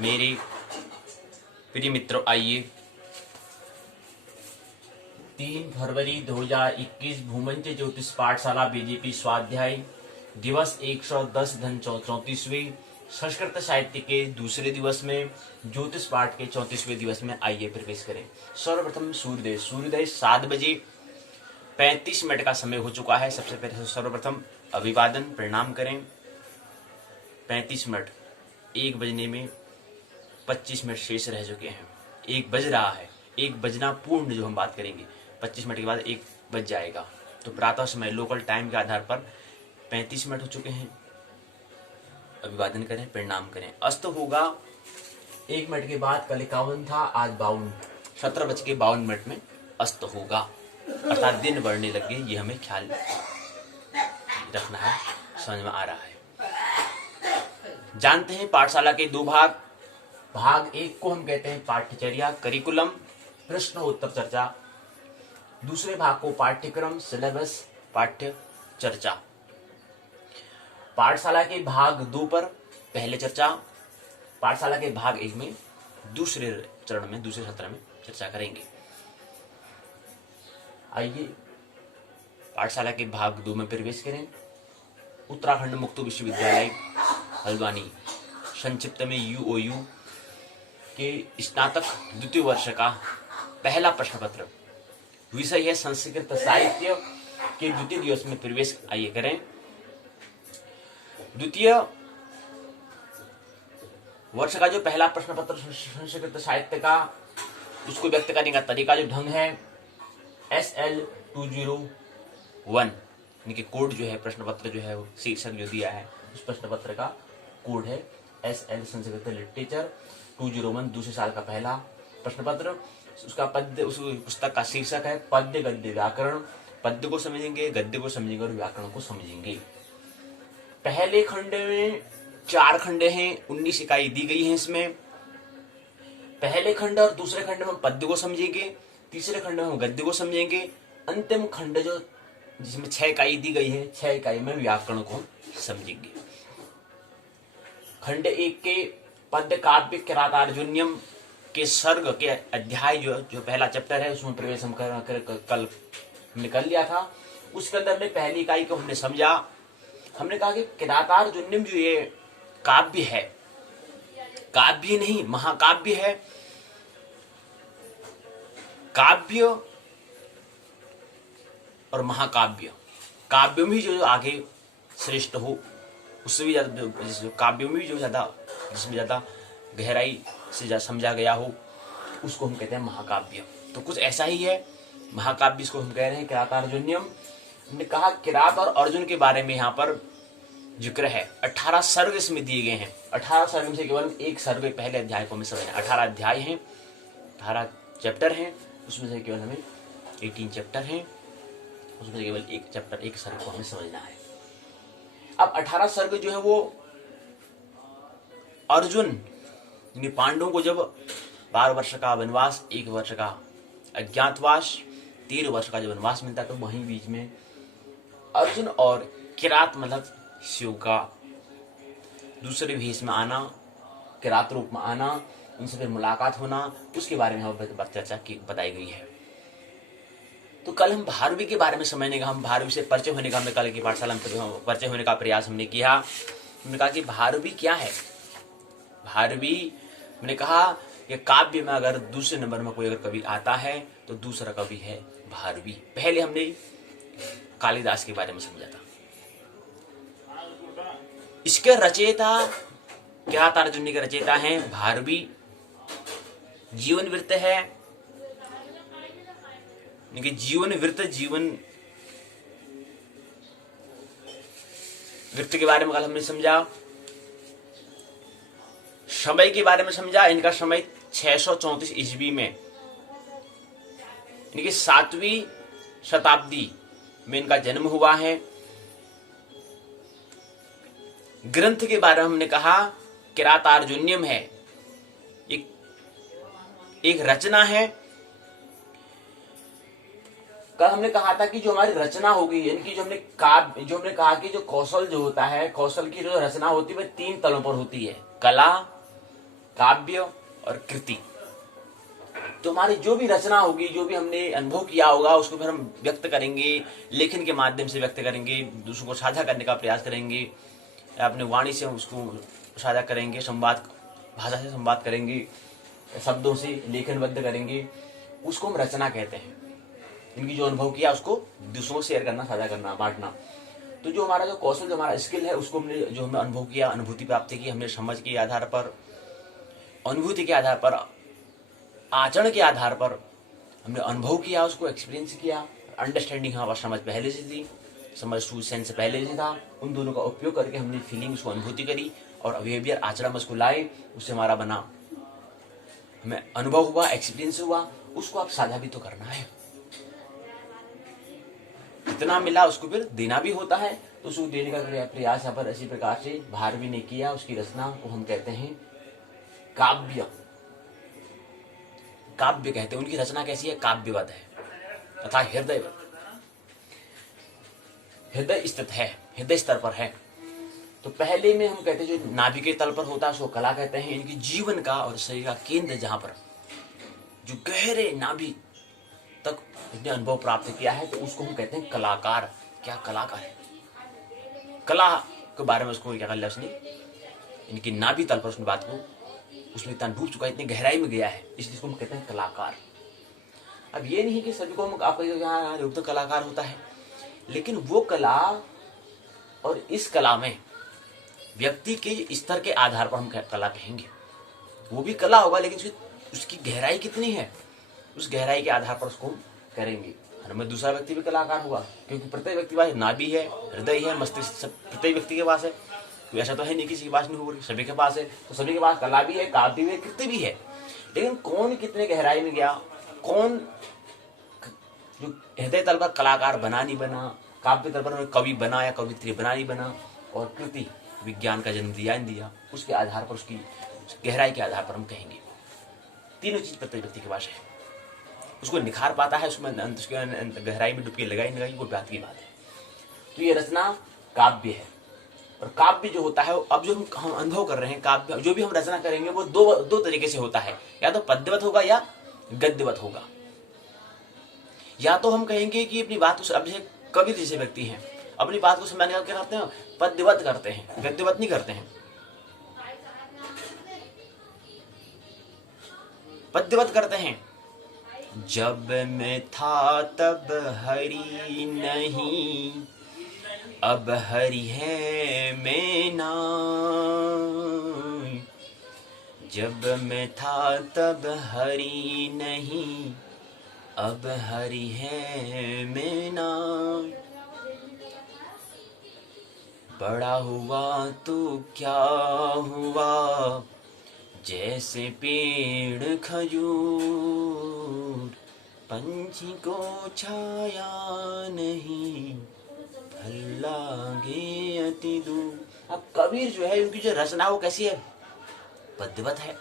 मेरे प्रिय मित्रों, आइए 3 फरवरी 2021 भूमंच ज्योतिष पाठशाला बीजेपी स्वाध्याय दिवस 110 धन 34वें संस्कृत साहित्य के दूसरे दिवस में ज्योतिष पाठ के 34वें दिवस में आइए प्रवेश करें। सर्वप्रथम सूर्योदय 7 बजे 35 मिनट का समय हो चुका है। सबसे पहले सर्वप्रथम अभिवादन प्रणाम करें। 35 मिनट 1 बजने में 25 मिनट शेष रह चुके हैं। 1 बज रहा है, 1 बजना पूर्ण जो हम बात करेंगे 25 मिनट के बाद 1 बज जाएगा। तो प्रातः समय लोकल टाइम के आधार पर 35 मिनट हो चुके हैं। अभिवादन करें, प्रणाम करें। अस्त होगा 1 मिनट के बाद। कल 51 था, आज 52, 17:52 में अस्त होगा, अर्थात दिन बढ़ने लग गए। ये हमें ख्याल रखना है, समझ में आ रहा है। जानते हैं पाठशाला के 2 भाग। भाग 1 को हम कहते हैं पाठ्यचर्या करिकुलम प्रश्न उत्तर चर्चा। दूसरे भाग को पाठ्यक्रम सिलेबस पाठ्य चर्चा। पाठशाला के भाग 2 पर पहले चर्चा, पाठशाला के भाग 1 में दूसरे चरण में, दूसरे सत्र में चर्चा करेंगे। आइए पाठशाला के भाग 2 में प्रवेश करें। उत्तराखंड मुक्त विश्वविद्यालय हल्द्वानी, संक्षिप्त में UOU के स्नातक द्वितीय वर्ष का पहला प्रश्न पत्र। विषय है संस्कृत साहित्य के द्वितीय दिवस में प्रवेश आइए करें। द्वितीय वर्ष का जो पहला प्रश्न पत्र संस्कृत साहित्य का, उसको व्यक्त करने का तरीका जो ढंग है SL 201 यानी कि कोड जो है, प्रश्न पत्र जो है, शीर्षक जो दिया है उस प्रश्न पत्र का कोड है SL संस्कृत लिटरेचर 201। दूसरे साल का पहला प्रश्न पत्र। उसका पद्य, उस पुस्तक का शीर्षक है पद्य गद्य व्याकरण। पद्य को समझेंगे, गद्य को समझेंगे और व्याकरण को समझेंगे। पहले खंड में 4 खंड हैं, 19 इकाई दी गई है इसमें। पहले खंड और दूसरे खंड में हम पद्य को समझेंगे, तीसरे खंड में हम गद्य को समझेंगे। अंतिम खंड जो जिसमें 6 इकाई दी गई है, 6 इकाई में व्याकरण को समझेंगे। खंड 1 के पद्य काव्य किरात अर्जुन्यम के सर्ग के अध्याय जो पहला चैप्टर है, उसमें प्रवेश हम कल हमने कर लिया था। उसके अंदर में पहली इकाई को हमने समझा। हमने कहा कि किरातार्जुनीयम जो ये काव्य है, काव्य नहीं महाकाव्य है। काव्य और महाकाव्य, काव्य में जो आगे श्रेष्ठ हो, उससे भी ज्यादा काव्य में जो ज्यादा, जिसमें ज्यादा गहराई से समझा गया हो, उसको हम कहते हैं महाकाव्य। तो कुछ ऐसा ही है महाकाव्य, इसको हम कह रहे हैं किरातार्जुनीयम। हमने कहा किरात और अर्जुन के बारे में यहाँ पर जिक्र है। 18 सर्ग इसमें दिए गए हैं। 18 सर्ग में से केवल 1 सर्ग पहले अध्याय को हमें समझना है। 18 अध्याय हैं, 18 चैप्टर हैं, उसमें से केवल हमें 18 चैप्टर हैं, उसमें से केवल 1 चैप्टर, 1 सर्ग को हमें समझना है। अब 18 सर्ग जो है वो अर्जुन यानी पांडवों को जब 12 वर्ष का वनवास, 1 वर्ष का अज्ञातवास, 13 वर्ष का जो वनवास मिलता है, तो वहीं बीच में अर्जुन और किरात मतलब शिव का दूसरे भेष में आना, किरात रूप में आना, उनसे फिर मुलाकात होना, उसके बारे में हमें चर्चा की बताई गई है। तो कल हम भारवी के बारे में समझने का, हम भारवी से परिचय होने का, हमने कल की पाठशाला में परिचय होने का प्रयास हमने किया। हमने कहा कि भारवी क्या है। भारवी मैंने कहा कि काव्य में अगर दूसरे नंबर में कोई अगर कवि आता है तो दूसरा कवि है भारवी। पहले हमने कालिदास के बारे में समझा था। इसके रचयिता किरातार्जुनीय के रचयिता हैं भारवी। जीवन वृत्त है, जीवन वृत्त, जीवन वृत्त के बारे में कल हमने समझा। समय के बारे में समझा। इनका समय 634 ईस्वी में यानी कि 7वीं शताब्दी में इनका जन्म हुआ है। ग्रंथ के बारे में हमने कहा किरातार्जुनीयम है, एक रचना है। कल हमने कहा था कि जो हमारी रचना होगी, यानी कि जो हमने कहा कि जो कौशल जो होता है, कौशल की जो रचना होती है वह 3 तलों पर होती है। कला, काव्य और कृति। तो हमारी जो भी रचना होगी, जो भी हमने अनुभव किया होगा, उसको फिर हम व्यक्त करेंगे, लेखन के माध्यम से व्यक्त करेंगे, दूसरों को साझा करने का प्रयास करेंगे, अपने वाणी से हम उसको साझा करेंगे, संवाद भाषा से संवाद करेंगे, शब्दों से लेखनबद्ध करेंगे, उसको हम रचना कहते हैं। इनकी जो अनुभव किया उसको दूसरों को शेयर करना, साझा करना, बांटना। तो जो हमारा जो कौशल, जो हमारा स्किल है, उसको हमने जो हमने अनुभव किया, अनुभूति प्राप्त की, हमने समझ के आधार पर, अनुभूति के आधार पर, आचरण के आधार पर हमने अनुभव किया, उसको एक्सपीरियंस किया। अंडरस्टैंडिंग हमारा समझ पहले से थी, समझ टू सेंस पहले से था। उन दोनों का उपयोग करके हमने फीलिंग्स को अनुभूति करी और बिहेवियर, आचरण में उसको लाए, उससे हमारा बना, हमें अनुभव हुआ, एक्सपीरियंस हुआ, उसको आप साझा भी तो करना है। जितना मिला उसको फिर देना भी होता है, तो उसको देने का प्रयास यहाँ पर इसी प्रकार से भारवी ने किया। उसकी रचना को हम कहते हैं काव्य। काव्य कहते हैं। उनकी रचना कैसी है? काव्यवत है तथा हृदयवत, हृदय स्थित है, हृदय स्तर पर है। तो पहले में हम कहते हैं जो नाभि के तल पर होता है उसको कला कहते हैं। इनकी जीवन का और शरीर का केंद्र जहां पर जो गहरे नाभि तक इसने अनुभव प्राप्त किया है, तो उसको हम कहते हैं कलाकार। क्या कलाकार है? कला के बारे में उसको क्या कर लिया उसने, इनकी नाभि तल पर उसने बात को, उसमें इतना डूब चुका है, इतनी गहराई में गया है, इसलिए इसको हम कहते हैं कलाकार। अब ये नहीं कि सभी को हम आप यहाँ तो कलाकार होता है, लेकिन वो कला और इस कला में व्यक्ति के स्तर के आधार पर हम कला कहेंगे। वो भी कला होगा, लेकिन उसकी गहराई कितनी है, उस गहराई के आधार पर उसको हम करेंगे। हमें दूसरा व्यक्ति भी कलाकार होगा, क्योंकि प्रत्येक व्यक्ति के पास नाभि है, हृदय है, मस्तिष्क, प्रत्येक व्यक्ति के पास है। तो ऐसा तो है नहीं किसी के पास नहीं होगा, सभी के पास है। तो सभी के पास कला भी है, काव्य भी है, कृति भी है। लेकिन कौन कितने गहराई में गया, कौन जो हृदय तल पर कलाकार बना नहीं बना, काव्य तल पर कवि बना या कवित्री बना नहीं बना, और कृति विज्ञान का जन्म दिया नहीं दिया, उसके आधार पर, उसकी गहराई के आधार पर हम कहेंगे। तीनों चीज प्रत्येक व्यक्ति के पास है। उसको निखार पाता है, उसमें गहराई में डुबकी लगाई लगाई, वो बात की बात है। तो ये रचना काव्य है। और काव्य जो होता है, अब जो हम अनुभव कर रहे हैं, काव्य जो भी हम रचना करेंगे वो दो तरीके से होता है, या तो पद्यवत होगा या गद्यवत होगा। या तो हम कहेंगे कि अपनी बात को, अब जैसे कवि जैसे व्यक्ति हैं, अपनी बात को समझाने का क्या करते हैं, पद्यवत करते हैं, गद्यवत नहीं करते हैं। पद्यवत करते हैं। जब मैं था तब हरि नहीं, अब हरि है मैं नाय। जब मैं था तब हरि नहीं, अब हरि है मैं नाय। बड़ा हुआ तो क्या हुआ, जैसे पेड़ खजूर, पंछी को छाया नहीं, फल लागे अति दूर। अब कबीर जो है, उनकी जो रचना वो कैसी है? पद्यवत है।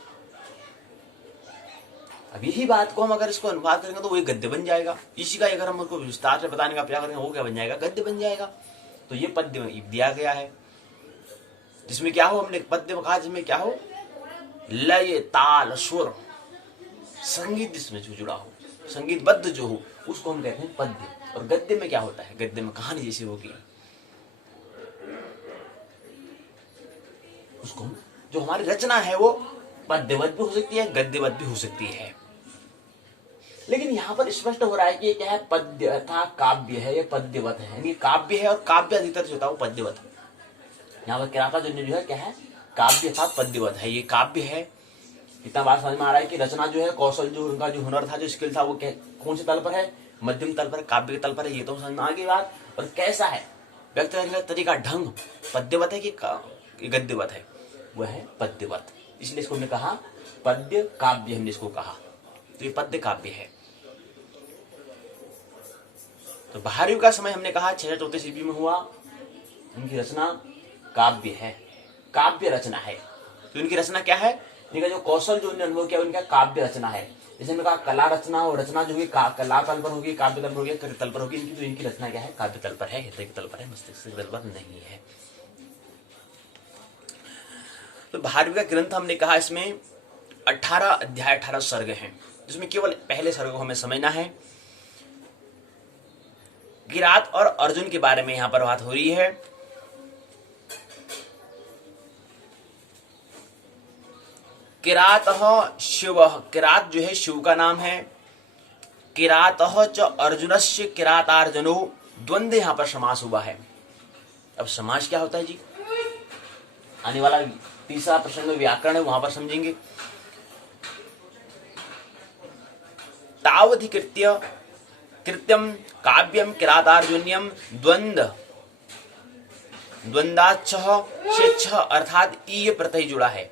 अब यही बात को हम अगर इसको अनुवाद करेंगे तो वो गद्य बन जाएगा। इसी का अगर हम उसको विस्तार से बताने का प्रयास करेंगे, वो क्या बन जाएगा? गद्य बन जाएगा। तो ये पद्य दिया गया है, जिसमें क्या हो, हमने पद्य में कहा जिसमें क्या हो, लय, ताल, सुर, संगीत जिसमें जो जुड़ा हो, संगीतबद्ध जो हो, उसको हम कहते हैं पद्य। और गद्य में क्या होता है? गद्य में कहानी जैसी होगी, उसको जो हमारी रचना है वो पद्यवत भी हो सकती है, गद्यवत भी हो सकती है। लेकिन यहाँ पर स्पष्ट हो रहा है कि ये क्या है? पद्य था काव्य है, ये पद्यवत है। यानी काव्य है, और काव्य अधिकतर जो होता है वो पद्यवत है। यहाँ पर किराता जो है क्या है? काव्य था, पद्यवत है। ये काव्य है। इतना बात समझ में आ रहा है कि रचना जो है, कौशल जो उनका जो हुनर था, जो स्किल था, वो कौन से तल पर है? मध्यम तल पर, काव्य के तल पर है। ये तो समझ में आ गई बात। और कैसा है व्यक्त करने का तरीका, ढंग, पद्यवत है कि गद्यवत है? वह है पद्यवत। इसलिए इसको हमने कहा पद्य काव्य, हमने इसको कहा। तो ये पद्य काव्य है। तो बहार युग का समय हमने कहा 634 ईस्वी में हुआ। उनकी रचना काव्य है, काव्य रचना है। तो इनकी रचना क्या है? इनका जो कौशल जो अनुभव किया, उनका काव्य रचना है। जैसे हमने कहा कला रचना, और रचना जो होगी कला तल पर होगी, काव्य तल पर होगी, कृति तल पर होगी। इनकी तो इनकी रचना क्या है? काव्य तल पर है, हृदय के तल पर है, मस्तिष्क के तल पर नहीं है। तो बहार युग का ग्रंथ हमने कहा, इसमें 18 अध्याय 18 सर्ग हैं, जिसमें केवल पहले सर्ग को हमें समझना है। किरात और अर्जुन के बारे में यहां पर बात हो रही है। किरातः शिव, किरात जो है शिव का नाम है। किरातः च अर्जुनस्य किरातार्जुनो, द्वंद्व यहां पर समास हुआ है। अब समास क्या होता है जी, आने वाला तीसरा प्रसंग व्याकरण है, वहां पर समझेंगे। तावधिकृत्य कृत्यम काव्यम किरातार्जुन्यम द्वंद्वाच्छः से छः अर्थात ई प्रत्यय जुड़ा है।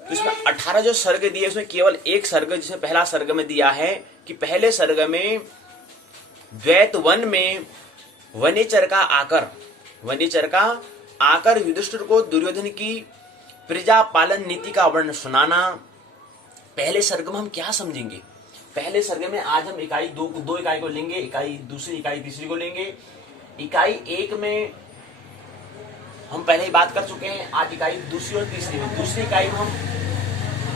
तो इसमें 18 जो सर्ग दिए उसमें केवल एक सर्ग, जिसमें पहला सर्ग में दिया है कि पहले सर्ग में द्वैत वन में वनेचर का आकर युधिष्ठिर को दुर्योधन की प्रजा पालन नीति का वर्णन सुनाना। पहले सर्ग में हम क्या समझेंगे, पहले सर्ग में आज हम इकाई दो इकाई को लेंगे, इकाई दूसरी इकाई तीसरी को लेंगे। इकाई एक में हम पहले ही बात कर चुके हैं, आज इकाई दूसरी और तीसरी में। दूसरी इकाई में हम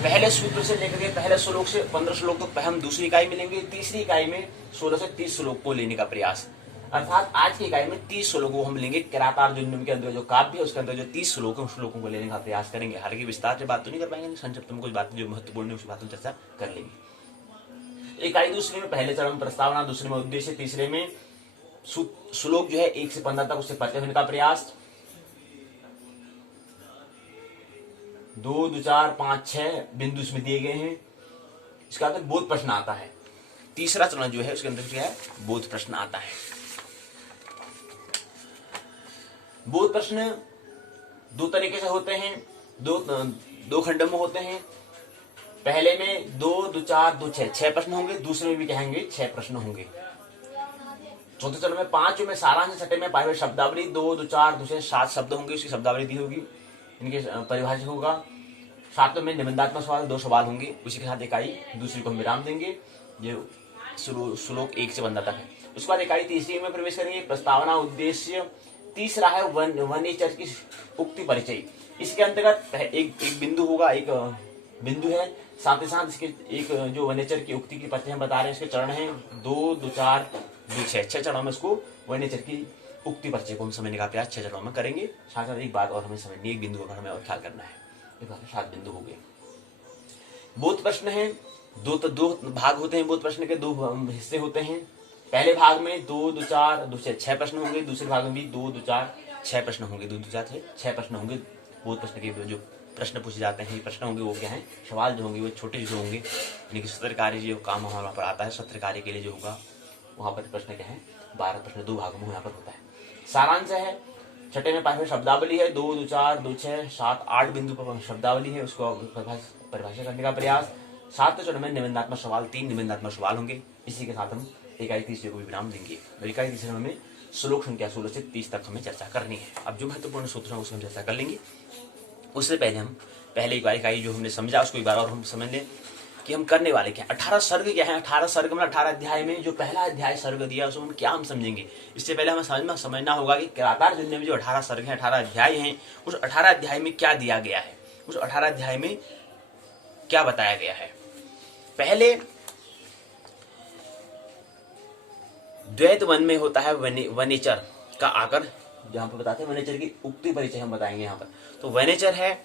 पहले सूत्र से लेकर के पहले श्लोक से 15 श्लोक तक हम दूसरी इकाई में लेंगे। तीसरी इकाई में 16 से 30 श्लोक को लेने का प्रयास, अर्थात आज की इकाई में 30 श्लोकों को हम लेंगे। किरातार्जुनीयम के अंदर जो काव्य है उसके अंदर जो 30 श्लोक है उन श्लोकों को लेने का प्रयास करेंगे। हालांकि विस्तार से बात तो नहीं कर पाएंगे, संक्षिप्त में कुछ बातें जो महत्वपूर्ण है उस बातों चर्चा कर लेंगे। इकाई दूसरे में पहले चरण प्रस्तावना, दूसरे में उद्देश्य, तीसरे में श्लोक जो है 1 से 15 तक उससे पढ़ते होने का प्रयास। 2, 4, 5, 6 बिंदु इसमें दिए गए हैं। इसका अंदर बोध प्रश्न आता है। तीसरा चरण जो है उसके अंदर क्या है, बोध प्रश्न आता है। बोध प्रश्न दो तरीके से होते हैं, दो खंडों में होते हैं। पहले में 2, 4, 2, 6 प्रश्न होंगे, दूसरे में भी कहेंगे 6 प्रश्न होंगे। चौथे चरण में 5 में सारांश, छठे में पारिभाषिक शब्दावली, 2, 4, 2 से 7 शब्द होंगे, उसकी शब्दावली दी होगी, इनके परिभाषित होगा। 7वें में निबंधात्मक सवाल, 2 सवाल होंगे, उसी के साथ इकाई दूसरी को हम विराम देंगे। जो श्लोक 1 से 15 तक है। उसके बाद इकाई तीसरी में प्रवेश करेंगे, प्रस्तावना, उद्देश्य। तीसरा है वनेचर की उक्ति परिचय। इसके अंतर्गत एक बिंदु होगा, एक बिंदु है, साथ ही साथ इसके एक जो वनेचर की उक्ति की परिचय हम बता रहे हैं, इसके चरण है 2, 4, 2, 6 चरणों में इसको वनेचर की उक्ति परिचय को हम समझने का प्रयास 6 चरणों में करेंगे। साथ साथ एक बात और हमें समझनी, एक बिंदु पर हमें और ख्याल करना है। 7 बिंदु हो गए। बोध प्रश्न है, दो भाग होते हैं। बोध प्रश्न के 2 हिस्से होते हैं। पहले भाग में 2, 4, 2 से 6 प्रश्न होंगे, दूसरे भाग में भी 2, 4, 6 प्रश्न होंगे। 2, 4 से 6 प्रश्न होंगे। बोध प्रश्न के जो प्रश्न पूछे जाते हैं, प्रश्न होंगे वो क्या है, सवाल जो होंगे वो छोटे जो होंगे, यानी कि सत्र कार्य जो काम वहां पर आता है, सत्र कार्य के लिए जो होगा वहां पर प्रश्न क्या है, 12 प्रश्न 2 भागों में यहाँ पर होता है। सारांश है, छठे में पांचवें शब्दावली है, 2, 4, 2, 6, 7, 8 बिंदु पर शब्दावली है, उसको परिभाषा करने का प्रयास। 7वें चरण में निबंधात्मक सवाल, 3 निबंधात्मक सवाल होंगे। इसी के साथ हम इकाई तीसरे को भी विराम देंगे। इकाई तीसरे में श्लोक संख्या 16 से 30 तक हमें चर्चा करनी है। अब जो महत्वपूर्ण सूत्र है उसको हम चर्चा कर लेंगे। उससे पहले हम पहले इकाई जो हमने समझा उसको एक बार और हम समझ लें कि हम करने वाले क्या है। 18 सर्ग क्या है, 18 सर्ग में 18 अध्याय में जो पहला अध्याय सर्ग दिया उसमें क्या हम समझेंगे। इससे पहले हमें समझना होगा कि किरातार्जुनीय में जो 18 सर्ग हैं, 18 अध्याय हैं, उस 18 अध्याय में क्या दिया गया है, उस 18 अध्याय में क्या बताया गया है। पहले द्वैत वन में होता है वनेचर का आकर, जहां पर बताते हैं वनेचर की उक्ति परिचय हम बताएंगे यहाँ पर। तो वनेचर है,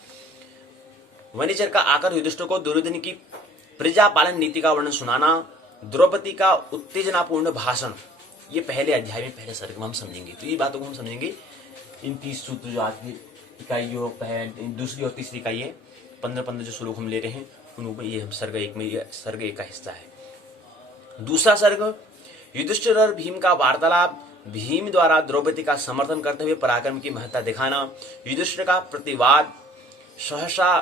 वनेचर का आकर युधिष्ठिर को दुर्योधन की प्रजा पालन नीति का वर्णन सुनाना, द्रौपदी का उत्तेजनापूर्ण भाषण, ये पहले अध्याय में पहले सर्ग में हम समझेंगे। तो ये बातों को हम समझेंगे। इन 30 सूत्र जो आज की इकाई जो दूसरी और तीसरी इकाई है, 15 जो श्लोक हम ले रहे हैं उनमें ये हम सर्ग 1 में, ये सर्ग 1 का हिस्सा है। दूसरा सर्ग युधिष्ठिर और भीम का वार्तालाप, भीम द्वारा द्रौपदी का समर्थन करते हुए पराक्रम की महत्ता दिखाना, युधिष्ठिर का प्रतिवाद, सहसा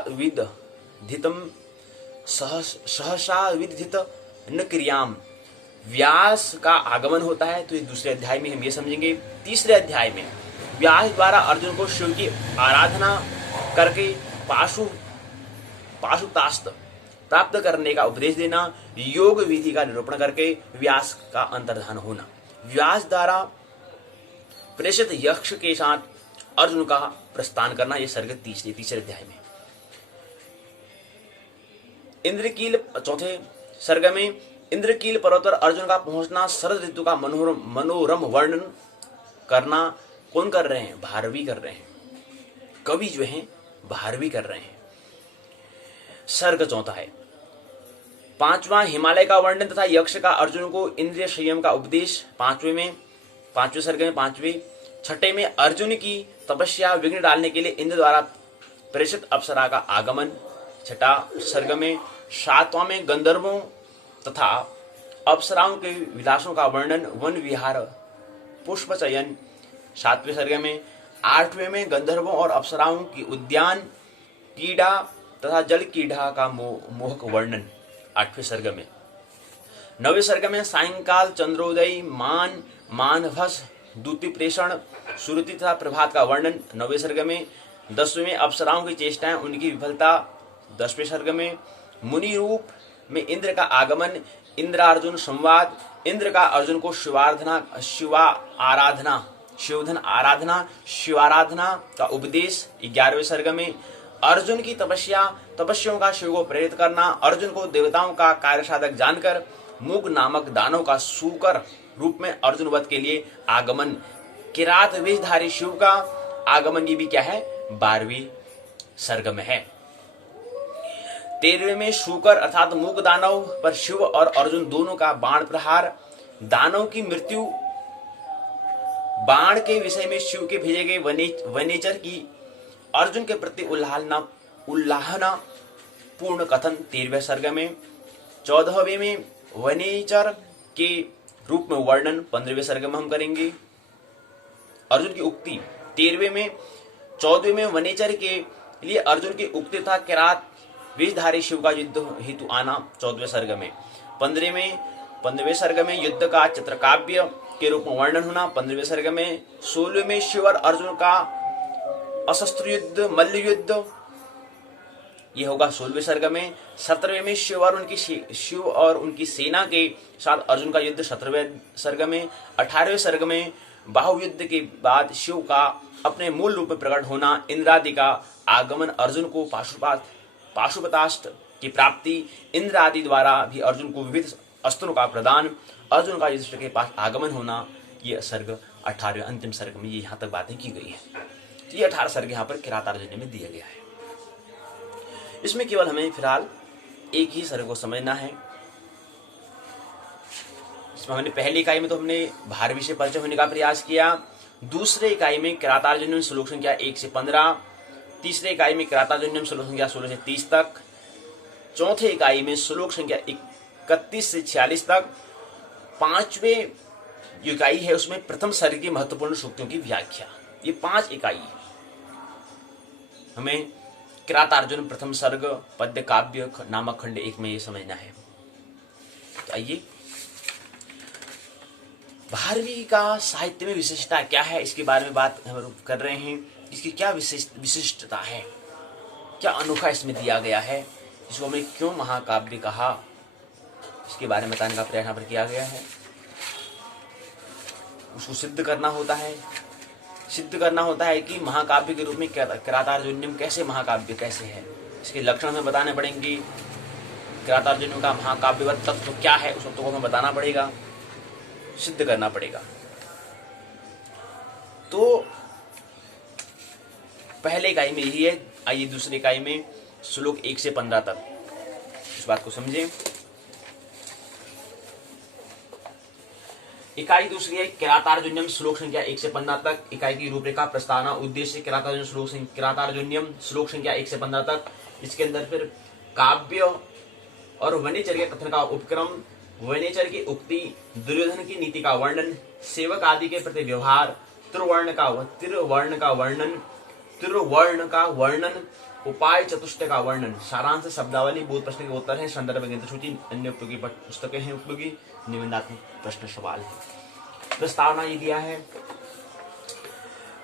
विदित न क्रियाम, व्यास का आगमन होता है। तो ये दूसरे अध्याय में हम ये समझेंगे। तीसरे अध्याय में व्यास द्वारा अर्जुन को शिव की आराधना करके पाशुतास्त्र प्राप्त करने का उपदेश देना, योग विधि का निरूपण करके व्यास का अंतर्धान होना, व्यास द्वारा प्रेषित यक्ष के साथ अर्जुन का प्रस्थान करना, ये सर्ग तीसरे अध्याय में। इंद्रकील, चौथे सर्ग में इंद्रकील पर्वत पर अर्जुन का पहुंचना, शरद ऋतु का मनोरम वर्णन करना कौन कर रहे हैं? भारवी कर रहे हैं, कवि जो हैं भारवी कर रहे हैं। सर्ग चौथा है। पांचवा हिमालय का वर्णन तथा यक्ष का अर्जुन को इंद्रिय संयम का उपदेश, पांचवें सर्ग में पांचवें। छठे में अर्जुन की तपस्या विघ्न डालने के लिए इंद्र द्वारा प्रेषित अप्सरा का आगमन, छठा सर्ग में। सातवां में गंधर्वों तथा अप्सराओं के विलासों का वर्णन, वन विहार पुष्प चयन, सातवें सर्ग में। आठवें में गंधर्वों और अप्सराओं की उद्यान, कीड़ा तथा जल कीड़ा का मोहक वर्णन, आठवें सर्ग में। नवें सर्ग में सायंकाल चंद्रोदय, मानभस दूती प्रेषण, सुरति तथा प्रभात का वर्णन, नवें सर्ग में। 10वें में अप्सराओं की चेष्टाएं, उनकी विफलता, 10वें सर्ग में। मुनि रूप में इंद्र का आगमन, इंद्रार्जुन संवाद, इंद्र का अर्जुन को शिवाराधना का उपदेश, 11वें सर्ग में। अर्जुन की तपस्याओं का शिव को प्रेरित करना, अर्जुन को देवताओं का कार्य साधक जानकर मुग नामक दानों का सूकर रूप में अर्जुन वध के लिए आगमन, किरात वेशधारी शिव का आगमन, ये भी क्या है? 12वीं सर्ग में है। 13वें में शूकर अर्थात मूक दानव पर शिव और अर्जुन दोनों का बाण प्रहार, दानव की मृत्यु, बाण के विषय में शिव के भेजे गए वनेचर की अर्जुन के प्रति उल्लाहना पूर्ण कथन, 13वें सर्ग में। 14वें में वनेचर के रूप में वर्णन, 15वें सर्ग में हम करेंगे। अर्जुन की उक्ति 13वें में। 14वें में वनेचर के लिए अर्जुन की उक्ति था किरात विषधारी शिव का युद्ध हेतु आना, 14वें सर्ग में। 15वें सर्ग में युद्ध का चित्रकाव्य के रूप में वर्णन होना, 15वें सर्ग में। 16वें में शिव और अर्जुन का अशस्त्र युद्ध, मल्ल युद्ध, ये होगा 16वें सर्ग में। 17वें में शिव और उनकी सेना के साथ अर्जुन का युद्ध, 17वें सर्ग में। 18वें सर्ग में बाहु युद्ध के बाद शिव का अपने मूल रूप में प्रकट होना, इंद्रादि का आगमन, अर्जुन को पाशुपतास्त्र की प्राप्ति, इंद्र आदि द्वारा भी अर्जुन को विविध अस्त्रों का प्रदान, अर्जुन का युधिष्ठिर के पास आगमन होना, ये सर्ग 18वें अंतिम सर्ग में ये यहाँ तक बातें की गई है। तो ये 18 सर्ग यहाँ पर किरातार्जुनीय में दिया गया है। इसमें केवल हमें फिलहाल एक ही सर्ग को समझना है। इसमें हमने पहली इकाई में तो हमने भारवी से परिचय होने का प्रयास किया, दूसरे इकाई में किरातार्जुनीय श्लोक संख्या 1 से 15, तीसरे इकाई में किरातार्जुनीय श्लोक संख्या 16 से 30 तक, चौथे इकाई में श्लोक संख्या 31 से 46 तक, पांचवें जो इकाई है उसमें प्रथम सर्ग की महत्वपूर्ण सूक्तियों की व्याख्या। ये 5 इकाई हमें किरातार्जुन प्रथम सर्ग पद्य काव्य नामक खंड 1 में ये समझना है। तो आइए, भारवी का साहित्य में विशिष्टता क्या है इसके बारे में बात हम कर रहे हैं। इसकी क्या विशिष्टता है, क्या अनोखा इसमें दिया गया है, इसको हमें क्यों महाकाव्य कहा, इसके बारे में बताने का प्रयास यहाँ पर किया गया है। उसको सिद्ध करना होता है कि महाकाव्य के रूप में किरातार्जुनीयम कैसे महाकाव्य कैसे है, इसके लक्षण हमें बताने पड़ेंगे। किरातार्जुनीयम का महाकाव्यवत तत्व क्या है उस तत्व को हमें बताना पड़ेगा, सिद्ध करना पड़ेगा। तो पहले इकाई में यही है। आइए दूसरी इकाई में श्लोक 1 से 15 तक इस बात को समझें। इकाई दूसरी है किरातार्जुनीयम श्लोक संख्या 1 से 15 तक। इकाई की रूपरेखा प्रस्तावना उद्देश्य किरातार्जुनीयम श्लोक संख्या 1 से 15 तक। इसके अंदर फिर काव्य और वनेचर के कथन का उपक्रम, वनेचर की उक्ति, दुर्योधन की नीति का वर्णन, सेवक आदि के प्रति व्यवहार, त्रिवर्ण का वर्णन, उपाय चतुष्टय का वर्णन, सारांश शब्दावली, बोध प्रश्न के उत्तर हैं, संदर्भ ग्रंथ सूची, अन्य उपयोगी पुस्तकें हैं, उपयोगी निबंधात्मक प्रश्न सवाल है। प्रस्तावना ये दिया है,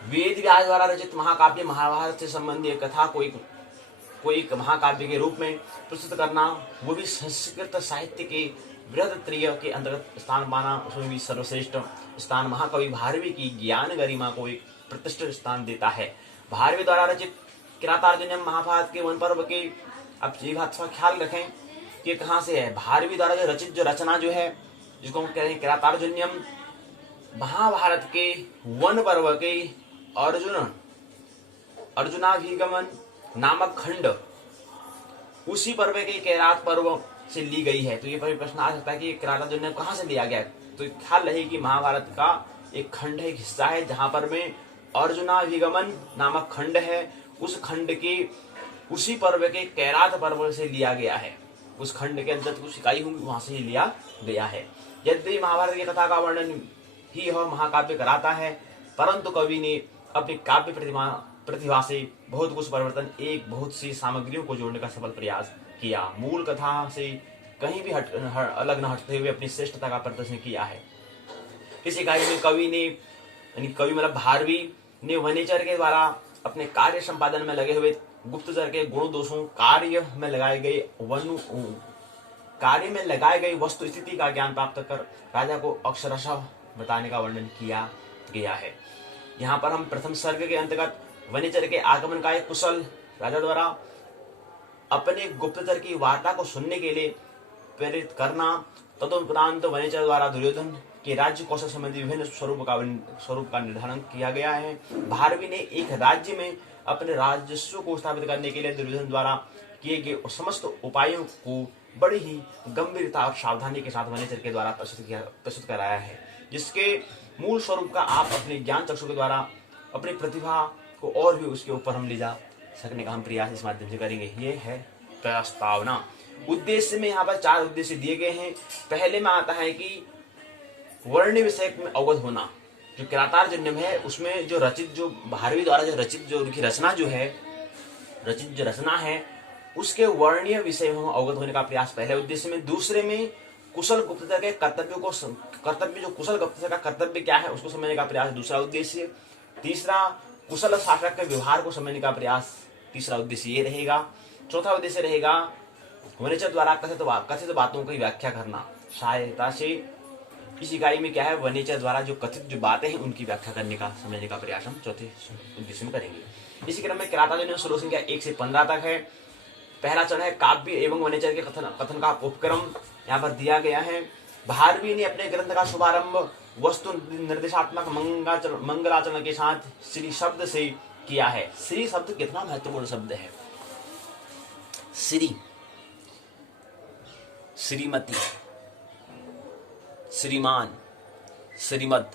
वेद व्यास द्वारा रचित महाकाव्य महाभारत से संबंधित कथा कोई महाकाव्य के रूप में प्रस्तुत करना, वो भी संस्कृत साहित्य के बृहत्त्रयी के अंतर्गत स्थान पाना, उसमें भी सर्वश्रेष्ठ स्थान महाकवि भारवी की ज्ञान गरिमा को एक प्रतिष्ठित स्थान देता है। भारवी द्वारा रचित किरातार्जुनीयम महाभारत के वन पर्व के, अब ये बात का ख्याल रखें कि कहाँ से है। भारवी द्वारा जो रचित जो रचना जो है, जिसको हम कहते हैं किरातार्जुनीयम, महाभारत के वन पर्व के अर्जुनाभिगमन नामक खंड, उसी पर्व के किरात पर्व से ली गई है। तो ये प्रश्न आ सकता है कि किरातार्जुनीयम कहाँ से लिया गया है। तो ख्याल रहे कि महाभारत का एक खंड है, एक हिस्सा है, जहां पर में अर्जुनाभिगमन नामक खंड है। उस खंड के उसी पर्व के कैरात पर्व से लिया गया है। उस खंड के अंदर कुछ इकाई होंगी, वहां से ही लिया गया है। यद्यपि महाभारत की कथा का वर्णन ही यह महाकाव्य कराता है, परंतु कवि ने अपनी काव्य प्रतिभा से बहुत कुछ परिवर्तन, एक बहुत सी सामग्रियों को जोड़ने का सफल प्रयास किया। मूल कथा से कहीं भी अलग न हटते हुए अपनी श्रेष्ठता का प्रदर्शन किया है। इस इकाई में कवि मतलब भारवी ने वनेचर के द्वारा अपने कार्य संपादन में लगे हुए गुप्तचर के गुण दोषों, कार्य में लगाए गए वस्तु स्थिति का ज्ञान प्राप्त कर राजा को अक्षरशः बताने का वर्णन किया गया है। यहाँ पर हम प्रथम सर्ग के अंतर्गत वनेचर के आगमन का एक कुशल राजा द्वारा अपने गुप्तचर की वार्ता को सुनने के लिए प्रेरित करना, तदुपरांत वनेचर द्वारा दुर्योधन के राज्य कौशल संबंधी विभिन्न स्वरूप का निर्धारण किया गया है। भारवी ने एक राज्य में अपने राजस्व को स्थापित करने के लिए दुर्योधन द्वारा किए गए समस्त उपायों को बड़ी ही गंभीरता और सावधानी के साथ वनेचर के द्वारा प्रस्तुत कराया है, जिसके मूल स्वरूप का आप अपने ज्ञान चक्षु के द्वारा अपनी प्रतिभा को और भी उसके ऊपर हम ले जा सकने का हम प्रयास इस माध्यम से करेंगे। ये है प्रस्तावना। उद्देश्य में यहाँ पर 4 उद्देश्य दिए गए हैं। पहले में आता है कि वर्ण्य विषय में अवगत होना। जो किरातार्जुनीयम है उसमें जो रचित, जो भारवी द्वारा जो रचित जो उनकी रचना जो है, रचित जो रचना है उसके वर्णीय विषय में अवगत होने का प्रयास पहले उद्देश्य में। दूसरे में कुशल गुप्तचर के कर्तव्य जो कुशल गुप्तचर का कर्तव्य क्या है उसको समझने का प्रयास, दूसरा उद्देश्य। तीसरा, कुशल शासक के व्यवहार को समझने का प्रयास, तीसरा उद्देश्य ये रहेगा। चौथा उद्देश्य रहेगा वनेचर द्वारा कथित बातों की व्याख्या करना। सहायता से इस इकाई में क्या है, वनेचर द्वारा जो कथित जो बातें हैं उनकी व्याख्या करने का, समझने का प्रयास हम चौथे उद्देश्य में करेंगे। इसी क्रम में किरातार्जुनीयम श्लोक संख्या 1 से 15 तक है। पहला चरण है काव्य एवं वनेचर के कथन का उपक्रम यहाँ पर दिया गया है। भारवी ने अपने ग्रंथ का शुभारंभ वस्तु निर्देशात्मक मंगलाचरण के साथ श्री शब्द से किया है। श्री शब्द कितना महत्वपूर्ण शब्द है। श्री, श्रीमती, श्रीमान, श्रीमद,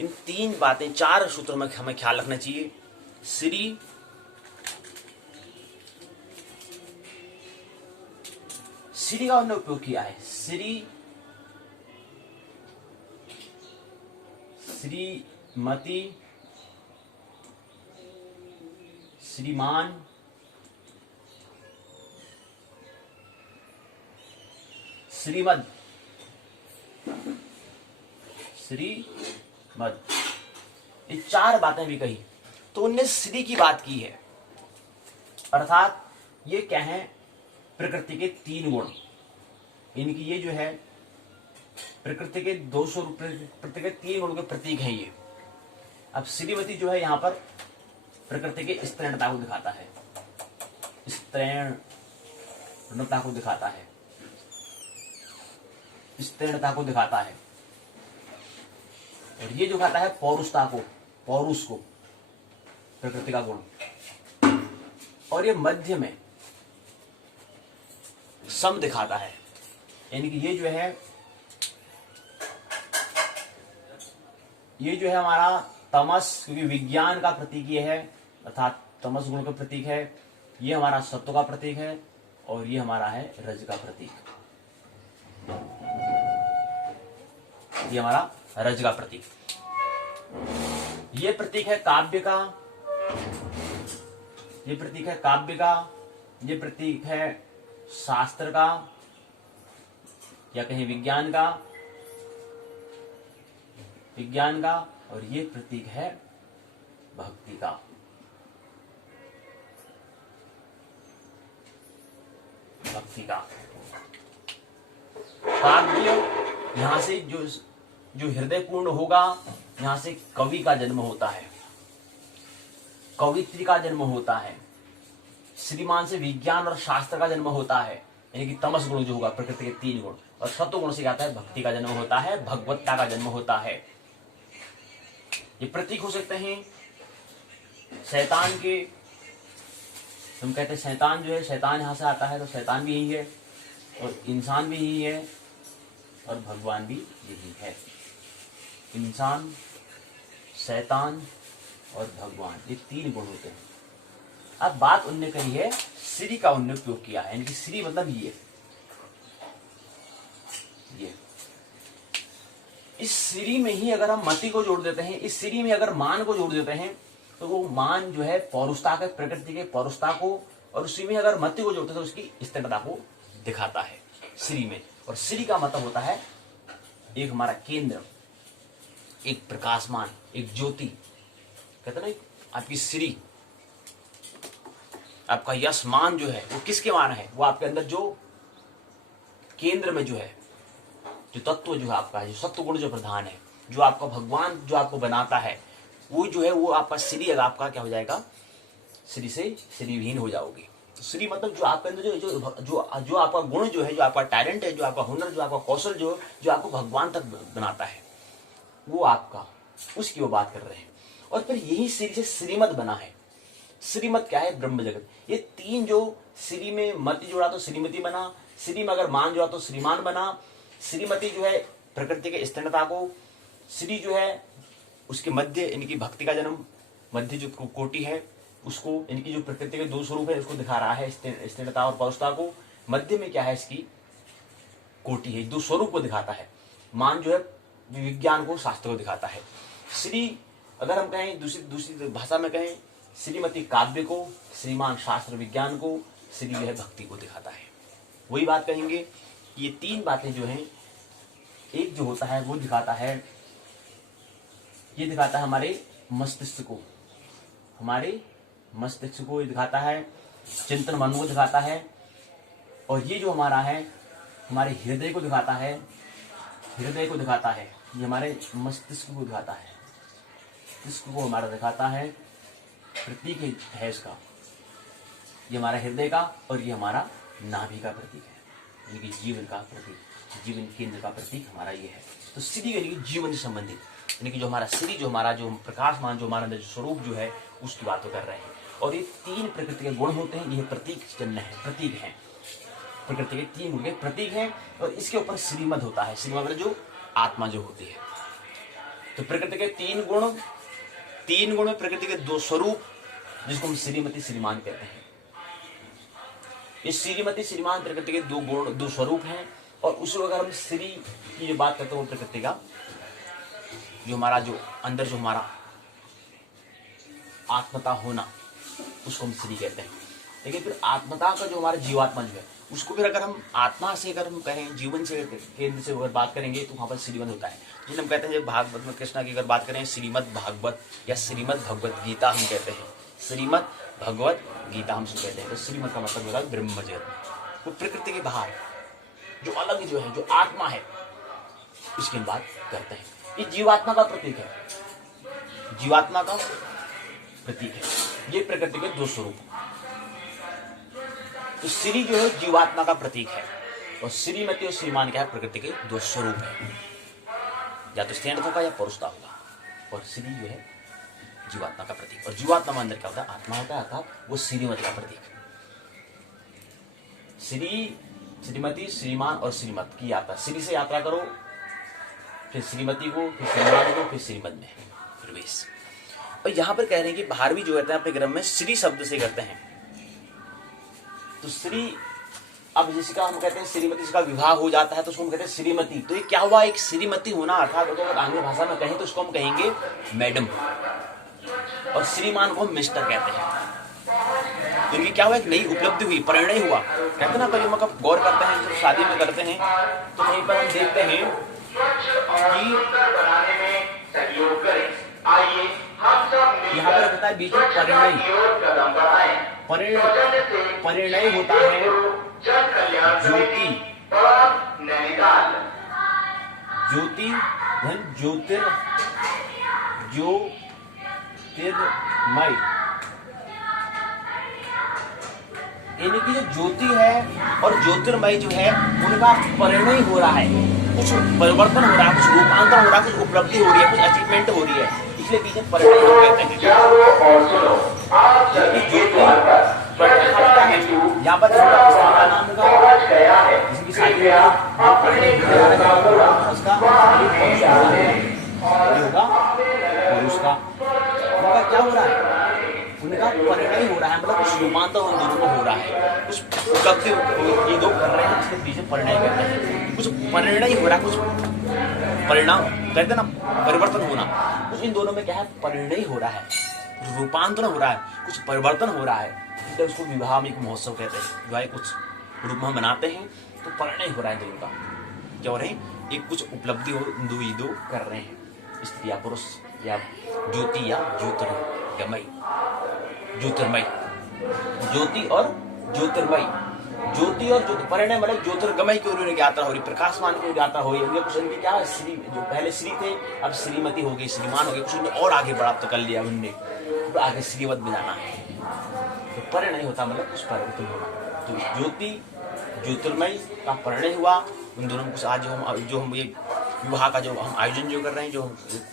इन 3 बातें 4 सूत्रों में हमें ख्याल रखना चाहिए। श्री का हमने उपयोग किया है। श्रीमती, श्रीमान, श्रीमद, ये 4 बातें भी कही। तो उनने श्री की बात की है, अर्थात ये क्या है, प्रकृति के 3 गुण। इनकी ये जो है प्रकृति के 200 प्रकृति के 3 गुणों के प्रतीक है ये। अब श्रीमती जो है यहाँ पर प्रकृति के स्त्रैणता को दिखाता है, स्त्रैणता को दिखाता है, स्त्रैणता को दिखाता है। और ये जो दिखाता है पौरुषता को, पौरुष को, प्रकृति का गुण। और ये मध्य में सम दिखाता है, यानी कि ये जो है हमारा तमस, क्योंकि विज्ञान का प्रतीक ये है, अर्थात तमस गुण का प्रतीक है। ये हमारा सत्व का प्रतीक है और ये हमारा है रज का प्रतीक। ये हमारा रज का प्रतीक, ये प्रतीक है काव्य का, ये प्रतीक है काव्य का, ये प्रतीक है शास्त्र का या कहीं विज्ञान का, और ये प्रतीक है भक्ति का। काव्य यहां से जो हृदय पूर्ण होगा, यहां से कवि का जन्म होता है, कवित्री का जन्म होता है। श्रीमान से विज्ञान और शास्त्र का जन्म होता है। यानी कि तमस गुण जो होगा, प्रकृति के 3 गुण, और सत्व गुण से क्या आता है, भक्ति का जन्म होता है, भगवत्ता का जन्म होता है। ये प्रतीक हो सकते हैं शैतान के। हम कहते हैं शैतान जो है, शैतान यहां से आता है, तो शैतान भी यही है, और इंसान भी यही है, और भगवान भी यही है। इंसान, शैतान और भगवान, ये 3 गुण होते हैं। अब बात उनने करी है श्री का, उनने उपयोग किया है, यानी कि श्री मतलब ये इस श्री में ही अगर हम मति को जोड़ देते हैं, इस श्री में अगर मान को जोड़ देते हैं, तो वो मान जो है पौरुषता के, प्रकृति के पौरुषता को, और उसी में अगर मति को जोड़ते हैं तो उसकी स्थिरता को दिखाता है श्री में। और श्री का मतलब होता है एक हमारा केंद्र, एक प्रकाशमान, एक ज्योति। कहते ना आपकी श्री, आपका यश मान जो है वो किसके मान है, वो आपके अंदर जो केंद्र में जो है, जो तत्व जो है आपका, जो सत्व गुण जो प्रधान है, जो आपका भगवान जो आपको बनाता है, वो जो है वो आपका श्री, अगर आपका क्या हो जाएगा, श्री से श्रीविहीन हो जाओगे। तो श्री मतलब जो आपके अंदर जो जो जो जो आपका गुण जो है, जो आपका टैलेंट है, जो आपका हुनर, जो आपका कौशल जो आपको भगवान तक बनाता है, वो आपका, उसकी वो बात कर रहे हैं। और फिर यही श्री से श्रीमत बना है। श्रीमत क्या है, ब्रह्म जगत। ये 3 जो श्री में मति जोड़ा तो श्रीमती बना, श्री में अगर मान जोड़ा तो श्रीमान बना। श्रीमती जो है प्रकृति के स्थिरता को, श्री जो है उसके मध्य, इनकी भक्ति का जन्म, मध्य जो कोटि है उसको, इनकी जो प्रकृति के 2 स्वरूप है उसको दिखा रहा है, स्थिरता और पौरुषता को। मध्य में क्या है, इसकी कोटि है, 2 स्वरूप को दिखाता है। मान जो है विज्ञान को, शास्त्र को दिखाता है। श्री अगर हम कहें दूसरी भाषा में कहें, श्रीमती काव्य को, श्रीमान शास्त्र विज्ञान को, श्री जो है भक्ति को दिखाता है। वही बात कहेंगे, ये 3 बातें जो हैं, एक जो होता है वो दिखाता है, ये दिखाता है हमारे मस्तिष्क को, हमारे मस्तिष्क को दिखाता है, चिंतन मन को दिखाता है। और ये जो हमारा है, हमारे हृदय को दिखाता है, हृदय को दिखाता है, ये हमारे मस्तिष्क को दिखाता है, मस्तिष्क को हमारा दिखाता है, प्रतीक है इसका, ये हमारा हृदय का, और ये हमारा नाभि का प्रतीक है, यानी कि जीवन का प्रतीक, जीवन केंद्र का प्रतीक हमारा ये है। तो श्री यानी कि जीवन से संबंधित, यानी कि जो हमारा श्री, जो हमारा जो प्रकाशमान, जो हमारा स्वरूप जो है, उसकी बात कर रहे हैं। और ये 3 प्रकृति के गुण होते हैं, ये प्रतीक चिन्ह है, प्रतीक है, प्रकृति के 3 गुण के प्रतीक हैं। और इसके ऊपर श्रीमद होता है, श्रीमद मतलब जो आत्मा जो होती है। तो प्रकृति के 3 गुण, 3 गुण में प्रकृति के 2 स्वरूप, जिसको हम श्रीमती श्रीमान कहते हैं। ये श्रीमती श्रीमान प्रकृति के 2 गुण, 2 स्वरूप हैं। और उसको अगर हम श्री की जो बात करते हैं, वो प्रकृति का जो हमारा जो अंदर जो हमारा आत्मता होना, उसको हम श्री कहते हैं। लेकिन फिर आत्मता का जो हमारा जीवात्मा जो है, उसको फिर अगर हम आत्मा से अगर हम कहें, जीवन से केंद्र से अगर बात करेंगे, तो वहां पर श्रीमद होता है। जिसे हम कहते हैं, जब भागवत में कृष्णा की अगर बात करें, श्रीमद भागवत या श्रीमद भगवत गीता हम कहते हैं, श्रीमद भगवत गीता हम कहते हैं। तो श्रीमद का मतलब होता है ब्रह्म जगत, वो प्रकृति के बाहर जो अलग जो है, जो आत्मा है, इसकी हम बात करते हैं। ये जीवात्मा का प्रतीक है, जीवात्मा का प्रतीक है। ये प्रकृति के 2 स्वरूप। तो श्री जो है जीवात्मा का प्रतीक है, और श्रीमती और श्रीमान क्या है, प्रकृति के 2 स्वरूप है, या तो स्त्रीण होगा या पुरुषता होगा। और श्री जो है जीवात्मा का प्रतीक, और जीवात्मा में अंदर क्या होता है, आत्मा होता है, अर्थात वो श्रीमती का प्रतीक। श्री, श्रीमती, श्रीमान और श्रीमत की यात्रा, श्री से यात्रा करो, फिर श्रीमती को, फिर श्रीमान को, फिर श्रीमद में प्रवेश। और यहां पर कह रहे हैं कि बाहर भी जो कहते हैं अपने ग्रंथ में श्री शब्द से करते हैं। तो श्री, अब जिसका हम कहते हैं श्रीमती, जिसका विवाह हो जाता है तो उसको हम कहते हैं श्रीमती। तो ये क्या हुआ, एक श्रीमती होना, अर्थात अगर आंग्ल भाषा में कहें तो उसको हम कहेंगे मैडम, और श्रीमान को हम मिस्टर कहते हैं। क्योंकि क्या हुआ, एक नई उपलब्धि हुई, परिणय हुआ। कहते हैं ना, कभी हम कब गौर करते हैं, जब शादी में करते हैं तो कहीं पर हम देखते हैं कि यहाँ पर होता है बीच में परिणय, परिणय होता है ज्योति, ज्योति धन ज्योतिर, ज्योतिर्मय, इनकी जो ज्योति है और ज्योतिर्मय जो है उनका परिणय हो रहा है, कुछ परिवर्तन हो रहा है, कुछ रूपांतरण हो रहा है, कुछ उपलब्धि हो रही है, कुछ अचीवमेंट हो रही है, इसलिए बीच में परिणय हम कहते हैं। यहाँ पर इसका नाम होगा जिसकी शादी होगा पुरुष का, उनका क्या हो रहा है, उनका परिणय हो रहा है, मतलब कुछ रूपांतर उन दोनों में हो रहा है, कुछ उपलब्धि ये दो कर रहे हैं, इसके पीछे परिणय करते हैं, कुछ परिणय हो रहा है, कुछ परिणाम कहते हैं ना, परिवर्तन होना, कुछ इन दोनों में क्या है, परिणय हो रहा है, कुछ रूपांतरण हो रहा है, कुछ परिवर्तन हो रहा है, इसलिए उसको विवाह में एक महोत्सव कहते हैं। विवाह कुछ रूप में बनाते हैं तो परिणय हो रहा है दोनों का, क्या हो रहे हैं, एक कुछ उपलब्धि हो दो कर रहे हैं, स्त्री या पुरुष या ज्योति या ज्योतिर्मय, ज्योतिर्मय, ज्योति और ज्योतिर्मय, ज्योति और ज्योति परिणय मतलब ज्योतिर्गमय की ओर यात्रा हो रही, प्रकाशमान की ओर यात्रा हो रही है। कुछ इनके क्या श्री, जो पहले श्री थे अब श्रीमती हो गई, श्रीमान हो गए, कुछ उन्होंने और आगे बढ़ा तो कर लिया उनने, तो आगे श्रीमत में जाना है, तो परिणय होता मतलब कुछ परिवर्तन होना। तो ज्योति ज्योतिर्मय का परिणय हुआ, उन दोनों में कुछ आज जो हम ये विवाह का जो हम आयोजन जो कर रहे हैं, जो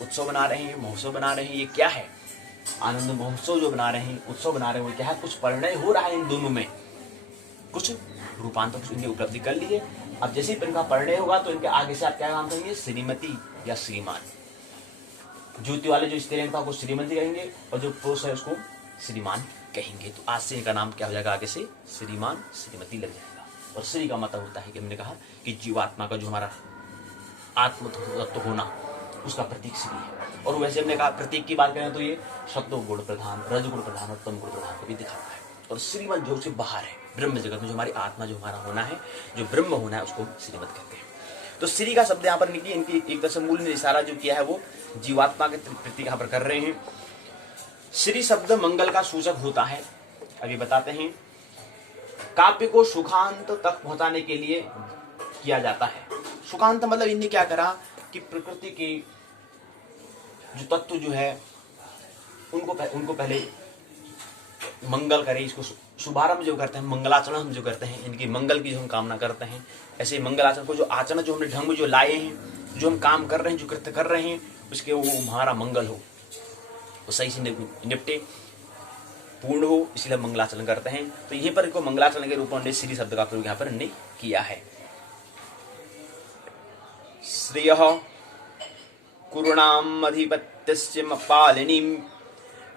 उत्सव बना रहे हैं, महोत्सव बना रहे हैं, ये क्या है, आनंद महोत्सव जो बना रहे हैं, उत्सव बना रहे हैं, वो क्या है, कुछ परिणय हो रहा है इन दोनों में, कुछ रूपांतर, कुछ इनकी उपलब्धि कर लिए। अब जैसे ही इनका परिणय होगा तो इनके आगे से आप क्या नाम कहेंगे, श्रीमती या श्रीमान। ज्योति वाले जो स्त्री हैं उसको श्रीमती कहेंगे और जो पुरुष है उसको श्रीमान कहेंगे। तो आज से इनका नाम क्या हो जाएगा, आगे से श्रीमान श्रीमती लग जाएगा। और श्री का मतलब होता है कि हमने कहा कि जीवात्मा का जो हमारा आत्म तत्व होना, उसका प्रतीक श्री है। और वैसे हमने कहा प्रतीक की बात करें तो ये सत्व गुण प्रधान, रज गुण प्रधान और तम गुण प्रधान को भी दिखाता है। और श्रीमत जो से बाहर है, ब्रह्म जगत में जो हमारी आत्मा, जो हमारा होना है, जो ब्रह्म होना है, उसको श्रीमत कहते हैं। तो श्री का शब्द यहाँ पर निकली, इनकी एक तरह से मूल ने इशारा जो किया है वो जीवात्मा के प्रतीक यहाँ पर कर रहे हैं। श्री शब्द मंगल का सूचक होता है। अभी बताते हैं, काव्य को सुखांत तक पहुंचाने के लिए किया जाता है। सुखांत मतलब इन्हें क्या करा कि प्रकृति के जो तत्व जो है उनको पहले मंगल करे, इसको शुभारंभ जो करते हैं, मंगलाचरण हम जो करते हैं, इनकी मंगल की जो हम कामना करते हैं, ऐसे मंगलाचरण को जो आचरण जो हमने ढंग में जो लाए हैं, जो हम काम कर रहे हैं, जो कृत्य कर रहे हैं, उसके वो हमारा मंगल हो, वो सही से निपटे, पूर्ण हो, इसलिए मंगलाचरण करते हैं। तो यहीं पर इनको मंगलाचरण के रूप में श्री शब्द का प्रयोग यहाँ पर हमने किया है। श्रेयः कुरुणाम अधिपत्यस्य पालिनीं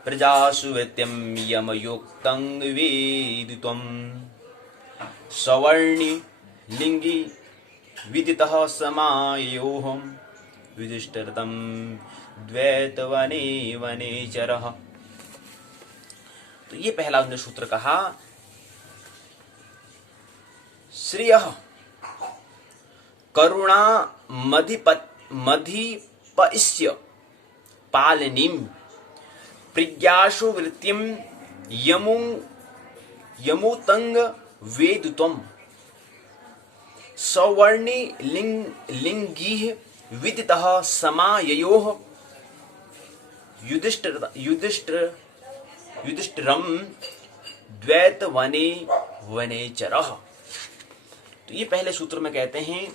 प्रजासु वृत्यं यमयोक्तं वेदित्वं सवर्णि लिंगी विदितः समायोः युधिष्ठिरं द्वैतवने वनेचरः। तो ये पहला उन्होंने सूत्र कहा, श्रेयः करुणा मधिपस्य पालनीं प्रज्ञासु वृत्तिं यमुतंग वेदित्वं सवर्णि लिंगीः विदितः समाययोः युधिष्ठिरं द्वैतवने वनेचरः। तो ये पहले सूत्र में कहते हैं।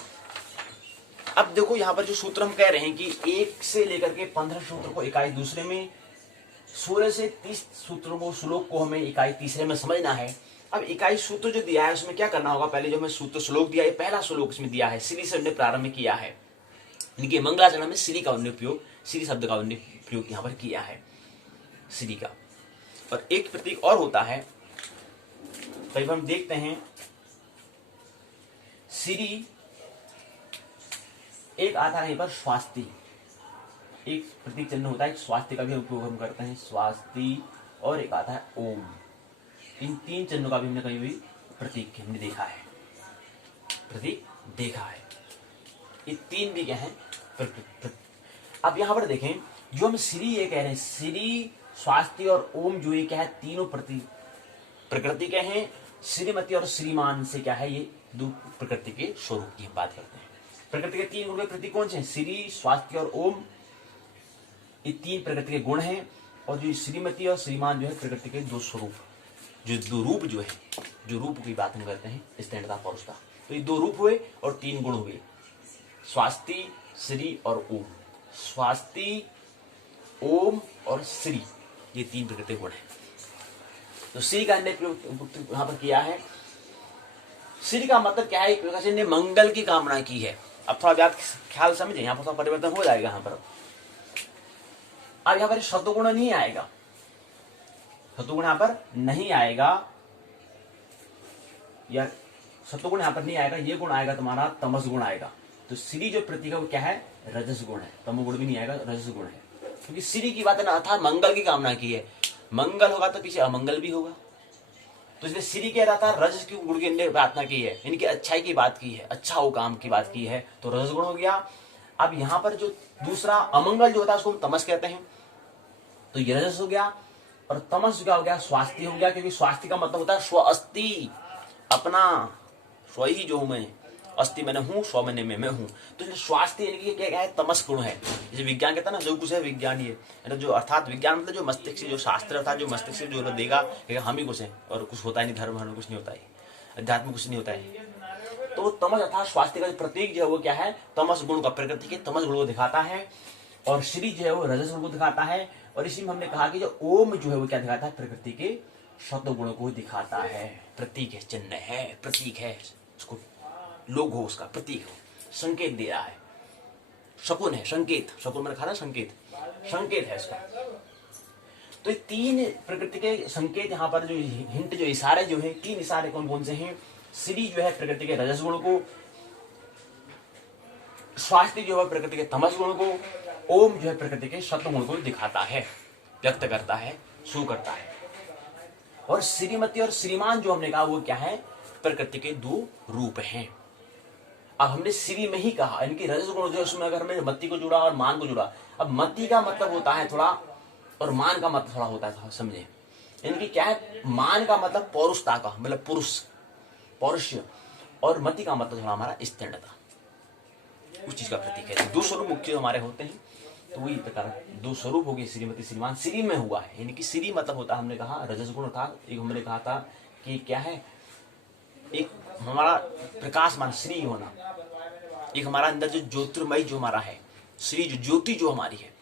अब देखो यहाँ पर जो सूत्र हम कह रहे हैं कि 1 से लेकर के 15 सूत्र को इकाई दूसरे में, 16 से 30 सूत्रों को, श्लोक को हमें इकाई तीसरे में समझना है। अब इकाई सूत्र जो दिया है उसमें क्या करना होगा, पहले जो हमें सूत्र श्लोक दिया है, पहला श्लोक इसमें दिया है, श्री से हमने प्रारंभ किया है। इनके मंगलाचरण में श्री का उन्होंने उपयोग, श्री शब्द का उन्होंने प्रयोग यहाँ पर किया है, श्री का। और एक प्रतीक और होता है, कई बार हम देखते हैं श्री एक आता है यहाँ पर स्वास्ति, एक प्रतीक चिन्ह होता है, स्वास्ति का भी उपयोग हम करते हैं, स्वास्ति, और एक आता है ओम। इन 3 चिन्हों का भी हमने कहीं भी प्रतीक हमने देखा है, प्रतीक देखा है। ये 3 भी क्या है, अब यहाँ पर देखें जो हम श्री ये कह रहे हैं, श्री, स्वास्ति और ओम जो ये क्या है, तीनों प्रकृति के हैं। श्रीमती और श्रीमान से क्या है, ये 2 प्रकृति के स्वरूप की हम बात करते हैं। प्रकृति के 3 गुण के प्रतीक कौन से हैं, श्री, स्वास्ति और ओम, ये 3 प्रकृति के गुण हैं। और जो श्रीमती और श्रीमान जो है प्रकृति के 2 स्वरूप, जो दो रूप जो है, जो रूप की बात हम करते हैं स्त्रीणता पौरुषता, तो ये दो रूप हुए और तीन गुण हुए, स्वास्ति, श्री और ओम। स्वास्ति, ओम और श्री, ये तीन प्रकृति गुण है। तो श्री का हमने प्रयोग यहां पर किया है। श्री का मतलब क्या है? एक प्रकार से ने मंगल की कामना की है। अब थोड़ा व्याप ख्याल समझे, यहाँ पर थोड़ा परिवर्तन हो जाएगा। यहाँ पर अब यहाँ पर शब्दगुण नहीं आएगा, शत्रुगुण यहाँ पर नहीं आएगा, या शत्रुगुण यहाँ पर नहीं आएगा, ये गुण आएगा तुम्हारा तमस गुण आएगा। तो श्री जो प्रतीक है वो क्या है? रजस गुण है। तमोगुण भी नहीं आएगा, रजस गुण है, क्योंकि श्री की बात है ना, अर्थात मंगल की कामना की है। मंगल होगा तो पीछे अमंगल भी होगा, तो इसलिए श्री कह रहा था रजस की गुण की प्रार्थना की है, इनकी अच्छाई की बात की है, अच्छा हो काम की बात की है, तो रजस गुण हो गया। अब यहाँ पर जो दूसरा अमंगल जो होता है उसको हम तमस कहते हैं, तो ये रजस हो गया। और तमस क्या हो गया? स्वास्थ्य हो गया, क्योंकि स्वास्थ्य का मतलब होता है स्व अस्ति, अपना स्व ही जो हूं मैं, अस्ति मैंने हूं, स्व मैंने मैं हूं। तो स्वास्थ्य यानी कि क्या है? तमस गुण है। जैसे विज्ञान कहता है ना, जो कुछ है विज्ञान ही है, जो अर्थात विज्ञान मतलब जो मस्तिष्क से, जो शास्त्र अर्थात जो मस्तिष्क से जो देगा हम ही कुछ है, और कुछ होता ही नहीं, धर्म धर्म कुछ नहीं होता है, अध्यात्म कुछ नहीं होता है। तो तमस अर्थात स्वास्थ्य का प्रतीक जो है वो क्या है? तमस गुण का, प्रकृति के तमस गुण को दिखाता है। और श्री जो है वो रजस गुण को दिखाता है। और इसी में हमने कहा कि जो ओम जो है वो क्या दिखाता है? प्रकृति के शब्द गुणों को दिखाता है। प्रतीक है, चिन्ह है, प्रतीक है, उसको लोग हो, उसका प्रतीक हो, संकेत दे रहा है, शकुन है, संकेत, शकुन मैंने कहा ना संकेत, संकेत है इसका। तो ये तीन प्रकृति के संकेत यहाँ पर जो हिंट, जो इशारे जो है, तीन इशारे कौन कौन से हैं? श्री जो है प्रकृति के रजस गुण को, स्वास्थ्य जो है प्रकृति के तमस गुण को, ओम जो है प्रकृति के सत्व गुण को दिखाता है, व्यक्त करता है, शो करता है। और श्रीमती और श्रीमान जो हमने कहा वो क्या है? प्रकृति के दो रूप हैं। अब हमने श्री में ही कहा, इनकी रजस गुण जो है उसमें अगर हमने मति को जोड़ा और मान को जोड़ा, अब मति का मतलब होता है थोड़ा, और मान का मतलब थोड़ा होता है, समझे? इनकी क्या है? मान का मतलब पौरुषता का, मतलब पुरुष, पौरुष, और मति का मतलब थोड़ा हमारा स्त्रीणता, उस चीज का प्रतीक है। दो स्वरूप मुख्य हमारे होते हैं, तो वही प्रकार दो स्वरूप हो गए, श्रीमती श्रीमान। श्री में हुआ है, यानी कि श्री मतलब होता है, हमने कहा रजस गुण था, एक हमने कहा था कि क्या है? एक हमारा प्रकाशमान श्री होना, एक हमारा अंदर जो ज्योतिर्मय जो हमारा है, श्री जो ज्योति जो हमारी है,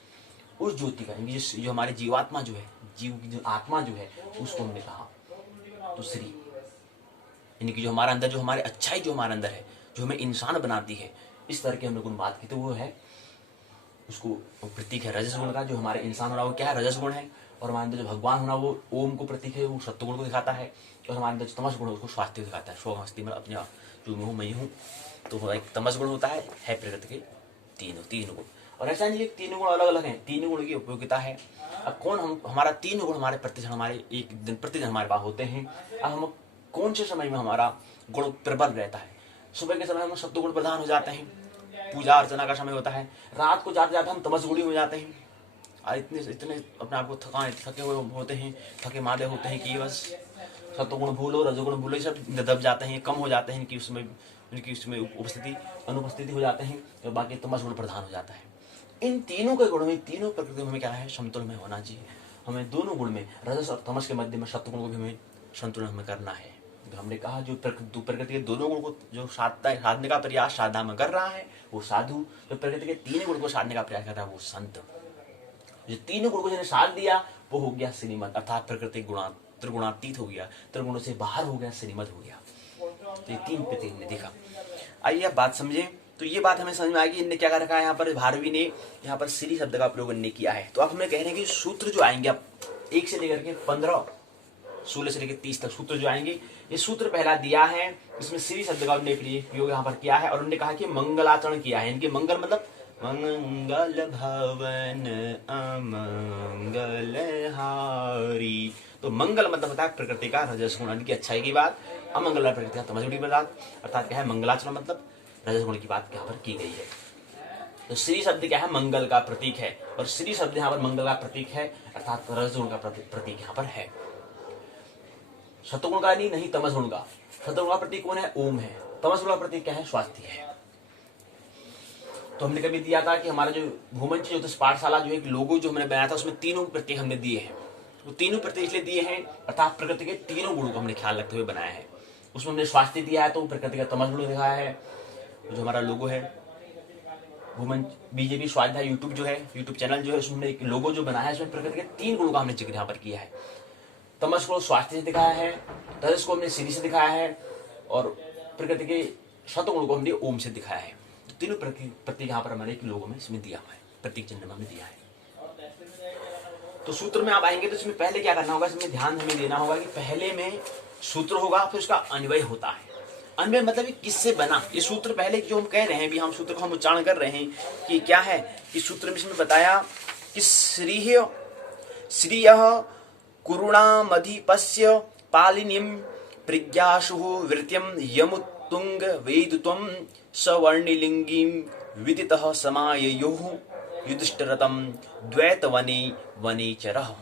उस ज्योति का, जो हमारे जीवात्मा जो है, जीव की जो आत्मा जो है, उसको हमने कहा तो श्री, यानी कि जो हमारा अंदर, जो हमारे अच्छाई जो हमारे अंदर है, जो हमें इंसान बनाती है, इस तरह की हमने गुण बात की, तो वो है, उसको प्रतीक है रजस गुण का। जो हमारे इंसान होना वो क्या है? रजस गुण है। और हमारे अंदर जो भगवान होना वो ओम को प्रतीक है, वो सत्व गुण को दिखाता है। और हमारे अंदर जो तमस गुण है उसको स्वास्थ्य दिखाता है, स्वस्ति में अपने आप जो मैं हूँ, मैं हूँ। तो एक तमस गुण होता है प्रकृति के तीन गुण। और ऐसा नहीं, तीन गुण अलग अलग हैं, तीन गुण की उपयोगिता है। अब कौन हमारा तीन गुण हमारे प्रतिदिन, हमारे एक दिन प्रतिदिन हमारे पास होते हैं। अब हम कौन से समय में हमारा गुण प्रबल रहता है? सुबह के समय हम सत्व गुण प्रधान हो जाते हैं, पूजा अर्चना का समय होता है। रात को जाते जाते हम तमस गुणी हो जाते हैं, इतने अपने आप को थके हुए होते हैं, थके मादे होते हैं कि बस सत्वगुण भूलो, रजोगुण भूलो, सब दब जाते हैं, कम हो जाते हैं, कि उसमें उनकी उसमें उपस्थिति अनुपस्थिति हो जाते हैं, तो बाकी तमस गुण प्रधान हो जाता है। इन तीनों के गुणों में, तीनों प्रकृति में क्या है? समतुल में होना चाहिए। हमें दोनों गुण में, रजस और तमस के मध्य में सत्वगुण को भी हमें संतुलन हमें करना है। हमने कहा जो प्रकृति के दोनों गुण को जो साधने का प्रयास साधना में कर रहा है वो साधु, जो प्रकृति के तीन गुण को साधने का प्रयास कर रहा है वो संत। जो तीनों गुण को जिन्हें साध दिया वो हो गया श्रीमत, अर्थात प्रकृति त्रिगुणातीत हो गया, त्रिगुणों से बाहर हो गया, श्रीमत हो गया। तो ये तीन प्रतीक हमने देखा। आइए आप बात समझे। तो ये बात हमें समझ में आएगी, इनने क्या कर रखा है यहाँ पर, भारवी ने यहाँ पर श्री शब्द का प्रयोग इनने किया है। तो अब हमें कह रहे हैं कि सूत्र जो आएंगे, अब 1 से लेकर के 15, 16 से लेकर 30 तक सूत्र जो आएंगे, ये सूत्र पहला दिया है, इसमें श्री शब्द का उन्होंने प्रयोग यहाँ पर किया है। और उन्होंने कहा कि मंगलाचरण किया है। इनके मंगल मतलब मंगल भवन अमंगल हारी। तो मंगल मतलब होता है प्रकृति का रजस गुण, इनकी अच्छाई की बात, अमंगल प्रकृति का तमस गुण की बात, अर्थात क्या है? मंगलाचरण मतलब रजस गुण की बात यहाँ पर की गई है। तो श्री शब्द क्या है? मंगल का प्रतीक है, और श्री शब्द यहाँ पर मंगल का प्रतीक है, अर्थात रजस गुण का प्रतीक यहाँ पर है। सत्वगुण का नहीं तमस गुण का। सत्वगुण का प्रतीक कौन है? ओम है। तमस गुण का प्रतीक क्या है? स्वास्थ्य है। तो हमने कभी दिया था कि हमारा जो भूमंच ज्योतिष पाठशाला जो एक लोगो जो हमने बनाया था उसमें तीनों प्रतीक हमने दिए हैं, वो तीनों प्रतीक इसलिए दिए हैं अर्थात प्रकृति के तीनों गुणों को हमने ख्याल रखते हुए बनाया है। उसमें हमने स्वास्थ्य दिया है तो प्रकृति का तमस गुण दिखाया है। जो हमारा लोगो है वुमेन बीजेपी स्वाध्याय यूट्यूब जो है यूट्यूब चैनल जो है उसमें एक लोगो जो बनाया है उसमें प्रकृति के 3 गुणों का हमने जिक्र यहाँ पर किया है। तमस को स्वास्थ्य से दिखाया है, रजस को हमने श्री से दिखाया है और प्रकृति के सतगुण को हमने ओम से दिखाया है। तो तीनों प्रतीक यहाँ पर हमारे एक लोगों में इसमें दिया हुआ है, प्रतीक चिन्ह में हमें दिया है। तो सूत्र में आप आएंगे तो इसमें पहले क्या करना होगा, इसमें ध्यान हमें देना होगा कि पहले में सूत्र होगा फिर उसका अन्वय होता है। अन्वय मतलब किससे बना, ये सूत्र पहले जो हम कह रहे हैं, भी हम सूत्र को हम उच्चारण कर रहे हैं कि क्या है। इस सूत्र में इसमें बताया कि श्रीय कुरुणामधिपस्य पालिनीं प्रज्ञाशु वृत्यं यमुत्तुंग वेदुत्वं सवर्णिलिंगीं विदितः समाययोः युधिष्ठिरतं द्वैतवने वनेचरः।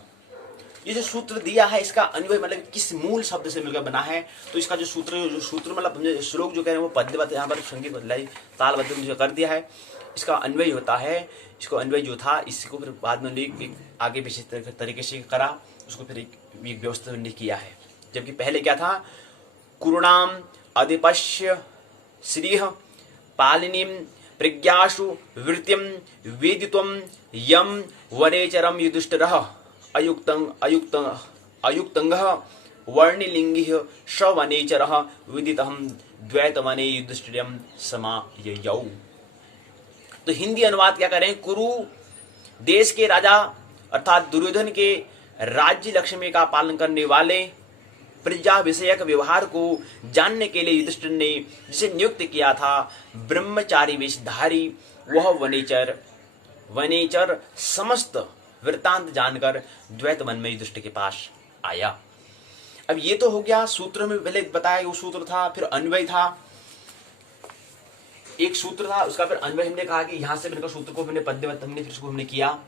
ये जो सूत्र दिया है इसका अन्वय मतलब किस मूल शब्द से मिलकर बना है। तो इसका जो सूत्र मतलब श्लोक जो कह रहे हैं वो पद्यबद्ध यहाँ पर संगीत बदलाई तालबद्ध जो कर दिया है, इसका अन्वय होता है। इसको अन्वय जो था इसको फिर बाद में आगे पीछे तरीके से करा, उसको फिर एक व्यवस्था किया है। जबकि पहले क्या था, कुरुणाम अधिपश्य श्रीह पालिनीं प्रज्ञाशु वृत्तिम वेदित्वं यम वनेचरम युधिष्ठिरः अयुक्तंगः वर्णिलिंगिः सवनेचरः विदितः द्वैतवने युधिष्ठिरं समाययौ। तो हिंदी अनुवाद क्या करें, कुरु देश के राजा अर्थात दुर्योधन के राज्य लक्ष्मी का पालन करने वाले प्रजा विषयक व्यवहार को जानने के लिए युधिष्ठिर ने जिसे नियुक्त किया था ब्रह्मचारी वेशधारी, वह वनेचर समस्त वृत्तांत जानकर द्वैत वन में युधिष्ठिर के पास आया। अब ये तो हो गया सूत्र में पहले बताया वो सूत्र था, फिर अन्वय था, एक सूत्र था उसका फिर अन्वय हमने कहा कि यहां से फिर सूत्र को हमने पद्यबद्ध हमने फिर उसको हमने किया,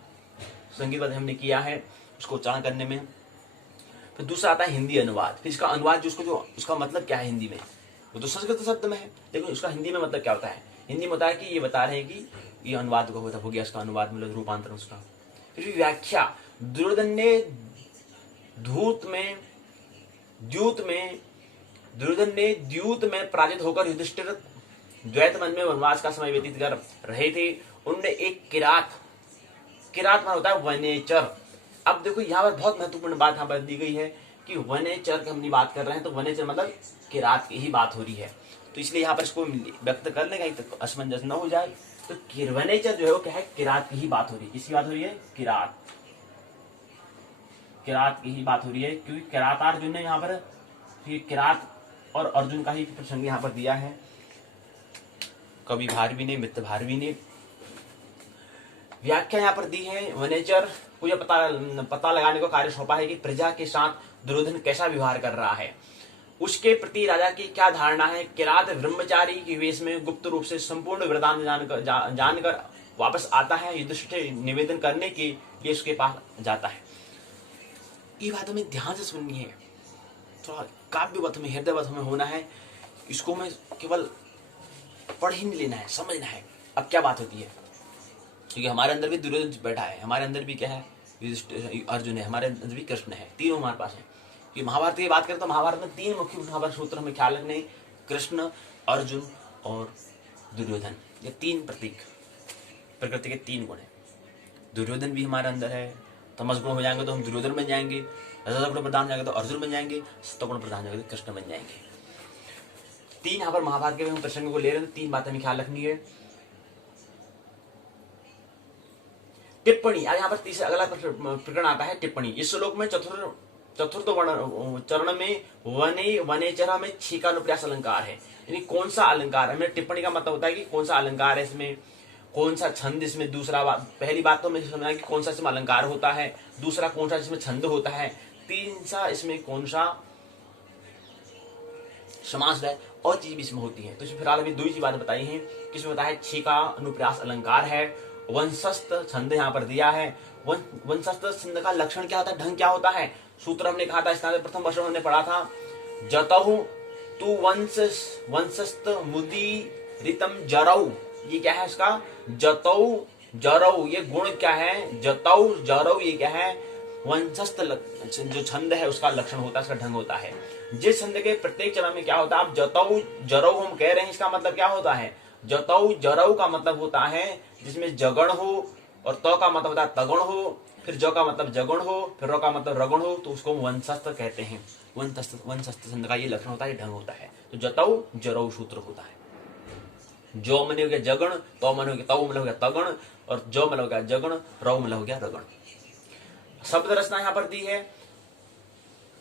संगीतबद्ध हमने किया है उसको उच्चारण करने में। फिर दूसरा आता है हिंदी अनुवाद। फिर इसका अनुवाद जो उसका मतलब क्या है हिंदी में, वो तो संस्कृत शब्द में है लेकिन उसका हिंदी में मतलब क्या होता है। हिंदी में होता है कि ये बता रहे हैं कि ये अनुवाद हो गया उसका अनुवाद मतलब रूपांतरण उसका। फिर व्याख्या, दुर्योधन ने द्यूत में पराजित होकर युधिष्ठिर द्वैत वन में वनवास का समय व्यतीत कर रहे थे। उन्होंने एक किरात मान होता है वनेचर। अब देखो यहाँ पर बहुत महत्वपूर्ण बात यहाँ पर दी गई है कि वनेचर की हम बात कर रहे हैं तो वनेचर मतलब किरात की ही बात हो रही है। तो इसलिए यहाँ पर इसको व्यक्त कर लेगा तो असमंजस न हो जाए। तो वनेचर जो है वो क्या है, किरात की ही बात हो रही है। किसकी बात हो रही है, किरात की ही बात हो रही है क्योंकि किरात अर्जुन ने यहाँ पर किरात और अर्जुन का ही प्रसंग यहाँ पर दिया है। कवि भारवी ने मित्र भारवी ने व्याख्या यहाँ पर दी है। वनेचर को यह पता लगाने को कार्य सौंपा है कि प्रजा के साथ दुर्योधन कैसा व्यवहार कर रहा है, उसके प्रति राजा की क्या धारणा है। किरात ब्रह्मचारी के वेश में गुप्त रूप से संपूर्ण वृत्तांत जानकर वापस आता है, युधिष्ठिर निवेदन करने के लिए उसके पास जाता है। ये बात हमें ध्यान से सुननी है, थोड़ा काव्यवत में हृदयवत में होना है। इसको मैं केवल पढ़ ही नहीं लेना है, समझना है अब क्या बात होती है। क्योंकि हमारे अंदर भी दुर्योधन बैठा है, हमारे अंदर भी क्या है अर्जुन है, हमारे अंदर भी कृष्ण है, तीनों हमारे पास है। कि महाभारत की बात करें तो महाभारत में 3 मुख्य महाभारत सूत्र में ख्याल रखने, कृष्ण, अर्जुन और दुर्योधन। ये 3 प्रतीक प्रकृति के 3 गुण है। दुर्योधन भी हमारे अंदर है, तमस गुण हो जाएंगे तो हम दुर्योधन बन जाएंगे, रजस गुण प्रधान जाएंगे तो अर्जुन बन जाएंगे, सत्व गुण प्रधान जाएंगे तो कृष्ण बन जाएंगे। 3 यहाँ पर महाभारत के हम प्रसंग को ले रहे हैं तो 3 बातें हमें ख्याल रखनी है। टिप्पणी, आज यहाँ पर तीसरा अगला प्रकरण आता है टिप्पणी। इस श्लोक में चतुर्थ चरण में वनेचर में छी का अनुप्रास अलंकार है, यानी कौन सा अलंकार है। टिप्पणी का मतलब होता है कि कौन सा अलंकार है इसमें, कौन सा छंद इसमें। दूसरा बात, पहली बात तो हमें समझना है कि कौन सा इसमें अलंकार होता है, दूसरा कौन सा इसमें छंद होता है, तीसरा इसमें कौन सा समास है और चीज भी इसमें होती है। तो फिलहाल अभी 2 ही बातें बताई हैं। किसमें बताया, छी का अनुप्रास अलंकार है, वंशस्थ छंद यहाँ पर दिया है। वंशस्थ छंद का लक्षण क्या होता है, ढंग क्या होता है। सूत्र हमने कहा था, स्नातक प्रथम वर्ष हमने पढ़ा था, जतहु तु वंशस्थ मुदी रितम जरऊ। ये क्या है इसका, जतऊ जरऊ, ये गुण क्या है, जतऊ जरऊ ये क्या है, वंशस्थ जो छंद है उसका लक्षण होता है, उसका ढंग होता है। जिस छंद के प्रत्येक चरण में क्या होता है, आप जतऊ जरऊ हम कह रहे हैं, इसका मतलब क्या होता है, जतऊ जरऊ का मतलब होता है जिसमें जगण हो, और तो का मतलब होता है तगुण हो, फिर ज का मतलब जगुण हो, फिर र का मतलब रगुण हो, तो उसको वंशस्थ कहते हैं। वंशस्थ छंद का ये लक्षण होता है, ढंग होता है। तो जतऊ जरऊ सूत्र होता है। जो मन हो गया जगण, तो मन हो गया तऊ, मन हो गया तगण, और जो मन हो गया जगण, रऊ मन हो गया रगण। शब्द रचना यहाँ पर दी है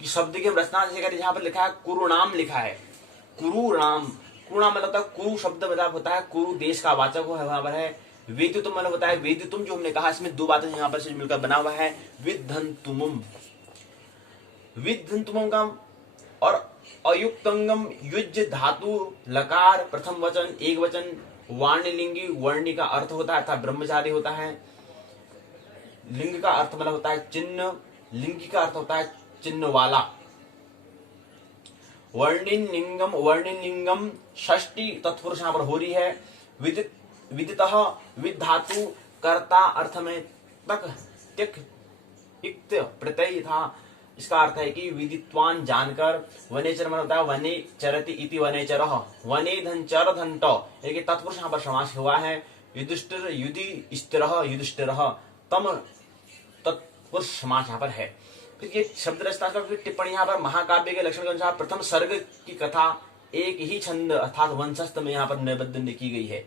कि शब्द की हम रचना जैसे करें, यहाँ पर लिखा है कुरुनाम लिखा है, कुरुनाम। कुरुनाम मतलब कुरु शब्द मतलब होता है कुरु देश का वाचक हो, वहां पर है। वेदितुम मतलब होता है वेदितुम, जो हमने कहा इसमें दो बातें यहाँ पर से मिलकर बना हुआ है, विद्धंतुमुम। विद्धंतुमुम का और अयुक्तंगम युज धातु लकार प्रथम वचन एक वचन वाणिलिंगी, वर्णी का अर्थ होता है अर्थात ब्रह्मचारी होता है। लिंग का अर्थ मतलब होता है चिन्ह, लिंगी का अर्थ होता है चिन्ह वाला। वर्णिलिंगम षष्टि तत्पुरुष यहाँ पर हो रही है। विदितः विद धातु कर्ता अर्थ में तक तिक इक्त प्रत्यय था। इसका अर्थ है कि विदित्वान जानकर। वनेचर मतलब होता है वने चरति इति वनेचरः, वने धन चर धन ट, एक तत्पुरुष यहाँ पर समास हुआ है। युधिष्ठिर युधिष्ठिरः युधिष्ठिरः, तम तत्पुरुष समास यहाँ पर है। फिर ये शब्द रचना का टिप्पणी यहाँ पर महाकाव्य के लक्षण के अनुसार प्रथम सर्ग की कथा एक ही छंद अर्थात वंशस्थ में यहाँ पर निबद्ध की गई है।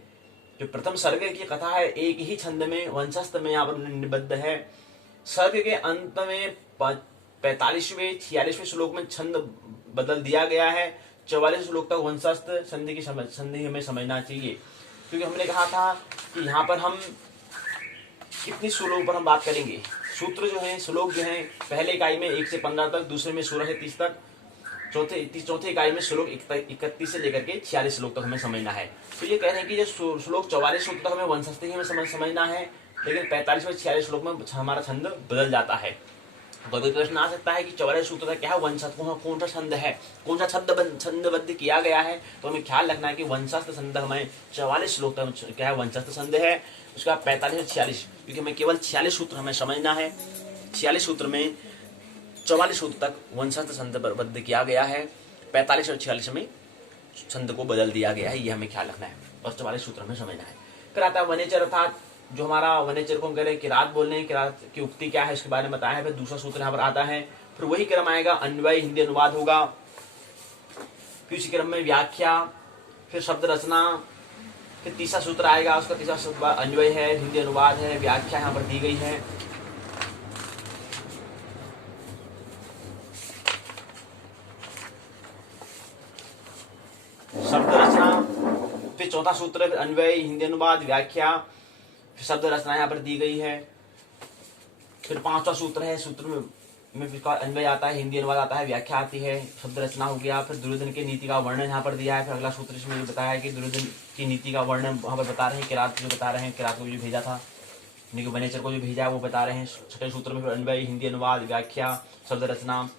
जो प्रथम सर्ग की कथा है एक ही छंद में वंशस्थ में यहाँ पर निबद्ध है। सर्ग के अंत में 45वें 46वें श्लोक में छंद बदल दिया गया है। 44 श्लोक तक वंशस्थ संधि हमें समझना चाहिए, क्योंकि हमने कहा था कि यहाँ पर हम कितनी श्लोक पर हम बात करेंगे। सूत्र जो है श्लोक जो है पहले इकाई में 1 से 15 तक, दूसरे में 16 से 30 तक, चौथे इकाई में श्लोक 31 से लेकर के 46 श्लोक तक हमें समझना है। तो ये कह रहे हैं कि जो श्लोक 44 श्लोक तक हमें वंशस्थ ही हमें समझना है, लेकिन 45 और 46 श्लोक में हमारा छंद बदल जाता है। तो अभी प्रश्न आ सकता है कि 44 सूत्र का क्या है, वंशस्थ कौन सा छंद है, कौन सा छंदबद्ध किया गया है। तो हमें ख्याल रखना है कि वंशस्थ छंद हमें 44 श्लोक तक क्या है वंशस्थ छंद है, उसका 45 और 46, क्योंकि हमें केवल 46 सूत्र हमें समझना है। 46 सूत्र में 44 सूत्र तक वंशस्थ छंदबद्ध किया गया है, 45 और 46 में छंद को बदल दिया गया है, ये हमें ख्याल रखना है और 44 सूत्र हमें समझना है। फिर आता है वनेचर, अर्थात जो हमारा वनेचर को हम कह रहे हैं किरात बोल रहे हैं, किरात की उक्ति क्या है इसके बारे में बताया है। फिर दूसरा सूत्र यहाँ पर आता है, फिर वही क्रम आएगा, अन्वय हिंदी अनुवाद होगा, फिर उसी क्रम में व्याख्या, फिर शब्द रचना, फिर तीसरा सूत्र आएगा, उसका तीसरा सूत्र अन्वय है, हिंदी अनुवाद है, व्याख्या यहाँ पर दी गई है। शब्द रचना, फिर चौथा सूत्र, फिर अन्वय हिंदी अनुवाद व्याख्या, फिर शब्द रचना यहाँ पर दी गई है। फिर पांचवा सूत्र है, सूत्र में अन्वय आता है, हिंदी अनुवाद आता है, व्याख्या आती है, शब्द रचना हो गया। फिर दुर्योधन की नीति का वर्णन यहाँ पर दिया है। फिर अगला सूत्र इसमें बताया है कि दुर्योधन की नीति का वर्णन वहाँ पर बता रहे हैं, किरात जो बता रहे हैं, किरात को जो भेजा था, वनेचर को जो भेजा है वो बता रहे हैं। छठे सूत्र में फिर अन्वय हिंदी अनुवाद व्याख्या शब्द रचना।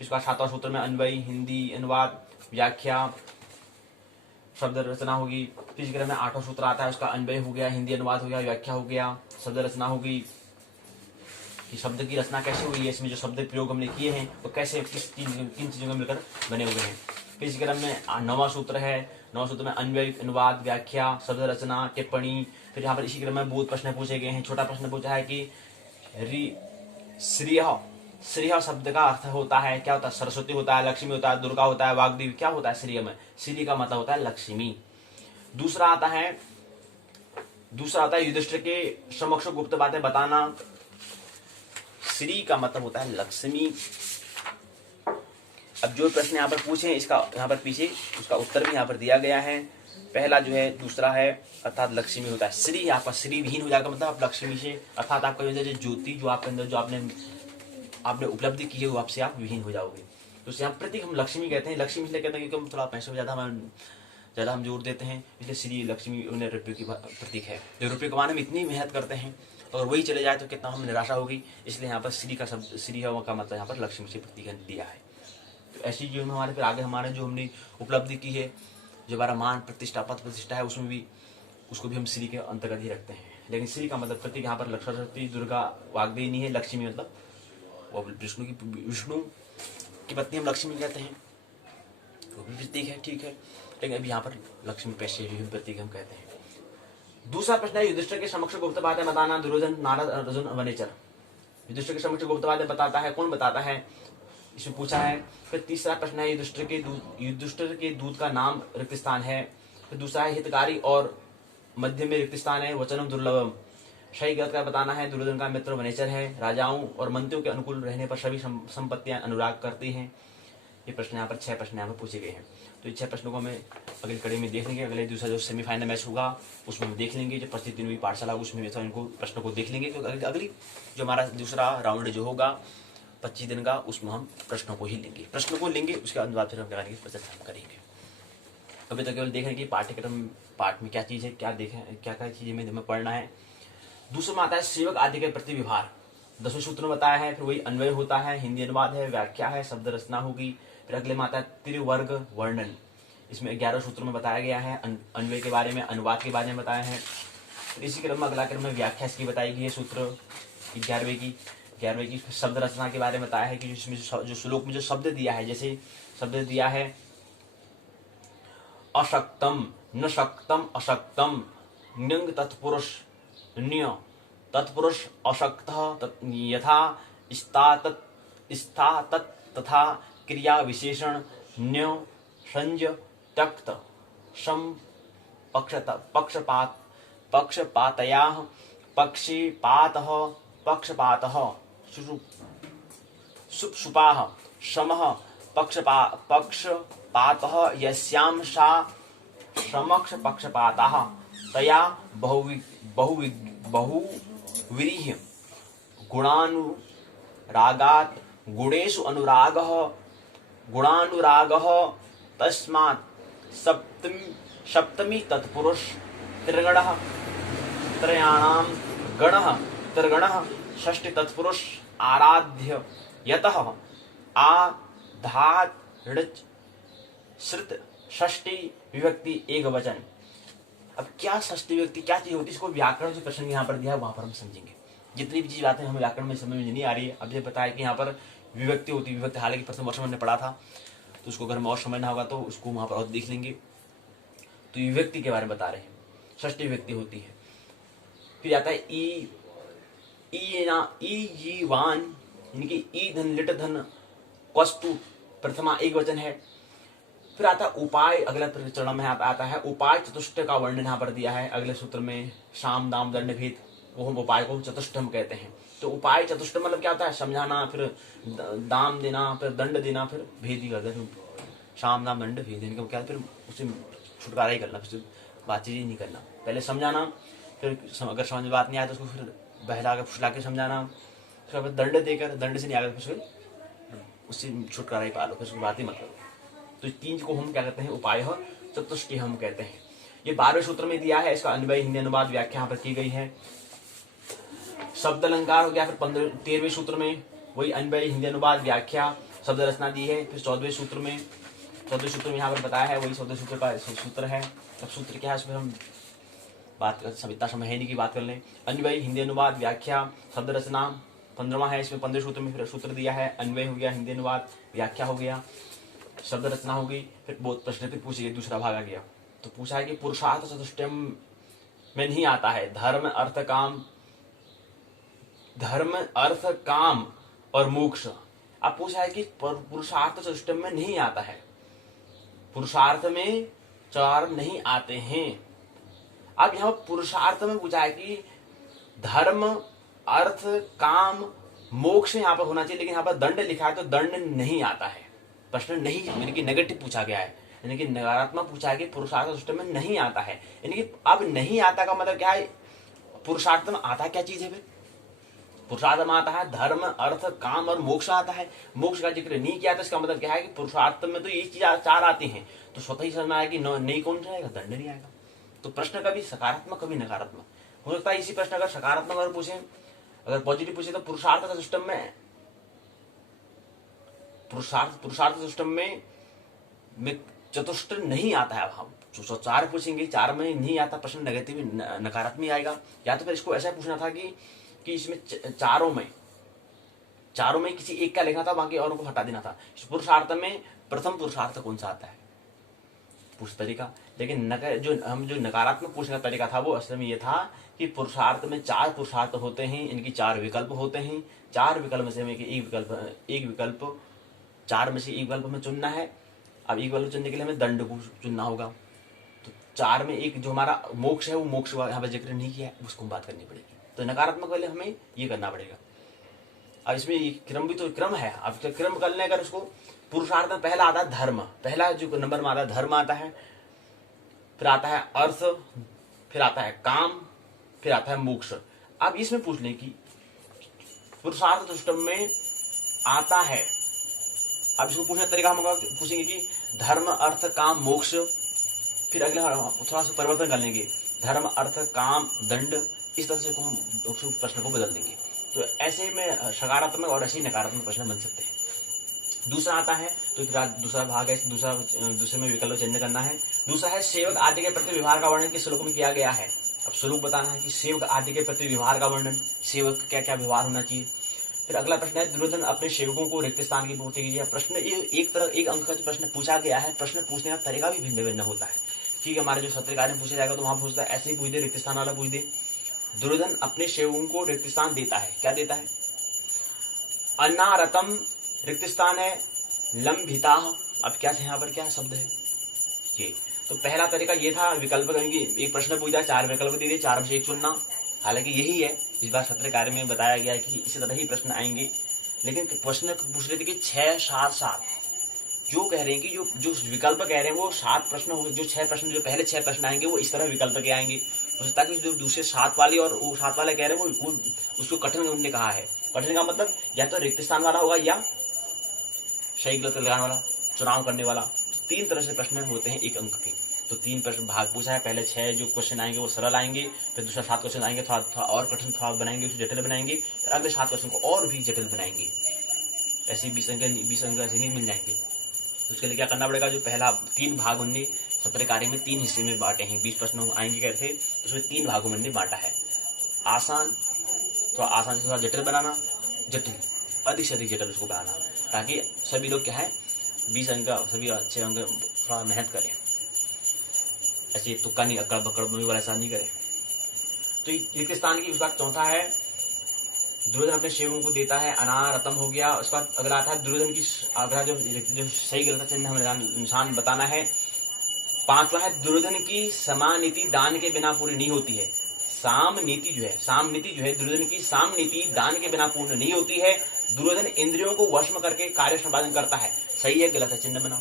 इसका सातवां सूत्र में अन्वय हिंदी अनुवाद व्याख्या शब्द रचना होगी। फिर क्रम में आठवां सूत्र आता है, उसका अन्वय हो गया, हिंदी अनुवाद हो गया, व्याख्या हो गया, शब्द रचना होगी कि शब्द की रचना कैसे हुई है, इसमें जो शब्द प्रयोग हमने किए हैं तो कैसे किन चीजों में मिलकर बने हुए हैं। फिर इस क्रम में नौवां सूत्र है, नौवां सूत्र में अन्वय अनुवाद व्याख्या शब्द रचना टिप्पणी। फिर यहाँ पर इसी क्रम में बहुत प्रश्न पूछे गए हैं। छोटा प्रश्न पूछा है कि श्रीय शब्द का अर्थ होता है, क्या होता है, सरस्वती होता है, लक्ष्मी होता है, दुर्गा होता है, वाग्देवी, क्या होता है श्रीय में, श्री का मतलब होता है लक्ष्मी। दूसरा आता है युधिष्ठिर के समक्ष गुप्त बातें बताना, श्री का मतलब होता है लक्ष्मी। अब जो प्रश्न यहाँ पर पूछे इसका यहाँ पर पीछे उसका उत्तर भी यहाँ पर दिया गया है। पहला जो है दूसरा है अर्थात लक्ष्मी होता है, श्री यहाँ पर श्री विहीन हो जाएगा, मतलब आप लक्ष्मी से अर्थात आपका जो ज्योति जो आपके अंदर जो आपने उपलब्धि की है वो आपसे आप विहीन हो जाओगे। तो यहाँ प्रतीक हम लक्ष्मी कहते हैं। लक्ष्मी इसलिए कहते हैं क्योंकि हम थोड़ा पैसे में ज्यादा हम जोर देते हैं, इसलिए श्री लक्ष्मी उन्हें रुपये की प्रतीक है। जो रुपये कमाने में इतनी मेहनत करते हैं और वही चले जाए तो कितना हम निराशा होगी, इसलिए यहाँ पर श्री का शब्द श्री का मतलब यहाँ पर लक्ष्मी से प्रतीक दिया है। तो ऐसी जीवन में हमारे फिर आगे हमारे जो हमने उपलब्धि की है, जो हमारा मान प्रतिष्ठा पद प्रतिष्ठा है, उसमें भी उसको भी हम श्री के अंतर्गत ही रखते हैं। लेकिन श्री का मतलब प्रतीक यहाँ पर सरस्वती दुर्गा वाग्देवी नहीं है, लक्ष्मी मतलब वो विष्णु की पत्नी हम लक्ष्मी कहते हैं, वो भी प्रतीक है, ठीक है। लेकिन अभी यहाँ पर लक्ष्मी पैसे भी प्रतीक हम कहते हैं। दूसरा प्रश्न है, युधिष्ठिर के समक्ष गुप्त बातें बताना, दुर्योधन, नारद, अर्जुन, वनेचर। युधिष्ठिर के समक्ष गुप्त बातें बताता है, कौन बताता है, इसमें पूछा है। फिर तीसरा प्रश्न है, युधिष्ठिर के दूत का नाम रिक्त स्थान है। फिर दूसरा है, हितकारी और मध्य में रिक्त स्थान है, वचनम दुर्लभम। सही गलत का बताना है। दुर्योधन का मित्र वनेचर है। राजाओं और मंत्रियों के अनुकूल रहने पर सभी संपत्तियां अनुराग करती हैं। ये प्रश्न यहाँ पर 6 प्रश्न यहाँ पर पूछे गए हैं। तो ये 6 प्रश्नों को हमें अगली कड़ी में देख लेंगे। अगले दूसरा जो सेमीफाइनल मैच होगा उसमें हम देख लेंगे। जो प्रतिदिन पाठशाला होगी उसमें इनको प्रश्नों को देख लेंगे। क्योंकि अगली जो हमारा दूसरा राउंड जो होगा 25 दिन का, उसमें हम प्रश्नों को ही लेंगे, प्रश्नों को लेंगे। उसके बाद फिर हम क्या करेंगे। अभी तो केवल देख रहे हैं कि पाठ्यक्रम पाठ में क्या चीज़ है, क्या देखें, क्या क्या चीज़ें हमें पढ़ना है। दूसरा में आता है सेवक आदि के प्रति व्यवहार, 10वें सूत्र में बताया है। फिर वही अन्वय होता है, हिंदी अनुवाद है, व्याख्या है, शब्द रचना होगी। फिर अगले में आता है त्रिवर्ग वर्णन, इसमें 11 सूत्र में बताया गया है। अन्वय के बारे में, अनुवाद के बारे में बताया है। फिर इसी क्रम में अगला क्रम में व्याख्या इसकी बताई गई है, सूत्र 11वें की शब्द रचना के बारे में बताया है कि इसमें जो श्लोक में जो शब्द दिया है, जैसे शब्द दिया है अशक्तम, न शक्तम, अशक्तम, न्यंग तत्पुरुष, न्य तत्पुरुष, अशक्तः यथा स्था तत् तथा क्रिया विशेषण, न्य संज त्यक्त सम पक्षपातयाः पक्षपातः पक्षपातः सुप्सुपाः समः पक्षपातः यस्यां सा समक्ष पक्षपातः तया बहुविरीह गुणानुरागात् गुणेषु गुणानुरागः तस्मात् सप्तमी तत्पुरुष त्रिगणः त्रयाणां गणः त्रिगणः षष्ठी तत्पुरुष आराध्य यतः आधात श्रुत षष्ठी विभक्ति एक वचन। अब क्या षष्ठी विभक्ति क्या चीज होती है, इसको व्याकरण जो प्रश्न यहाँ पर दिया है वहां पर हम समझेंगे। जितनी भी चीज बातें हमें व्याकरण में समझ में नहीं आ रही है, अब ये बताया कि यहाँ पर विभक्ति होती है। विभक्ति हालांकि प्रथम वर्ष में हमने पढ़ा था, तो उसको अगर और समझना होगा तो उसको वहां पर और देख लेंगे। तो विभक्ति के बारे में बता रहे हैं, षष्ठी विभक्ति होती है। फिर आता है वान, यानी कि ई धन लिट धन वस्तु, प्रथमा एक वचन है। फिर आता है उपाय, अगला चरण में आता है उपाय चतुष्ट का वर्णन यहाँ पर दिया है। अगले सूत्र में शाम दाम दंड भेद, वो हम उपाय को चतुष्ट हम कहते हैं। तो उपाय चतुष्ट मतलब क्या होता है, समझाना, फिर दाम देना, फिर दंड देना, फिर भेद ही करते हैं। शाम दाम दंड भेद देने का क्या, फिर उसे छुटकारा ही करना, फिर बातचीत ही नहीं करना। पहले समझाना, फिर अगर समझ में बात नहीं आए तो उसको फिर बहला के फुसला के समझाना, फिर दंड देकर, दंड से नहीं आकर फिर उससे छुटकारा ही पालो, फिर उसकी बात ही मत करो। तो 3 को हम क्या कहते हैं, उपाय चतुष्टि हम कहते हैं। ये 12वें सूत्र में दिया है, इसका अन्वय हिंदी अनुवाद व्याख्या यहाँ पर की गई है। शब्द अलंकार हो गया, फिर 13वें सूत्र में वही अन्वय हिंदी अनुवाद व्याख्या शब्द रचना दी है। फिर 14वें सूत्र में यहाँ पर बताया है, वही 14वें सूत्र का सूत्र है। अब सूत्र क्या है उसमें हम बात कर, सब इतना समय है नहीं की बात कर लें। अन्वय हिंदी अनुवाद व्याख्या शब्द रचना 15वां है, इसमें 15वें सूत्र में फिर सूत्र दिया है। अन्वय हो गया, हिंदी अनुवाद व्याख्या हो गया, शब्द रचना हो गई। फिर बहुत प्रश्न फिर पूछे, दूसरा भाग आ गया। तो पूछा है कि पुरुषार्थ चतुष्टयम में नहीं आता है, धर्म अर्थ काम और मोक्ष। अब पूछा है कि पुरुषार्थ चतुष्टयम में नहीं आता है, पुरुषार्थ में 4 नहीं आते हैं। अब यहाँ पुरुषार्थ में पूछा है कि धर्म अर्थ काम मोक्ष यहाँ पर होना चाहिए, लेकिन यहाँ पर दंड लिखा है तो दंड नहीं आता है। प्रश्न नहीं, यानी कि नेगेटिव पूछा गया है, यानी कि नकारात्मक पूछा है कि पुरुषार्थ सिस्टम में नहीं आता है। यानी कि अब नहीं आता का मतलब क्या है, पुरुषार्थ में आता क्या चीज है। फिर पुरुषार्थ में आता है धर्म अर्थ काम और मोक्ष आता है। मोक्ष का जिक्र नहीं किया, तो इसका मतलब क्या है कि पुरुषार्थ में तो ये चीज 4 आती हैं, तो स्वतः ही समझ में आएगा कि नहीं कौन जाएगा, दंड नहीं आएगा। तो प्रश्न कभी सकारात्मक कभी नकारात्मक हो सकता है। इसी प्रश्न अगर सकारात्मक अगर पूछे, अगर पॉजिटिव पूछे, तो पुरुषार्थ सिस्टम में चतुष्ट नहीं आता है। अब हम 4 पूछेंगे, 4 में नहीं आता, प्रश्न नेगेटिव नकारात्मक आएगा। या तो फिर इसको ऐसा पूछना था कि इसमें चारों में किसी एक का लिखना था, बाकी औरों को हटा देना था। इस पुरुषार्थ में प्रथम पुरुषार्थ कौन सा आता है, पूछ तरीका। लेकिन जो नकारात्मक पूछने का तरीका था वो असल में ये था कि पुरुषार्थ में 4 पुरुषार्थ होते हैं, इनकी 4 विकल्प होते हैं। 4 विकल्प में से हमें एक विकल्प 4 में से एक विकल्प में चुनना है। अब एक विकल्प चुनने के लिए हमें दंड को चुनना होगा। तो 4 में एक जो हमारा मोक्ष है, वो मोक्ष यहाँ पर जिक्र नहीं किया है, उसको हम बात करनी पड़ेगी। तो नकारात्मक वाले हमें ये करना पड़ेगा। अब इसमें क्रम भी तो क्रम है। अब क्रम करने अगर उसको पुरुषार्थ में पहला आता है धर्म, पहला जो नंबर में आता है धर्म आता है, फिर आता है अर्थ, फिर आता है काम, फिर आता है मोक्ष। अब इसमें पूछ लें कि पुरुषार्थ सिस्टम में आता है, अब इसको पूछने का तरीका हम पूछेंगे कि धर्म अर्थ काम मोक्ष, फिर अगले थोड़ा सा परिवर्तन कर लेंगे, धर्म अर्थ काम दंड, इस तरह से हम प्रश्न को बदल देंगे। तो ऐसे में सकारात्मक और ऐसे नकारात्मक प्रश्न बन सकते हैं। दूसरा आता है, तो दूसरा भाग है, दूसरे में विकल्प चयन करना है। दूसरा है सेवक आदि के प्रति व्यवहार का वर्णन किस श्लोक में किया गया है। अब श्लोक बताना है कि सेवक आदि के प्रति व्यवहार का वर्णन, सेवक क्या क्या व्यवहार होना चाहिए। फिर अगला प्रश्न है दुर्योधन अपने सेवकों को रिक्त स्थान की पूर्ति कीजिए। प्रश्न एक अंक का जो प्रश्न पूछा गया है, प्रश्न पूछने का तरीका भी भिन्न भिन्न होता है। ठीक है, हमारे जो सत्र कार्य में पूछा जाएगा तो वहां पूछता है, ऐसे ही पूछ दे, रिक्त स्थान वाला पूछ दे। दुर्योधन अपने सेवकों को रिक्त स्थान देता है, क्या देता है, अनारतम रिक्त स्थान है, लंबिता। अब क्या है यहाँ पर, क्या शब्द है ये। तो पहला तरीका ये था विकल्प, क्योंकि एक प्रश्न पूछा 4 विकल्प दे दिए, 4 में से एक चुनना। हालांकि यही है, इस बार सत्र कार्य में बताया गया है कि इसी तरह ही प्रश्न आएंगे। लेकिन प्रश्न पूछ रहे थे कि 6, 7, 7 जो कह रहे हैं कि जो विकल्प कह रहे हैं वो 7 प्रश्न, जो 6 प्रश्न, जो पहले 6 प्रश्न आएंगे वो इस तरह विकल्प के आएंगे। ताकि जो दूसरे 7 वाले और वो 7 वाले कह रहे हैं वो उसको कठिन उन्होंने कहा है। कठिन का मतलब या तो रिक्त स्थान वाला होगा या सही गलत लगाने वाला, चुनाव करने वाला। तो 3 तरह से प्रश्न होते हैं एक अंक के। तो 3 प्रश्न भाग पूछा है। पहले 6 जो क्वेश्चन आएंगे वो सरल आएंगे, फिर दूसरा 7 क्वेश्चन आएंगे थोड़ा और कठिन, थोड़ा बनाएंगे, उसे जटिल बनाएंगे, फिर अगले 7 क्वेश्चन को और भी जटिल बनाएंगे। ऐसे 20 अंक ऐसे नहीं मिल जाएंगे। तो उसके लिए क्या करना पड़ेगा, जो पहला 3 भाग उनने सत्र कार्य में 3 हिस्से में बांटे हैं। 20 प्रश्न आएंगे कहते थे, तो उसमें 3 भागों में बांटा है। आसान, थोड़ा आसान से थोड़ा जटिल बनाना, जटिल अधिक से अधिक जटिल उसको बनाना, ताकि सभी लोग क्या है 20 अंक सभी अच्छे अंक थोड़ा मेहनत करें। ऐसे तुक्का नहीं, अकड़ बकड़ वाला ऐसा नहीं करें। तो रिक्त स्थान की उसका चौथा है दुर्योधन अपने सेवकों को देता है, अनारतम हो गया। उसका अगला था दुर्योधन की अगला जो सही गलत चिन्ह हमें निशान बताना है। 5वां है दुर्योधन की समान नीति दान के बिना पूरी नहीं होती है। साम नीति जो है दुर्योधन की साम नीति दान के बिना पूर्ण नहीं होती है। दुर्योधन इंद्रियों को वश में करके कार्य संपादन करता है, सही है गलत है चिन्ह बनाओ।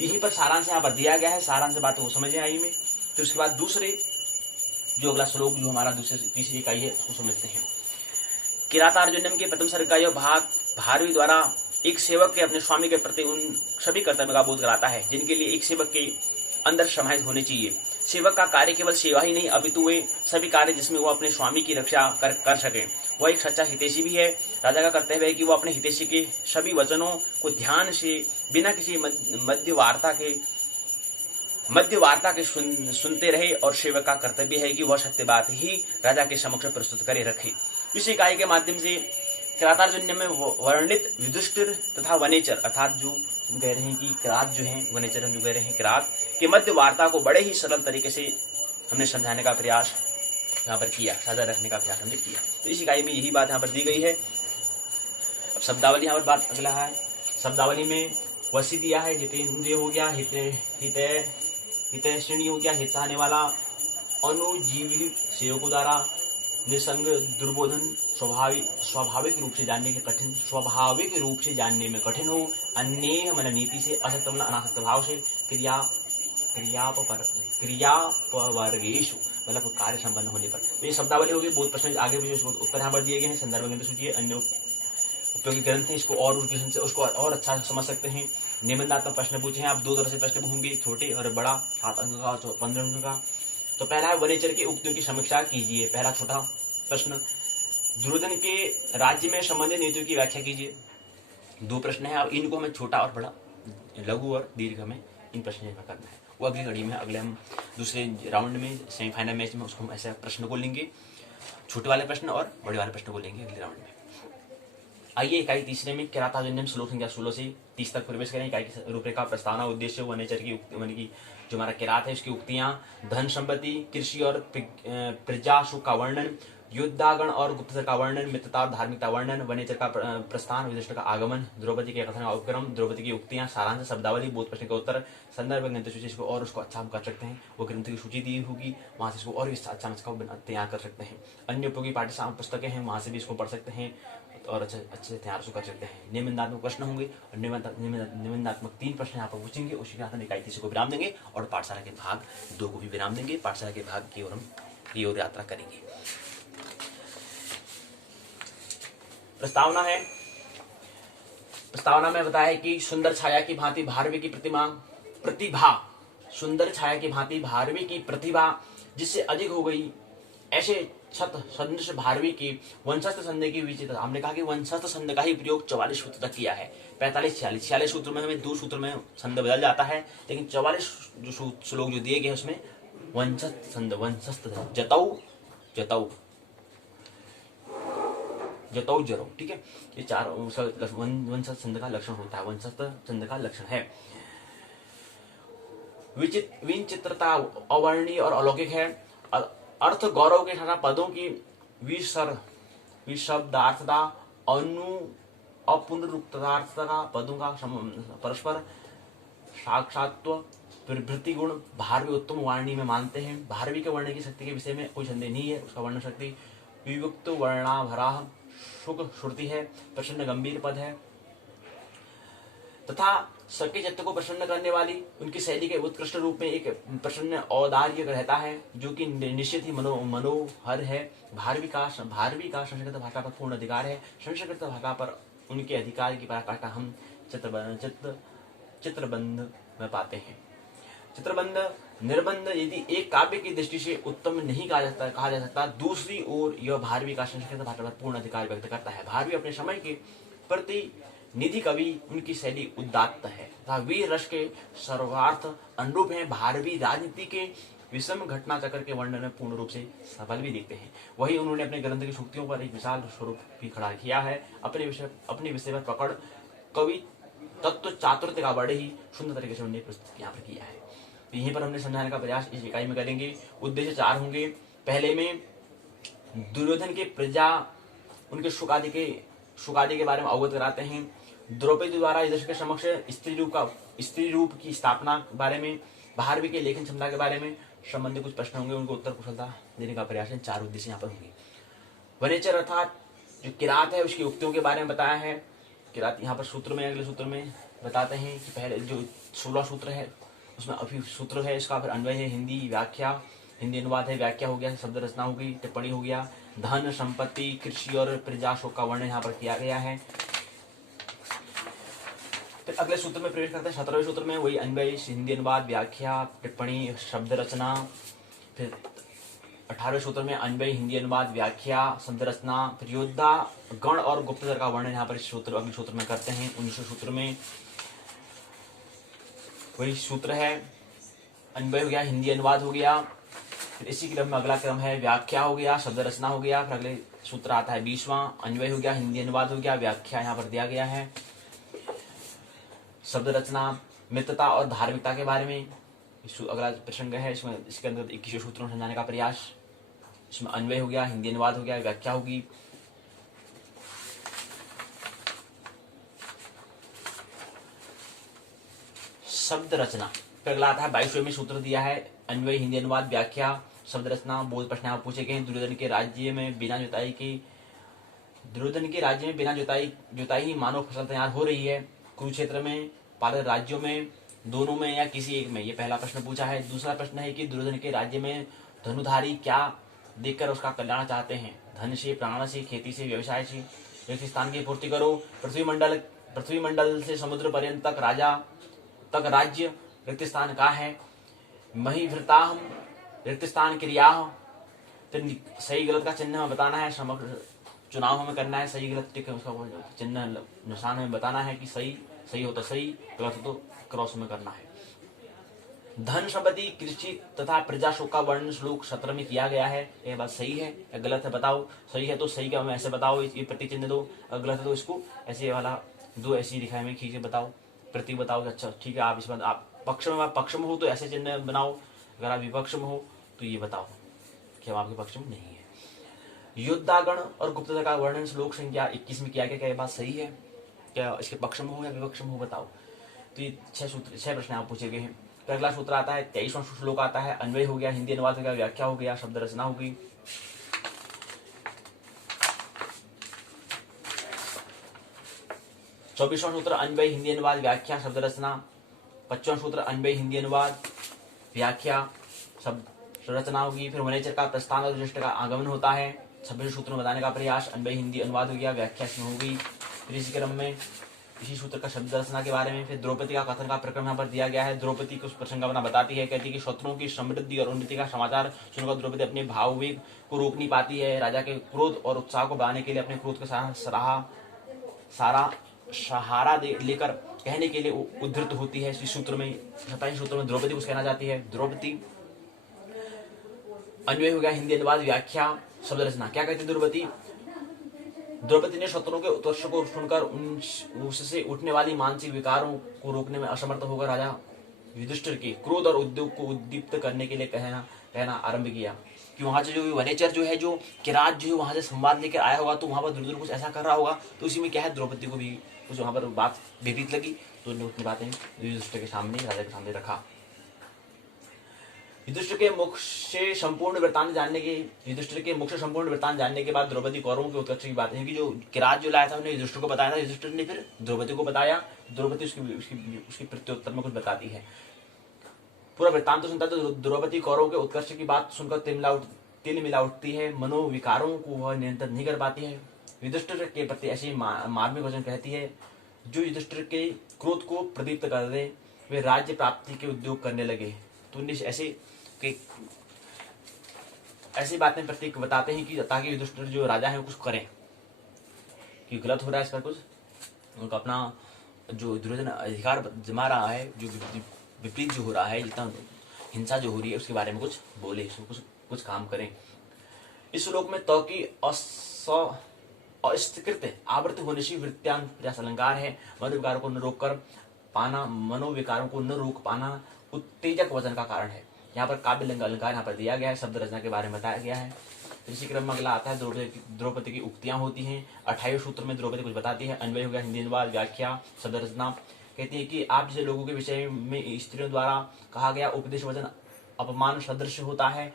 यही पर सारांश यहाँ पर दिया गया है, सारांश बात को समझे आई में। फिर उसके बाद दूसरे जो अगला श्लोक जो हमारा तीसरी इकाई है उसको समझते हैं। किरातार्जुनम के प्रथम सर्ग का यह भाग भारवी द्वारा एक सेवक के अपने स्वामी के प्रति उन सभी कर्तव्य का बोध कराता है जिनके लिए एक सेवक के अंदर समाहित होने चाहिए। सेवक का कार्य केवल सेवा ही नहीं अपितु वे सभी कार्य जिसमें वो अपने स्वामी की रक्षा कर सके। वह एक सच्चा हितैषी भी है। राजा का कर्तव्य है कि वो अपने हितैषी के सभी वचनों को ध्यान से बिना किसी मध्यवार्ता के सुनते रहे और सेवक का कर्तव्य है कि वह सत्य बात ही राजा के समक्ष प्रस्तुत करे रखे। इस इकाई के माध्यम से किरातार्जुन में वर्णित युधिष्ठिर तथा वनेचर अर्थात जो कह रहे हैं कि किरात जो है, वनेचर हम जो कह रहे हैं किरात के मध्य वार्ता को बड़े ही सरल तरीके से हमने समझाने का प्रयास यहाँ पर किया, साझा रखने का प्रयास हमने किया। तो इस इकाई में यही बात यहाँ पर दी गई है। अब शब्दावली यहाँ पर बात अगला है। शब्दावली में वसी दिया है, जितेंद्रिय हो गया, हितैषणी हो गया, हित चाहने वाला, अनुजीवी सेवकों द्वारा, निसंग दुर्बोधन, स्वाभाविक रूप से जानने में कठिन हो, अन्य मन नीति से, असक्त मन अनासक्त भाव से, क्रियापवर्गेषु मतलब कार्य संपन्न होने पर। तो ये शब्दावली होगी। बहुत प्रश्न आगे भी उत्तर यहाँ पर दिए गए हैं। संदर्भ ग्रंथ सूची अन्य उपयोगी ग्रंथ है, इसको और उसको और अच्छा समझ सकते हैं। निबंधात्मक प्रश्न पूछे हैं आप, 2 तरह से प्रश्न होंगे, छोटे और बड़ा, 7 अंक का और 15 अंक का। तो पहला है वनेचर के उक्तियों की समीक्षा कीजिए। पहला छोटा प्रश्न, दुर्योधन के राज्य में संबंधित नीतियों की व्याख्या कीजिए। 2 प्रश्न है, अब इनको हमें छोटा और बड़ा, लघु और दीर्घ में इन प्रश्नों का करना है। वो अगली कड़ी में, अगले हम दूसरे राउंड में सेमीफाइनल मैच में उसको हम ऐसे प्रश्न को लेंगे, छोटे वाले प्रश्न और बड़े वाले प्रश्न को लेंगे अगले राउंड में। आइए इकाई तीसरे में किरातार्जुनीय श्लोक संख्या 16 से 30 तक प्रवेश करें। इकाई की रूपरेखा, प्रस्तावना, उद्देश्य, वनेचर की यानी कि जो हमारा किरात है उसकी उक्तियां, धन संपत्ति, कृषि और प्रजा सुख का वर्णन, योद्धागण और गुप्तचर का वर्णन, मित्रता और धार्मिकता वर्णन, वनेचर का प्रस्थान, युधिष्ठिर का आगमन, द्रौपदी के कथन का उपक्रम, द्रौपदी की उक्तियां, सारांश, शब्दावली, बोध प्रश्न का उत्तर, संदर्भ, ग्रंथ सूची, इसको और उसको अच्छा हम कर सकते हैं। वो ग्रंथ की सूची दी होगी, वहां से इसको और भी अच्छा तैयार कर सकते हैं। अन्य उपयोगी पाठ्य पुस्तकें हैं, वहां से भी इसको पढ़ सकते हैं और अच्छे से तैयार कर सकते हैं। निबंधात्मक प्रश्न होंगे और निबंधात्मक 3 प्रश्न यहाँ पर पूछेंगे। उसी के साथ हम इकाई तीसरे को विराम देंगे और पाठशाला के भाग 2 को भी विराम देंगे। पाठशाला के भाग की ओर हम की ओर यात्रा करेंगे। प्रस्तावना है। प्रस्तावना में बताया है कि सुंदर छाया की भांति भारवी की प्रतिभा, सुंदर छाया की भांति भारवी की प्रतिभा जिससे अधिक हो गई, ऐसे छत सदृश भारवी की वंशस्थ संध की विचित्र। हमने कहा कि वंशस्थ संध का ही प्रयोग 44 सूत्र तक किया है। 45-46 सूत्र में हमें 2 सूत्र में संध बदल जाता है, लेकिन 44 जो श्लोक जो दिए गए उसमें वंशस्थ संध, वंशस्थ जतौ जतौ जतौ जरो, ठीक है। ये 4 वंशस्थ संध का लक्षण होता है, वंशस्थ संध का लक्षण है। विचित्रता अवर्णीय और अलौकिक है। अर्थ गौरव के साथ पदों की विशब्दार्थता, अपुनरुक्तार्थता, पदों का परस्पर साक्षात्व, प्रभृति गुण भारवी उत्तम वाणी में मानते हैं। भारवी के वर्ण की शक्ति के विषय में कोई संदेह नहीं है। उसका वर्ण शक्ति वियुक्त वर्णाभरा शुक श्रुति है, प्रसन्न गंभीर पद है तथा सबके चित्त को प्रसन्न करने वाली उनकी शैली के उत्कृष्ट रूप में एक प्रसन्न औदार्य रहता है जो कि निश्चित ही मनोहर है। भारवी का संस्कृत भाषा पर पूर्ण अधिकार है। संस्कृत भाषा पर उनके अधिकार की पराकाष्ठा हम चित्रबंध में पाते हैं। चित्रबंध निर्बंध यदि एक काव्य की दृष्टि से उत्तम नहीं कहा जा सकता, दूसरी ओर यह भारवी का संस्कृत भाषा पर पूर्ण अधिकार व्यक्त करता है। भारवी अपने समय के प्रति निधि कवि, उनकी शैली उदात्त है तथा वीर रस के सर्वार्थ अनुरूप है। भारवी राजनीति के विषम घटना चक्र के वर्णन में पूर्ण रूप से सफल भी दिखते हैं। वही उन्होंने अपने ग्रंथ की सूक्तियों पर एक विशाल स्वरूप भी खड़ा किया है। अपने विषय पर पकड़ कवि तत्व चातुर्य का बड़े ही सुंदर तरीके से उन्होंने प्रस्तुत यहाँ पर किया है। यहीं पर हमने समझाने का प्रयास इस इकाई में करेंगे। उद्देश्य 4 होंगे। पहले में दुर्योधन के प्रजा उनके सुख आदि के बारे में अवगत कराते हैं। द्रौपदी द्वारा युधिष्ठिर के समक्ष स्त्री रूप की स्थापना के बारे में, भारवी के लेखन क्षमता के बारे में संबंधित कुछ प्रश्न होंगे, उनको उत्तर कुशलता देने का प्रयास है। 4 उद्देश्य यहाँ पर होंगे। वनेचर अर्थात जो किरात है उसकी उक्तियों के बारे में बताया है। किरात यहाँ पर सूत्र में, अगले सूत्र में बताते हैं कि पहले जो 16 सूत्र है उसमें अभी सूत्र है, इसका फिर अन्वय है, हिंदी व्याख्या, हिंदी अनुवाद है, व्याख्या हो गया, शब्द रचना हो गई, टिप्पणी हो गया, धन संपत्ति, कृषि और प्रजा शोक का वर्णन यहाँ पर किया गया है। फिर अगले सूत्र में प्रवेश करते हैं। 17वें सूत्र में वही अन्वय, हिंदी अनुवाद, व्याख्या, टिप्पणी, शब्द रचना। फिर 18वें सूत्र में अन्वय, हिंदी अनुवाद, व्याख्या, शब्द रचना। फिर योद्धा गण और गुप्तचर का वर्णन यहाँ पर इस सूत्र अगले सूत्र में करते हैं। 19वें सूत्र में वही सूत्र है, अन्वय हो गया, हिंदी अनुवाद हो गया। फिर इसी क्रम में अगला क्रम है व्याख्या हो गया, शब्द रचना हो गया। फिर अगले सूत्र आता है 20वां, अन्वय हो गया, हिंदी अनुवाद हो गया, व्याख्या यहाँ पर दिया गया है, शब्द रचना, मित्रता और धार्मिकता के बारे में अगला प्रसंग है। इसमें इसके अंदर 21 सूत्रों में समझाने का प्रयास। इसमें अन्वय हो गया, हिंदी अनुवाद हो गया, व्याख्या होगी। शब्द रचना फिर अगला आता है 22वें में सूत्र दिया है, अन्वय, हिंदी अनुवाद, व्याख्या, शब्द रचना। बोध प्रश्न यहाँ पूछे गए। दुर्योधन के राज्य में बिना जुताई ही मानव फसल तैयार हो रही है। कुरुक्षेत्र में, पारद राज्यों में, दोनों में या किसी एक में, ये पहला प्रश्न पूछा है। दूसरा प्रश्न है कि दुर्योधन के राज्य में धनुधारी क्या देखकर उसका कल्याण चाहते हैं? धन से, प्राण से, खेती से, व्यवसाय से, रिक्त स्थान की पूर्ति करो। पृथ्वी मंडल से समुद्र पर्यंत तक राज्य रिक्त स्थान का है। मही भृताहम रिक्त स्थान क्रिया। फिर सही गलत का चिन्ह हमें बताना है, समग्र चुनाव हमें करना है। सही गलत टिक उसका चिन्ह निशान हमें बताना है कि सही हो तो सही, गलत हो तो क्रॉस में करना है। धन संपत्ति कृषि तथा प्रजा शोक का वर्णन श्लोक 17 में किया गया है। यह बात सही है या गलत है बताओ। सही है तो सही का मैं ऐसे बताओ, ये प्रति चिन्ह दो। अगर गलत है तो इसको ऐसे वाला दो ऐसी दिखाई में खींच के बताओ, प्रतीक बताओ। अच्छा ठीक है, आप इस बात आप पक्ष में हो तो ऐसे चिन्ह बनाओ, अगर आप विपक्ष में हो तो ये बताओ कि हम आपके पक्ष में नहीं है। योद्धागण और गुप्तता का वर्णन श्लोक संख्या 21 में किया गया। क्या ये बात सही है? क्या इसके पक्ष में हो या विपक्ष में हो बताओ। तो ये 6 प्रश्न आप पूछे गए हैं। तो अगला सूत्र आता है 23वां श्लोक आता है, अन्वय हो गया, हिंदी अनुवाद हो गया, व्याख्या हो गया, शब्द रचना होगी। 24वां सूत्र अन्वय हिंदी अनुवाद व्याख्या शब्द रचना। 25वां सूत्र अन्वय हिंदी अनुवाद व्याख्या शब्द रचना होगी। फिर वनेचर का प्रस्थान और दृष्टि का आगमन होता है। 26वें सूत्र में बताने का प्रयास, अन्वय हिंदी अनुवाद हो गया, व्याख्या इसमें होगी। फिर इसी क्रम में इसी सूत्र का शब्द रचना के बारे में। फिर द्रौपदी का कथन का प्रक्रम यहाँ पर दिया गया है। द्रौपदी कुछ प्रसंगावना बताती है, कहती है कि शत्रुओं की समृद्धि और उन्नति का समाचार सुनकर द्रौपदी अपने भाववेग को रोक नहीं पाती है। राजा के क्रोध और उत्साह को बढ़ाने के लिए अपने क्रोध का सारा सहारा लेकर कहने के लिए उद्धृत होती है। इस सूत्र में 27 सूत्र में द्रौपदी कुछ कहना चाहती है। द्रौपदी अन्वय हो गया, हिंदी अनुवाद व्याख्या शब्द रचना। क्या कहती द्रौपदी? द्रौपदी ने शत्रुओं के उत्कर्ष को सुनकर उससे उठने वाली मानसिक विकारों को रोकने में असमर्थ होकर राजा युधिष्ठिर के क्रोध और उद्योग को उद्दीप्त करने के लिए कहना आरंभ किया कि वहां से जो वनेचर जो है, जो किरात जो है, वहां से संवाद लेकर आया होगा, तो वहां पर दूर कुछ ऐसा कर रहा होगा। तो उसी में क्या है, द्रौपदी को भी कुछ वहां पर बात विपरीत लगी, तो उन्होंने अपनी बातें युधिष्ठिर के सामने, राजा के सामने रखा। युधिष्ठिर के मुख से संपूर्ण वृत्तांत जानने के बाद द्रौपदी कौरवों के उत्कर्ष की बात है कि जो किरात जो लाया था उन्हें युधिष्ठिर को बताया था, युधिष्ठिर ने फिर द्रौपदी को बताया। द्रौपदी उसकी प्रत्युत्तर में कुछ बताती है। पूरा वृत्तांत तो सुनता है तो द्रौपदी कौरवों के उत्कर्ष की बात सुनकर तिल मिला उठती है। मनोविकारों को वह नियंत्रण नहीं कर पाती है। युधिष्ठिर के प्रति ऐसी मार्मिक वचन कहती है जो युधिष्ठिर के क्रोध को प्रदीप्त कर दे। वे राज्य प्राप्ति के उद्योग करने लगे। तो ऐसी बातें प्रतीक बताते हैं कि ताकि युधिष्ठिर जो राजा है कुछ करें, कि गलत हो रहा है इस पर कुछ, उनका अपना जो दुर्योधन अधिकार जमा रहा है, जो विपरीत जो हो रहा है, जितना हिंसा जो हो रही है उसके बारे में कुछ बोले, कुछ काम करें। इस श्लोक में तो की अस्थिकृत आवृत होने से वृत्त्यांत प्रयास अलंकार है। मनोविकारों को न रोक पाना उत्तेजक वचन का कारण है। यहाँ पर काव्य अलंकार यहाँ पर दिया गया है, शब्द रचना के बारे में बताया गया है। इसी क्रम में अगला आता है द्रौपदी की उक्तियां होती हैं। 28वें सूत्र में द्रौपदी कुछ बताती है। अन्वय हो गया, हिंदी अनुवाद व्याख्या शब्द रचना। कहती है कि आप जैसे लोगों के विषय में स्त्रियों द्वारा कहा गया उपदेश वचन अपमान सदृश होता है।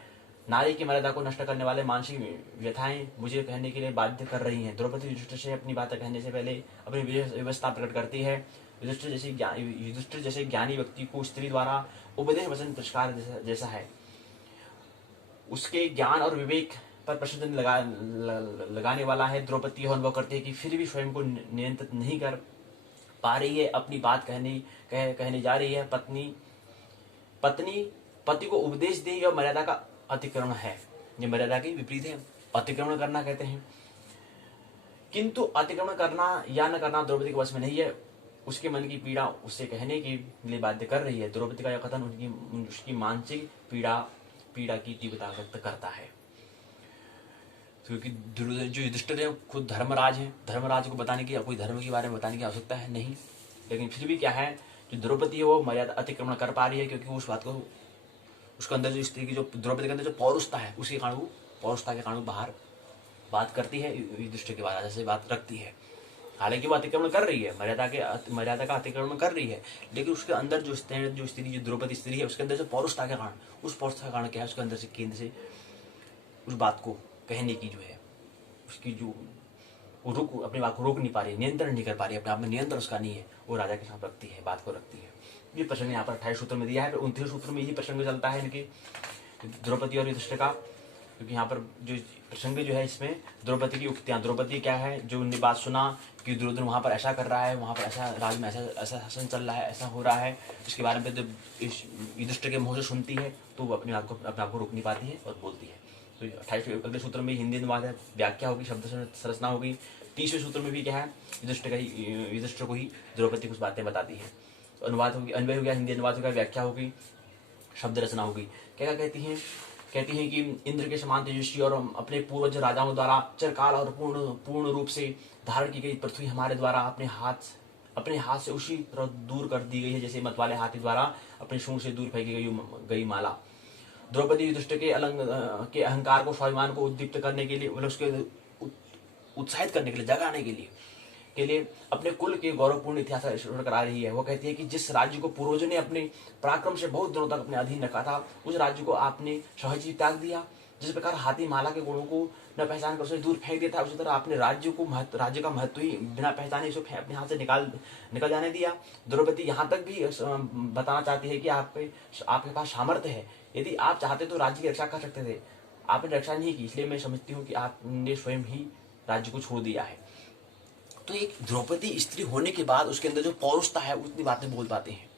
नारी की मर्यादा को नष्ट करने वाले मानसिक व्यथाएं मुझे कहने के लिए बाध्य कर रही हैं। द्रौपदी युधिष्ठिर से अपनी बातें कहने से पहले अपनी व्यवस्था प्रकट करती है। युधिष्ठिर जैसे ज्ञानी व्यक्ति को स्त्री द्वारा उपदेश वचन पुरस्कार जैसा है। उसके ज्ञान और विवेक पर प्रश्न चिन्ह लगाने वाला है। द्रौपदी यह अनुभव करती है कि फिर भी स्वयं को नियंत्रित नहीं कर पा रही है, अपनी बात कहने जा रही है। पत्नी पति को उपदेश दे, यह मर्यादा का अतिक्रमण है, ये मर्यादा के विपरीत है। अतिक्रमण करना कहते हैं, किंतु अतिक्रमण करना या न करना द्रौपदी के वश में नहीं है। उसके मन की पीड़ा उससे कहने के लिए बाध्य कर रही है। द्रौपदी का यह कथन उसकी मानसिक पीड़ा की तीव्रता व्यक्त करता है। क्योंकि जो युधिष्ठिर है खुद धर्मराज है, धर्मराज को बताने की, कोई धर्म के बारे में बताने की आवश्यकता है नहीं। लेकिन फिर भी क्या है, जो द्रौपदी है वो मर्यादा अतिक्रमण कर पा रही है, क्योंकि उस बात को, उसके अंदर जो स्त्री की, जो द्रौपदी के अंदर जो पौरुषता है, उसके कारण वो पौरुषता के कारण बाहर बात करती है, युधिष्ठिर के बाद से बात रखती है। हालांकि वो अतिक्रमण कर रही है, मर्यादा का अतिक्रमण कर रही है, लेकिन उसके अंदर जो द्रौपदी स्त्री है, उसके अंदर जो पौरुषता के कारण, उस पौरुषता के कारण क्या है, उसके अंदर से केंद्र से उस बात को कहने की जो है, उसकी जो अपनी बात को रोक नहीं पा रही, नियंत्रण नहीं कर पा रही, अपने आप में नियंत्रण उसका नहीं है, वो राजा के साथ रखती है, बात को रखती है। ये प्रसंग यहाँ पर 28 सूत्र में दिया है। 29 सूत्र में यही प्रसंग चलता है इनकी, द्रौपदी और युधिष्ठिर का। क्योंकि यहाँ पर जो प्रसंग जो है इसमें द्रौपदी की उक्तियां, द्रौपदी क्या है, जो उनने बात सुना कि दुर्योधन वहाँ पर ऐसा कर रहा है, वहाँ पर ऐसा राज में ऐसा शासन चल रहा है, ऐसा हो रहा है, इसके बारे में जब युधिष्ठिर के मुँह से सुनती है तो वो अपने आप को रोक नहीं पाती है और बोलती है। तो 28 अगले सूत्र में हिंदी अनुवाद है, व्याख्या होगी, शब्द संरचना होगी। 30वें सूत्र में भी क्या है, युधिष्ठिर को ही द्रौपदी कुछ बातें बताती है। तो अनुवाद होगी, अन्वय हो गया, हिंदी अनुवाद होगा, व्याख्या होगी, शब्द रचना होगी। क्या क्या कहती हैं? कहती हैं कि इंद्र के समान तेजस्वी और अपने पूर्वज राजाओं द्वारा चिरकाल और पूर्ण रूप से धारण की गई पृथ्वी हमारे द्वारा अपने हाथ से उसी तरह दूर कर दी गई है जैसे मत वाले हाथी द्वारा अपने सूंड से दूर फेंकी गई माला। द्रौपदी युधिष्ठ के अहंकार को, स्वाभिमान को उद्दीप्त करने के लिए, मतलब उसके उत्साहित करने के लिए, जगाने के लिए अपने कुल के गौरवपूर्ण इतिहास का स्मरण करा रही है। वो कहती है कि जिस राज्य को पूर्वजों ने अपने पराक्रम से बहुत दिनों तक अपने अधीन रखा था, उस राज्य को आपने सहज ही त्याग दिया। जिस प्रकार हाथी माला के गुणों को न पहचान कर उसे दूर फेंक देता है, उसी तरह आपने राज्य का महत्व ही बिना पहचाने उसे अपने हाथ से निकल जाने दिया। द्रौपदी यहाँ तक भी बताना चाहती है कि आपके पास सामर्थ्य है, यदि आप चाहते तो राज्य की रक्षा कर सकते थे, आपने रक्षा नहीं की, इसलिए मैं समझती हूँ कि आपने स्वयं ही राज्य को छोड़ दिया है। तो एक द्रौपदी स्त्री होने के बाद उसके अंदर जो पौरुषता है उतनी बातें बोल पाते हैं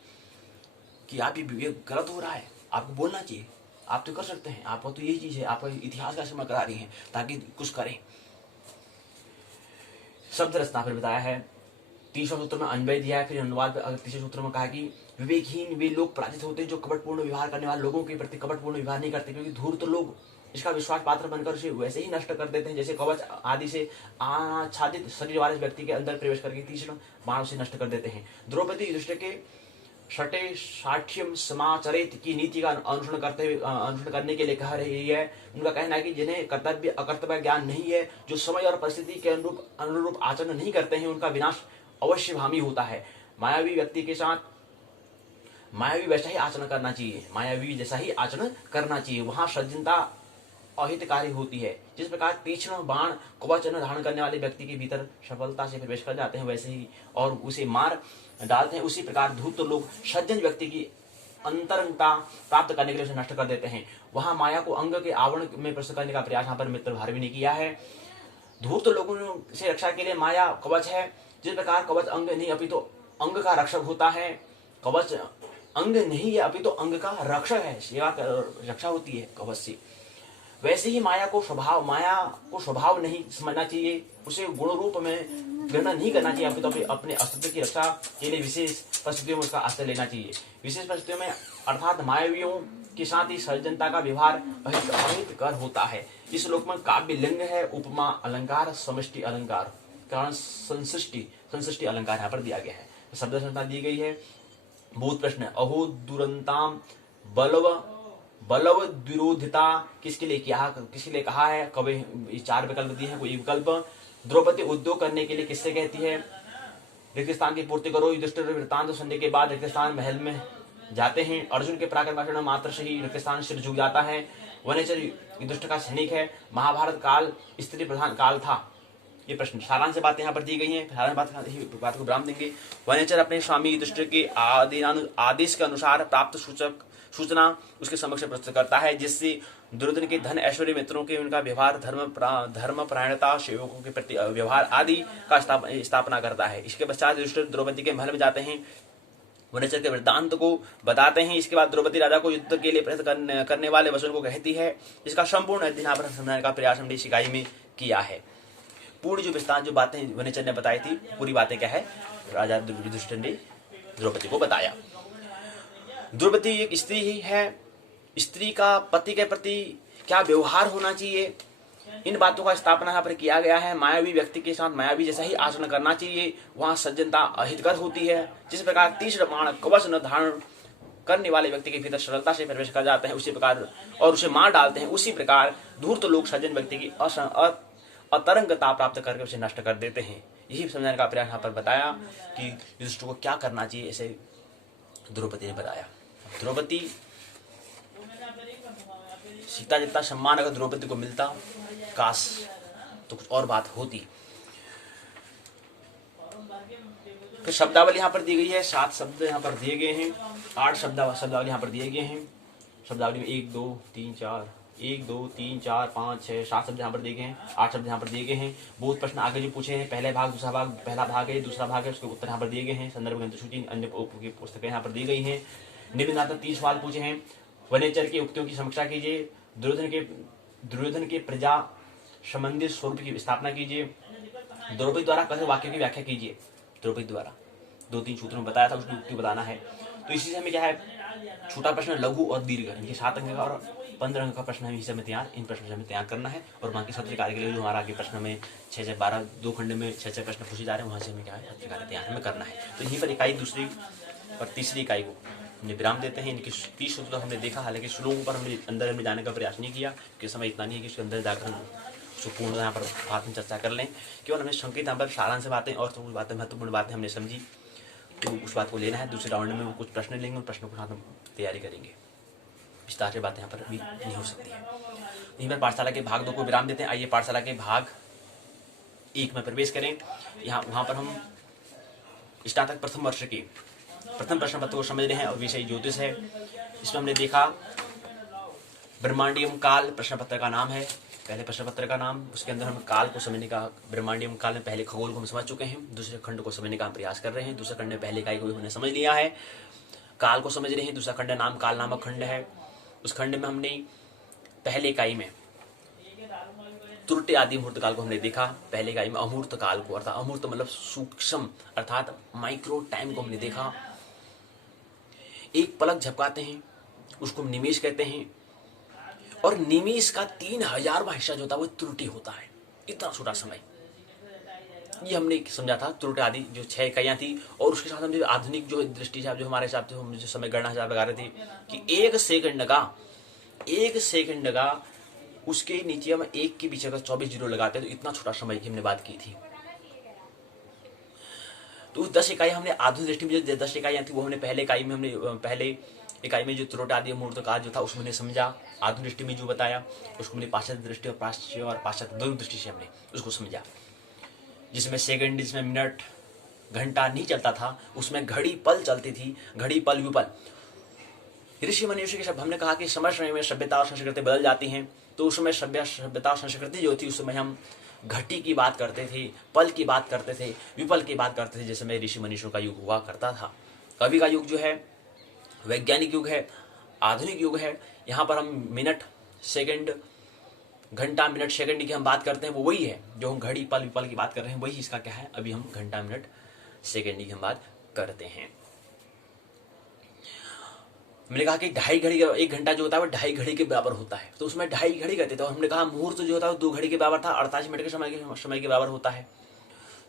कि आप ये गलत हो रहा है, आपको बोलना चाहिए, आप तो कर सकते हैं, आपको तो यही चीज है, आपका इतिहास का स्मरण करा रही हैं ताकि कुछ करें। शब्द रचना फिर बताया है, तीसरा सूत्र में अन्वय दिया है। फिर अनुवाद तीसरे सूत्र में कहा कि विवेकहीन वे लोग पराजित होते हैं जो कपटपूर्ण व्यवहार करने वाले लोगों के प्रति कपटपूर्ण व्यवहार नहीं करते, क्योंकि धूर्त लोग इसका विश्वास पात्र बनकर उसे वैसे ही नष्ट कर देते हैं जैसे कवच आदि से आच्छादित शरीर वाले व्यक्ति के अंदर प्रवेश करके तीक्ष्ण बाण से नष्ट कर देते हैं। द्रौपदी युधिष्ठिर के षटे साक्ष्यम समाचरित की नीति का अनुसरण करने के लिए कह रही है। उनका कहना है कि जिन्हें कर्तव्य अकर्तव्य ज्ञान नहीं है, जो समय और परिस्थिति के अनुरूप आचरण नहीं करते हैं, उनका विनाश अवश्य भावी होता है। मायावी व्यक्ति के साथ मायावी वैसा ही आचरण करना चाहिए, मायावी जैसा ही आचरण करना चाहिए, वहां सज्जनता अहितकारी होती है। जिस प्रकार तीक्ष्ण बाण कवच धारण करने वाले व्यक्ति के भीतर सफलता से प्रवेश कर जाते हैं वैसे ही और उसे मार डालते हैं, उसी प्रकार धूर्त लोग सज्जन व्यक्ति की अंतरंगता प्राप्त करने के लिए उसे नष्ट कर देते हैं। वहां माया को अंग के आवरण में प्रस्तुत करने का प्रयास यहाँ पर मित्र भारवी ने किया है। धूर्त लोगों से रक्षा के लिए माया कवच है। जिस प्रकार कवच अंग नहीं अपितु अंग का रक्षक होता है, कवच अंग नहीं है अपितु अंग का रक्षक है, सेवा रक्षा होती है कवच से, वैसे ही माया को स्वभाव नहीं समझना चाहिए, उसे गुण रूप में ग्रहण नहीं करना चाहिए, अपितु अपने अस्तित्व की रक्षा के लिए विशेष परिस्थितियों में उसका आश्रय लेना चाहिए। विशेष परिस्थितियों में अर्थात मायावियों के साथ ही सज्जनता का व्यवहार अहितकर होता है। इस श्लोक में काव्य लिंग है, उपमा अलंकार, समष्टि अलंकार, कारण संसृष्टि अलंकार यहाँ पर दिया गया है। शब्द संरचना दी गई है। बहुत प्रश्न है, अहो दुरंताम बलव विरोधिता किसके लिए कहा है? कभी 4 विकल्प दिए हैं, कोई विकल्प। द्रौपदी उद्योग करने के लिए किससे कहती है? रिक्तस्थान की पूर्ति करो। युधिष्ठिर वृत्तांत सुनने के बाद रिक्तस्थान महल में जाते हैं। अर्जुन के पराक्रम मात्र से ही रिक्तस्थान सिर झुक जाता है। वनेचर युधिष्ठिर का सैनिक है। महाभारत काल स्त्री प्रधान काल था। ये प्रश्न सारांश बातें यहाँ पर दी गई हैं। सारांश बात को विराम देंगे। वनेचर अपने स्वामी युधिष्ठिर के आदेश के अनुसार प्राप्त सूचना उसके समक्ष प्रस्तुत करता है, जिससे दुर्योधन के धन ऐश्वर्य मित्रों के उनका व्यवहार धर्म परायणता सेवकों के प्रति व्यवहार आदि का स्थापना करता है। इसके पश्चात युधिष्ठिर द्रौपदी के महल में जाते हैं, वनेचर के वृत्तांत को बताते हैं। इसके बाद द्रौपदी राजा को युद्ध के लिए प्रयत्न करने वाले वचन को कहती है। इसका संपूर्ण अध्ययन यहाँ पर समझाने का प्रयास हमने शिकाई में किया है। पूर्ण जो विस्तार जो बातें वनेचर ने बताई थी, पूरी बातें क्या है राजा युधिष्ठिर ने द्रौपदी को बताया। द्रौपदी एक स्त्री ही है, स्त्री का पति के प्रति क्या व्यवहार होना चाहिए, इन बातों का स्थापना यहाँ पर किया गया है। मायावी व्यक्ति के साथ मायावी जैसा ही आचरण करना चाहिए, वहां सज्जनता अहितकर होती है। जिस प्रकार तीक्ष्ण बाण कवच न धारण करने वाले व्यक्ति के भीतर सरलता से प्रवेश कर जाते हैं उसी प्रकार और उसे मार डालते हैं, उसी प्रकार धूर्त लोग सज्जन व्यक्ति की अतरंगता प्राप्त करके उसे नष्ट कर देते हैं। यही समझाने का प्रयास यहाँ पर बताया कि युधिष्ठिर को क्या करना चाहिए, ऐसे द्रौपदी ने बताया। द्रौपदी सीता जितना सम्मान अगर द्रौपदी को मिलता काश तो कुछ और बात होती। तो शब्दावली यहाँ पर दी गई है, 7 शब्द यहाँ पर दिए गए हैं, 8 शब्दावली यहाँ पर दिए गए हैं। शब्दावली में 1 2 3 4 5 6 7 शब्द यहाँ पर दिए गए हैं, 8 शब्द यहाँ पर दिए गए हैं। बहुत प्रश्न आगे जो पूछे हैं, पहला भाग दूसरा भाग, पहला भाग है दूसरा भाग है, उसके उत्तर यहाँ पर दिए गए हैं। संदर्भ ग्रंथ सूची अन्य पुस्तकें यहाँ पर दी गई हैं। निबंधात्मक 30 सवाल पूछे हैं। वनेचर की उक्तियों की समीक्षा कीजिए। दुर्योधन के प्रजा संबंधित स्वरूप की स्थापना कीजिए। द्रौपदी द्वारा कथित वाक्य की व्याख्या कीजिए। द्रौपदी द्वारा 2-3 सूत्रों में बताया था, उसकी उक्ति बताना है। तो इसी से हमें क्या है छोटा प्रश्न, लघु और दीर्घ, इनके 7 अंक का और 15 अंक का प्रश्न हमें हिस्से में तैयार, इन प्रश्न से हमें तैयार करना है। और बाकी सत्र कार्य के लिए जो हमारा आगे प्रश्न में 6-12 2 खंड में 6 प्रश्न पूछे जा रहे हैं, वहां से हमें क्या है सत्र कार्य तैयार हमें करना है। तो यहीं पर इकाई दूसरी और तीसरी इकाई को हमने विराम देते हैं। इनकी 30 सूत्र हमने देखा, हालांकि श्लोकों पर हमने अंदर में जाने का प्रयास नहीं किया क्योंकि समय इतना नहीं है कि उसके अंदर जाकर उसको पूर्ण यहाँ पर बात में चर्चा कर लें। केवल हमने संकेत यहाँ पर सारांश बातें और कुछ बातें महत्वपूर्ण बातें हमने समझी, तो उस बात को लेना है। दूसरे राउंड में वो कुछ प्रश्न लेंगे, उन प्रश्नों के साथ हम तैयारी करेंगे। विस्तार से बातें यहाँ पर भी नहीं हो सकती है। यहीं पर पाठशाला के भाग 2 को विराम देते हैं। आइए पाठशाला के भाग 1 में प्रवेश करें। वहाँ पर हम स्नातक प्रथम वर्ष के प्रथम प्रश्न पत्र को समझ रहे हैं और विषय ज्योतिष है। इसमें हमने देखा ब्रह्मांडियम काल प्रश्न पत्र का नाम है, पहले प्रश्न पत्र का नाम। उसके अंदर हम काल को समझने का, ब्रह्मांडियम काल में पहले खगोल को हम समझ चुके हैं, दूसरे खंड को समझने का हम प्रयास कर रहे हैं। दूसरे खंड में पहले इकाई को भी हमने समझ लिया है, काल को समझ रहे हैं। दूसरा खंड नाम काल नामक खंड है। उस खंड में हमने पहले इकाई में त्रुटि आदि मुहूर्त काल को हमने देखा, पहले इकाई में अमूर्त काल को, अर्थात अमूर्त मतलब सूक्ष्म अर्थात माइक्रो टाइम को हमने देखा। एक पलक झपकाते हैं उसको हम निमेष कहते हैं, और निमेष का 3000वां हिस्सा जो होता है वो त्रुटि होता है, इतना छोटा समय। ये हमने समझा था त्रुटि आदि जो 6 इकाइयां थी। और उसके साथ हम जो आधुनिक जो दृष्टि से जो हमारे हिसाब से हम जो समय गणना हिसाब लगा रहे थे कि 1 सेकंड का उसके नीचे हम 1 के पीछे अगर 24 जीरो लगाते हैं तो इतना छोटा समय की हमने बात की थी। तो उस 10 इकाई हमने आधुनिक दृष्टि में जो 10 इकाइयां थी वो हमने पहले इकाई में जो त्रुटि आदि मुहूर्त काल जो था उसमें हमने समझा, आधुनिक दृष्टि में जो बताया उसको हमने पाश्चात्य दृष्टि और पाश्चात्य दोनों दृष्टि से हमने उसको समझा। जिसमें सेकंड, जिसमें मिनट घंटा नहीं चलता था, उसमें घड़ी पल चलती थी, घड़ी पल विपल। ऋषि मनुष्य के शब्द हमने कहा कि समय समय में सभ्यता और संस्कृति बदल जाती हैं, तो उस समय सभ्यता और संस्कृति जो थी उस समय हम घटी की बात करते थे, पल की बात करते थे, विपल की बात करते थे। जिस समय ऋषि मनुष्यों का युग हुआ करता था। अभी का युग जो है वैज्ञानिक युग है, आधुनिक युग है। यहाँ पर हम मिनट सेकंड घंटा मिनट सेकंड की हम बात करते हैं, वो वही है जो हम घड़ी पल विपल की बात कर रहे हैं, वही इसका क्या है, अभी हम घंटा मिनट सेकंड की हम बात करते हैं। हमने कहा कि 2.5 घड़ी का 1 घंटा जो होता है वो 2.5 घड़ी के बराबर होता है, तो उसमें 2.5 घड़ी कहते थे। और हमने कहा मुहूर्त जो होता है वो 2 घड़ी के बराबर था, 48 मिनट के समय के बराबर होता है।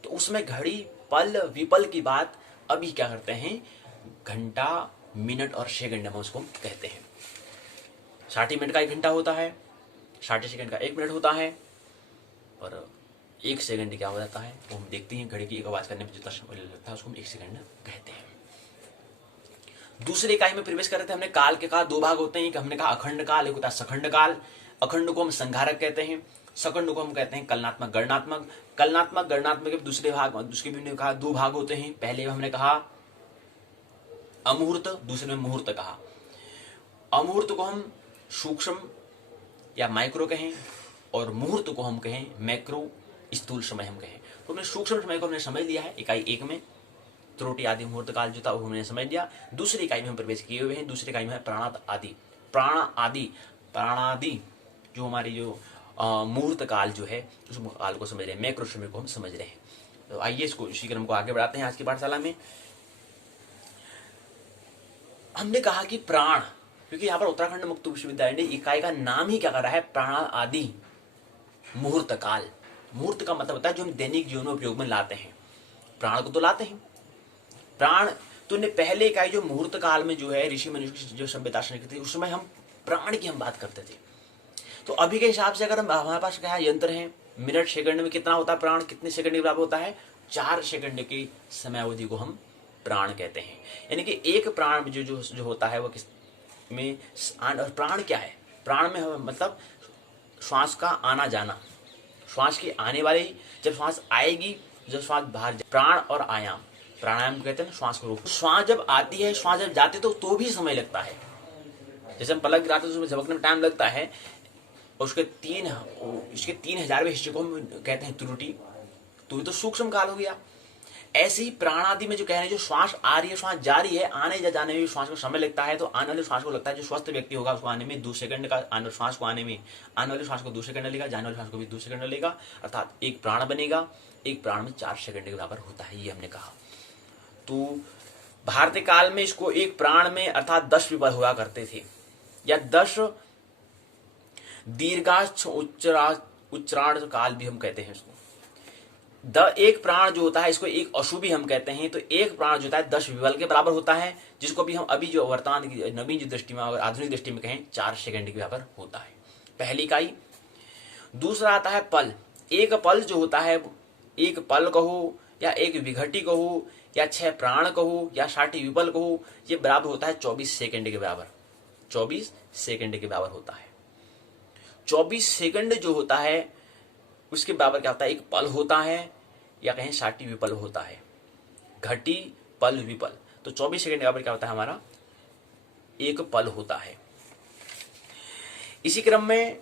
तो उसमें घड़ी पल विपल की बात अभी क्या करते हैं, घंटा मिनट और सेकंड हम उसको कहते हैं। 60 मिनट का 1 घंटा होता है, 60 सेकंड का 1 मिनट होता है, और 1 सेकंड क्या हो जाता है वो हम देखते हैं। घड़ी की एक आवाज करने में जितना समय लगता है उसको हम 1 सेकंड कहते हैं। दूसरे इकाई में प्रवेश कर रहे थे। हमने काल के कहा 2 भाग होते हैं, हमने कहा अखंड काल, एक होता है सखंड काल। अखंड को हम संघारक कहते हैं, सखंड को हम कहते हैं कलनात्मक गणनात्मक। कलनात्मक गणनात्मक के दूसरे भाग, उसके भी हमने कहा 2 भाग होते हैं। पहले हमने कहा अमुहूर्त, दूसरे में मुहूर्त कहा। अमुहूर्त को हम सूक्ष्म या माइक्रो कहें, और मुहूर्त को हम कहें मैक्रो स्थूल समय हम कहें। तो हमने सूक्ष्म समय को हमने समझ लिया है इकाई 1 में। त्रुटि आदि मुहूर्त काल जो था वो हमने समझ लिया। दूसरी इकाई में हम प्रवेश किए हुए हैं। दूसरी इकाई में है प्राण आदि जो हमारी जो मुहूर्त काल जो है उस काल को समझ रहे हैं, मैक्रो समय को हम समझ रहे हैं। तो आइए इसको इसी क्रम को आगे बढ़ाते हैं। आज की पाठशाला में हमने कहा कि प्राण, क्योंकि यहाँ पर उत्तराखंड मुक्त विश्वविद्यालय ने इकाई का नाम ही क्या कर रहा है, प्राण आदि मुहूर्त काल। मुहूर्त का मतलब होता है जो हम दैनिक जीवन में उपयोग में लाते हैं। प्राण को तो लाते हैं, प्राण तो ने पहले इकाई जो मुहूर्त काल में जो है ऋषि मनुष्य की जो सभ्यता थी उस समय हम प्राण की हम बात करते थे। तो अभी के हिसाब से अगर हमारे पास क्या यंत्र है, मिनट सेकंड में कितना होता है प्राण, कितने सेकंड के बराबर होता है, 4 सेकंड की समय अवधि को हम प्राण कहते हैं। यानी कि एक प्राण जो होता है वो किस में प्राण क्या है, प्राण में मतलब श्वास का आना जाना, श्वास की आने वाली, जब श्वास आएगी, जब श्वास बाहर, प्राण और आयाम। प्राणायाम कहते हैं श्वास को रोक। श्वास जब आती है, श्वास जब जाती है तो भी समय लगता है। जैसे हम पलक गिराते हैं तो उसमें झपकने में टाइम लगता है, और उसके 3000वें हिस्से को हम कहते हैं त्रुटि। तो ये तो सूक्ष्म काल हो गया। ऐसे ही प्राण आदि में जो कह रहे हैं, जो श्वास आ रही है, श्वास जा रही है, आने या जाने में श्वास को समय लगता है, तो आने वाले श्वास को लगता है, जो स्वस्थ व्यक्ति होगा उसको आने में 2 सेकंड का, श्वास को आने में आने वाले श्वास को 2 सेकंड लगेगा, जाने वाले श्वास को भी 2 सेकंड लगेगा, अर्थात एक प्राण बनेगा। एक प्राण में 4 सेकंड के बराबर होता है, ये हमने कहा। तो भारतीय काल में इसको एक प्राण में अर्थात 10 विपल हुआ करते थे, या 10 दीर्घाक्ष उच्चारण काल भी हम कहते हैं इसको। एक प्राण जो होता है इसको एक अशुभी हम कहते हैं। तो एक प्राण जो होता है 10 विपल के बराबर होता है, जिसको भी हम अभी जो वर्तमान की नवीन जो दृष्टि में अगर आधुनिक दृष्टि में कहें 4 सेकंड के बराबर होता है, पहली इकाई। दूसरा आता है पल। एक पल जो होता है, एक पल कहो या एक विघटी कहो या 6 प्राण कहो या 60 विपल कहो, ये बराबर होता है 24 सेकंड के बराबर। 24 सेकंड के बराबर होता है। 24 सेकंड जो होता है उसके बराबर क्या होता है, एक पल होता है या कहें 60 विपल होता है। घटी पल विपल, तो 24 सेकंड के बराबर क्या होता है हमारा, एक पल होता है। इसी क्रम में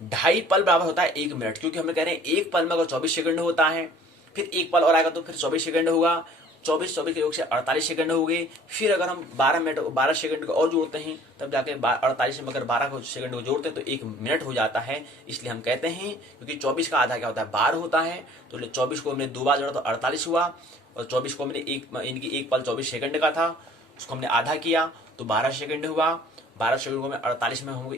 2.5 पल बराबर होता है 1 मिनट, क्योंकि हम कह रहे हैं एक पल में अगर 24 सेकंड होता है, फिर एक पल और आएगा तो फिर 24 सेकंड होगा, 24 के योग से 48 सेकंड हो गए। फिर अगर हम 12 सेकंड को और जोड़ते हैं तब जाके 48 में अगर 12 सेकंड को जोड़ते हैं तो 1 मिनट हो जाता है। इसलिए हम कहते हैं, क्योंकि 24 का आधा क्या होता है 12 होता है, तो 24 को हमने 2 बार जोड़ा तो 48 हुआ, और 24 को हमने एक पल 24 सेकंड का था, उसको हमने आधा किया तो 12 सेकंड हुआ। 12 सेकंड को हमें 48 में हम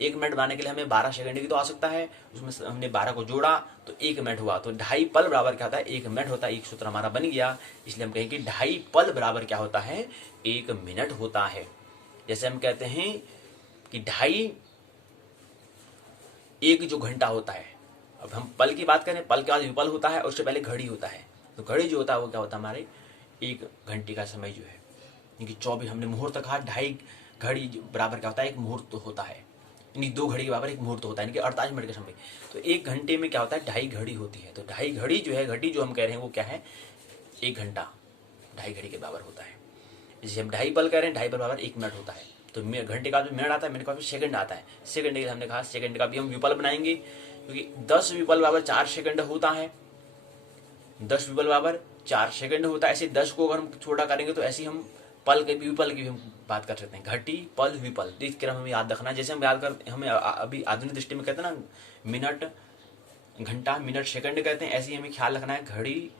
एक मिनट बनाने के लिए हमें 12 सेकंड की तो आवश्यकता है, उसमें हमने 12 को जोड़ा तो 1 मिनट हुआ। तो 2.5 पल बराबर क्या होता है, 1 मिनट होता है। एक सूत्र हमारा बन गया। इसलिए हम कहें कि 2.5 पल बराबर क्या होता है, 1 मिनट होता है। जैसे हम कहते हैं कि 2.5 एक जो घंटा होता है। अब हम पल की बात करें, पल के बाद विपल होता है और उससे पहले घड़ी होता है। तो घड़ी जो होता है वो क्या होता है, हमारे 1 घंटे का समय जो है, क्योंकि 24 हमने मुहूर्त कहा, 2.5 घड़ी बराबर क्या होता है, 1 मुहूर्त होता है। यानी 2 घड़ी के बराबर 1 मुहूर्त होता है, यानी कि 48 मिनट का समय। तो 1 घंटे में क्या होता है, 2.5 घड़ी होती है। तो 2.5 घड़ी जो है, घड़ी जो हम कह रहे हैं वो क्या है, 1 घंटा 2.5 घड़ी के बराबर होता है। जैसे हम 2.5 पल कह रहे हैं, 2.5 पल बराबर 1 मिनट होता है। तो घंटे का मिनट आता है, मिनट का सेकंड आता है। सेकंड के हमने कहा सेकंड का भी हम विपल बनाएंगे, क्योंकि 10 विपल बराबर 4 सेकंड होता है। 10 विपल बराबर 4 सेकंड होता है। ऐसे 10 को अगर हम छोटा करेंगे तो ऐसे हम पल के विपल की भी हम बात कर सकते हैं। घटी पल विपल, इस क्रम हमें याद रखना है। जैसे हम याद करते, हमें अभी आधुनिक दृष्टि में कहते हैं ना, मिनट घंटा मिनट सेकंड कहते हैं, ऐसे ही हमें ख्याल रखना है। घड़ी,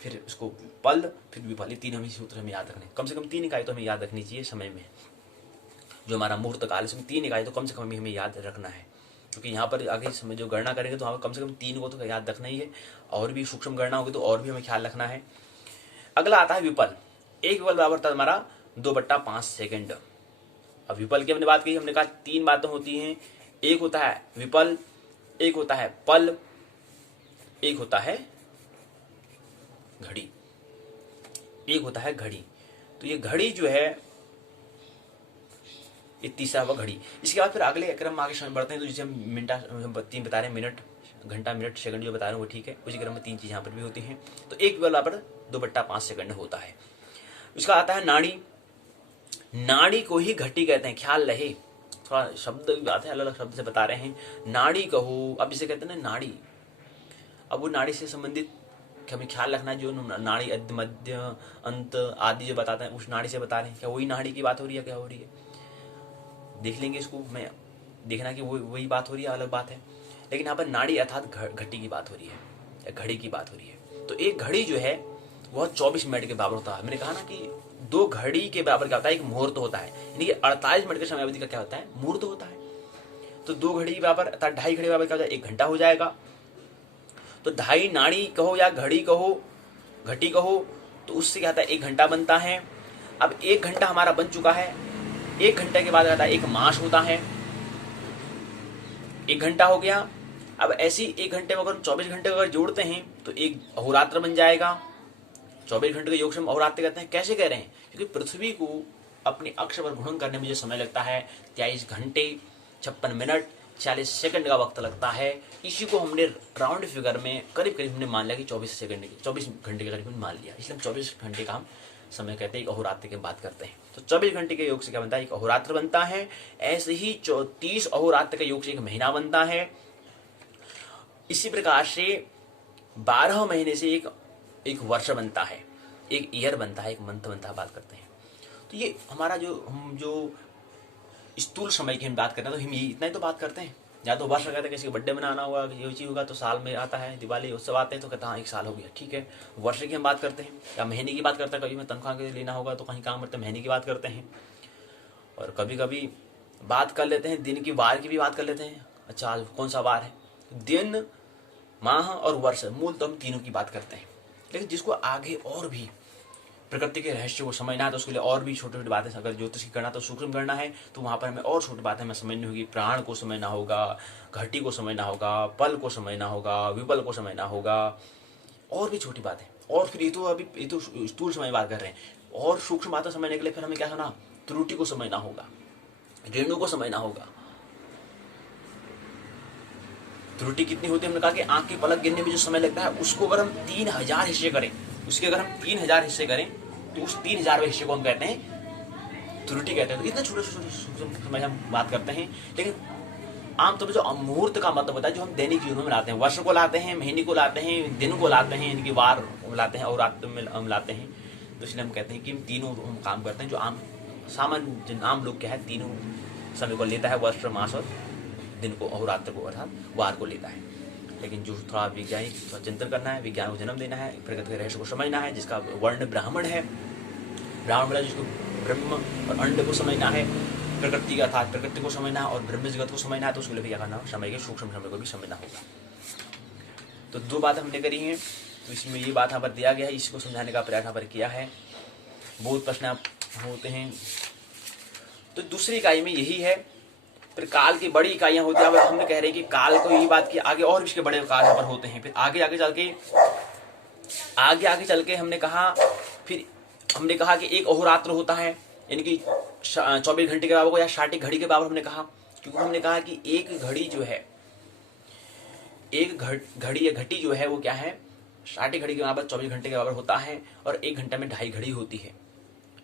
फिर उसको पल, फिर विपल, ये 3 हमें सूत्र हमें याद रखने। कम से कम 3 इकाई तो हमें याद रखनी चाहिए समय में। जो हमारा मुहूर्त काल है उसमें 3 इकाई तो कम से कम हमें याद रखना है, क्योंकि यहाँ पर आगे समय जो गणना करेंगे तो वहाँ पर कम से कम 3 को तो याद रखना ही है। और भी सूक्ष्म गणना होगी तो और भी हमें ख्याल रखना है। अगला आता है विपल। एक विपल बराबर था हमारा 2/5 सेकंड। अब विपल की हमने बात की, हमने कहा 3 बातें होती हैं। एक होता है विपल, एक होता है पल, एक होता है घड़ी, एक होता है घड़ी। तो ये घड़ी जो है, ये तीसरा हुआ घड़ी। इसके बाद फिर अगले क्रम आगे समय बढ़ते हैं। तो जैसे हम 3 बता रहे हैं, मिनट घंटा मिनट सेकंड जो बता रहे हैं वो ठीक है। उसी क्रम में 3 चीज यहाँ पर भी होती हैं। तो एक विपल बराबर 2/5 सेकंड होता है। उसका आता है नाड़ी। नाड़ी को ही घटी कहते हैं, ख्याल रहे। थोड़ा शब्द की बात है, अलग अलग शब्द से बता रहे हैं। नाड़ी कहो, अब जिसे कहते हैं ना नाड़ी, अब वो नाड़ी से संबंधित हमें ख्याल रखना है। जो नाड़ी अद्य मध्य अंत आदि जो बताते हैं उस नाड़ी से बता रहे हैं। क्या वही नाड़ी की बात हो रही है, क्या हो रही है, देख लेंगे इसको। मैं देखना कि वही बात हो रही है, अलग बात है। लेकिन यहाँ पर नाड़ी अर्थात घटी की बात हो रही है या घड़ी की बात हो रही है। तो एक घड़ी जो है वह 24 मिनट के बराबर होता है। मैंने कहा ना कि 2 घड़ी के बराबर क्या होता है, एक मुहूर्त होता है। यानी कि 48 मिनट के समय अवधि का क्या होता है, मुहूर्त होता है। तो 2 घड़ी के बराबर अर्थात 2.5 घड़ी बराबर क्या होता है, 1 घंटा हो जाएगा। तो 2.5 नाड़ी कहो या घड़ी कहो, घटी कहो, तो उससे क्या होता है, 1 घंटा बनता है। अब 1 घंटा हमारा बन चुका है। 1 घंटे के बाद आता है 1 मास होता है। 1 घंटा हो गया। अब ऐसी 1 घंटे में अगर 24 घंटे अगर जोड़ते हैं तो 1 अहोरात्र बन जाएगा। 24 घंटे के योग से हम अहोरात्र कहते हैं। कैसे कह रहे हैं, क्योंकि पृथ्वी को अपने अक्ष पर घूर्णन करने में जो समय लगता है 23 घंटे 56 मिनट 40 सेकंड का वक्त लगता है। इसी को हमने राउंड फिगर में करीब करीब हमने मान लिया कि 24 घंटे के करीब मान लिया। इसलिए हम 24 घंटे का हम समय कहते हैं, एक अहोरात्र की बात करते हैं। तो 24 घंटे के योग से क्या बनता है, एक अहोरात्र बनता है। ऐसे ही 34 अहोरात्र के योग से 1 महीना बनता है। इसी प्रकार से 12 महीने से एक वर्ष बनता है, एक ईयर बनता है, एक मंथ बनता है, बात करते हैं। तो ये हमारा जो हम जो स्थूल समय की हम बात करते हैं तो हम ये इतना ही तो बात करते हैं। या तो वर्ष कहते हैं किसी का बर्थडे मनाना होगा, ये चीज होगा तो साल में आता है, दिवाली उत्सव आते हैं तो कहते हैं हाँ 1 साल हो गया, ठीक है। वर्ष की हम बात करते हैं, या महीने की बात करते हैं, कभी मैं तनख्वाह के लेना होगा तो कहीं काम करते हैं महीने की बात करते हैं, और कभी कभी बात कर लेते हैं दिन की, वार की भी बात कर लेते हैं। अच्छा आज कौन सा वार है, दिन, माह और वर्ष, मूल तो हम तीनों की बात करते हैं। लेकिन जिसको आगे और भी प्रकृति के रहस्य को समझना है तो उसके लिए और भी छोटी छोटी बातें, अगर ज्योतिष की गणना तो सूक्ष्म गणना है तो वहां पर हमें और छोटी बातें हमें समझनी होगी। प्राण को समझना होगा, घटी को समझना होगा, पल को समझना होगा, विपल को समझना होगा, और भी छोटी बातें। और फिर ये तो स्थूल समय बात कर रहे हैं, और सूक्ष्म बातें समझने के लिए फिर हमें क्या करना, त्रुटि को समझना होगा, रेणु को समझना होगा। त्रुटि कितनी होती है, हमने कहा कि आंख की पलक गिरने में जो समय लगता है उसको अगर हम 3000 हिस्से करें, उसके अगर हम 3000 हिस्से करें तो उस 3000वें हिस्से को हम कहते हैं त्रुटि कहते हैं। तो इतने छोटे छोटे समय हम बात करते हैं। लेकिन आमतौर पर जो मुहूर्त का मतलब होता है, जो हम दैनिक जीवन में लाते हैं, वर्ष को लाते हैं, महीने को लाते हैं, दिन को लाते हैं, इनकी वार लाते हैं और रात में हम लाते हैं, तो इसलिए हम कहते हैं कि तीनों हम काम करते हैं। जो आम सामान्य आम लोग क्या है, तीनों समय को लेता है, वर्ष, मास और दिन को और रात्र को, अर्थात वार को लेता है। लेकिन जो थोड़ा वैज्ञानिक चिंतन करना है, विज्ञान को जन्म देना है, प्रकृति के रहस्य को समझना है, जिसका वर्ण ब्राह्मण है, ब्राह्मण वाला जिसको ब्रह्म और अंड को समझना है, प्रकृति का अर्थात प्रकृति को समझना है और ब्रह्म जगत को समझना है, तो उसके लिए भी क्या करना, समय के सूक्ष्म समय को भी समझना होगा। तो 2 बात हमने करी है, तो इसमें ये बात यहाँ पर दिया गया है, इसको समझाने का प्रयास यहाँ पर किया है। बहुत प्रश्न होते हैं। तो दूसरी इकाई में यही है। फिर काल की बड़ी इकाइयां होती है। अब हमने कह रहे हैं कि काल को यही बात की, आगे और इसके बड़े काल यहाँ पर होते हैं। फिर आगे आगे चल के हमने कहा कि एक अहोरात्र होता है, यानी कि 24 घंटे के बराबर, या 60 घड़ी के बराबर हमने कहा, क्योंकि हमने कहा कि एक घड़ी जो है, एक घड़ी या घटी जो है वो क्या है, 60 घड़ी के बराबर 24 घंटे के बराबर होता है, और 1 घंटा में 2.5 घड़ी होती है,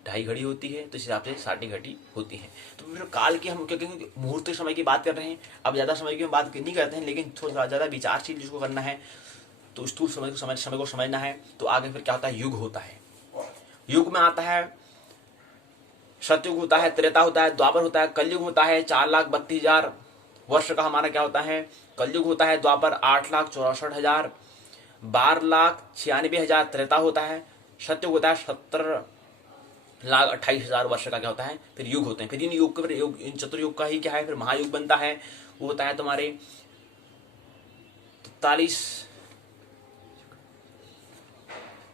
2.5 घड़ी होती है, तो इस हिसाब से 60 घड़ी होती है। तो फिर काल की हम क्योंकि मुहूर्त समय की बात कर रहे हैं, अब ज्यादा समय की हम बात नहीं करते हैं, लेकिन थोड़ा ज्यादा विचारशील जिसको करना है, तो स्थूल समय को समझना है, तो आगे फिर क्या होता है, युग होता है। युग में आता है सतयुग होता है, त्रेता होता है, द्वापर होता है, कलयुग होता है। 4,32,000 वर्ष का हमारा क्या होता है, कलयुग होता है। द्वापर 8,64,000, 12,96,000 त्रेता होता है। सतयुग होता है 17,28,000 वर्ष का क्या होता है, फिर युग होते हैं। फिर इन चतुर्युग का ही क्या है, फिर महायुग बनता है। वो होता है तुम्हारे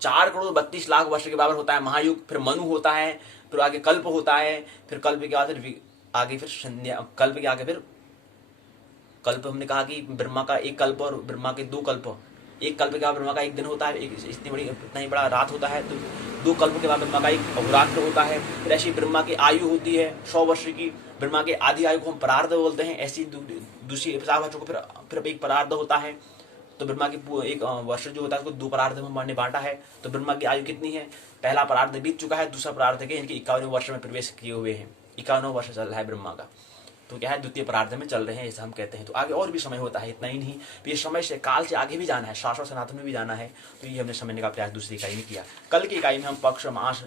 4,32,00,000 वर्ष के बराबर होता है महायुग। फिर मनु होता है, फिर आगे कल्प होता है, फिर कल्प के बाद फिर संध्या, कल्प के आगे फिर कल्प। हमने कहा कि ब्रह्मा का 1 कल्प और ब्रह्मा के 2 कल्प। 1 कल्प के बाद ब्रह्मा का 1 दिन होता है, इतना ही बड़ा रात होता है। तो 2 कल्प के बाद ब्रह्मा का 1 अहोरात्र होता है। फिर ऐसी ब्रह्मा की आयु होती है 100 वर्ष की। ब्रह्मा की आधी आयु को हम परार्ध बोलते हैं। ऐसी दूसरी 50 वर्षों को फिर एक परार्ध होता है। तो ब्रह्मा की 1 वर्ष जो होता है उसको 2 परार्ध में हमने बांटा है। तो ब्रह्मा की आयु कितनी है, पहला परार्ध बीत चुका है, दूसरा परार्ध के इनके 51वें वर्ष में प्रवेश किए हुए हैं। 51वां वर्ष चल रहा है ब्रह्मा का, तो क्या है, द्वितीय परार्ध में चल रहे हैं, ऐसा हम कहते हैं। तो आगे और भी समय होता है, इतना ही नहीं, ये समय से काल से आगे भी जाना है, शाश्वत सनातन में भी जाना है। तो ये हमने समझने का प्रयास दूसरी इकाई में किया। कल की इकाई में हम पक्ष, मास,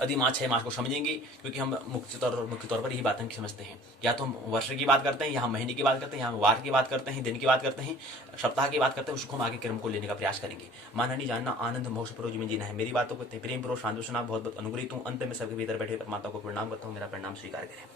अधिमास 6 मास को समझेंगे, क्योंकि हम मुख्य तौर पर यही बात हम समझते हैं। या तो हम वर्ष की बात करते हैं, या हम महीने की बात करते हैं, या हम वार की बात करते हैं, दिन की बात करते हैं, सप्ताह की बात करते हैं, उसको हम आगे क्रम को लेने का प्रयास करेंगे। माना नहीं जानना, आनंद मोक्ष पूर्वक जीवन जीना है। मेरी बातों को प्रेम पूर्वक शांति सुना, बहुत बहुत अनुग्रहित हूँ। अंत में सबके भीतर बैठे परमात्मा को प्रणाम करता हूँ, मेरा प्रणाम स्वीकार करें।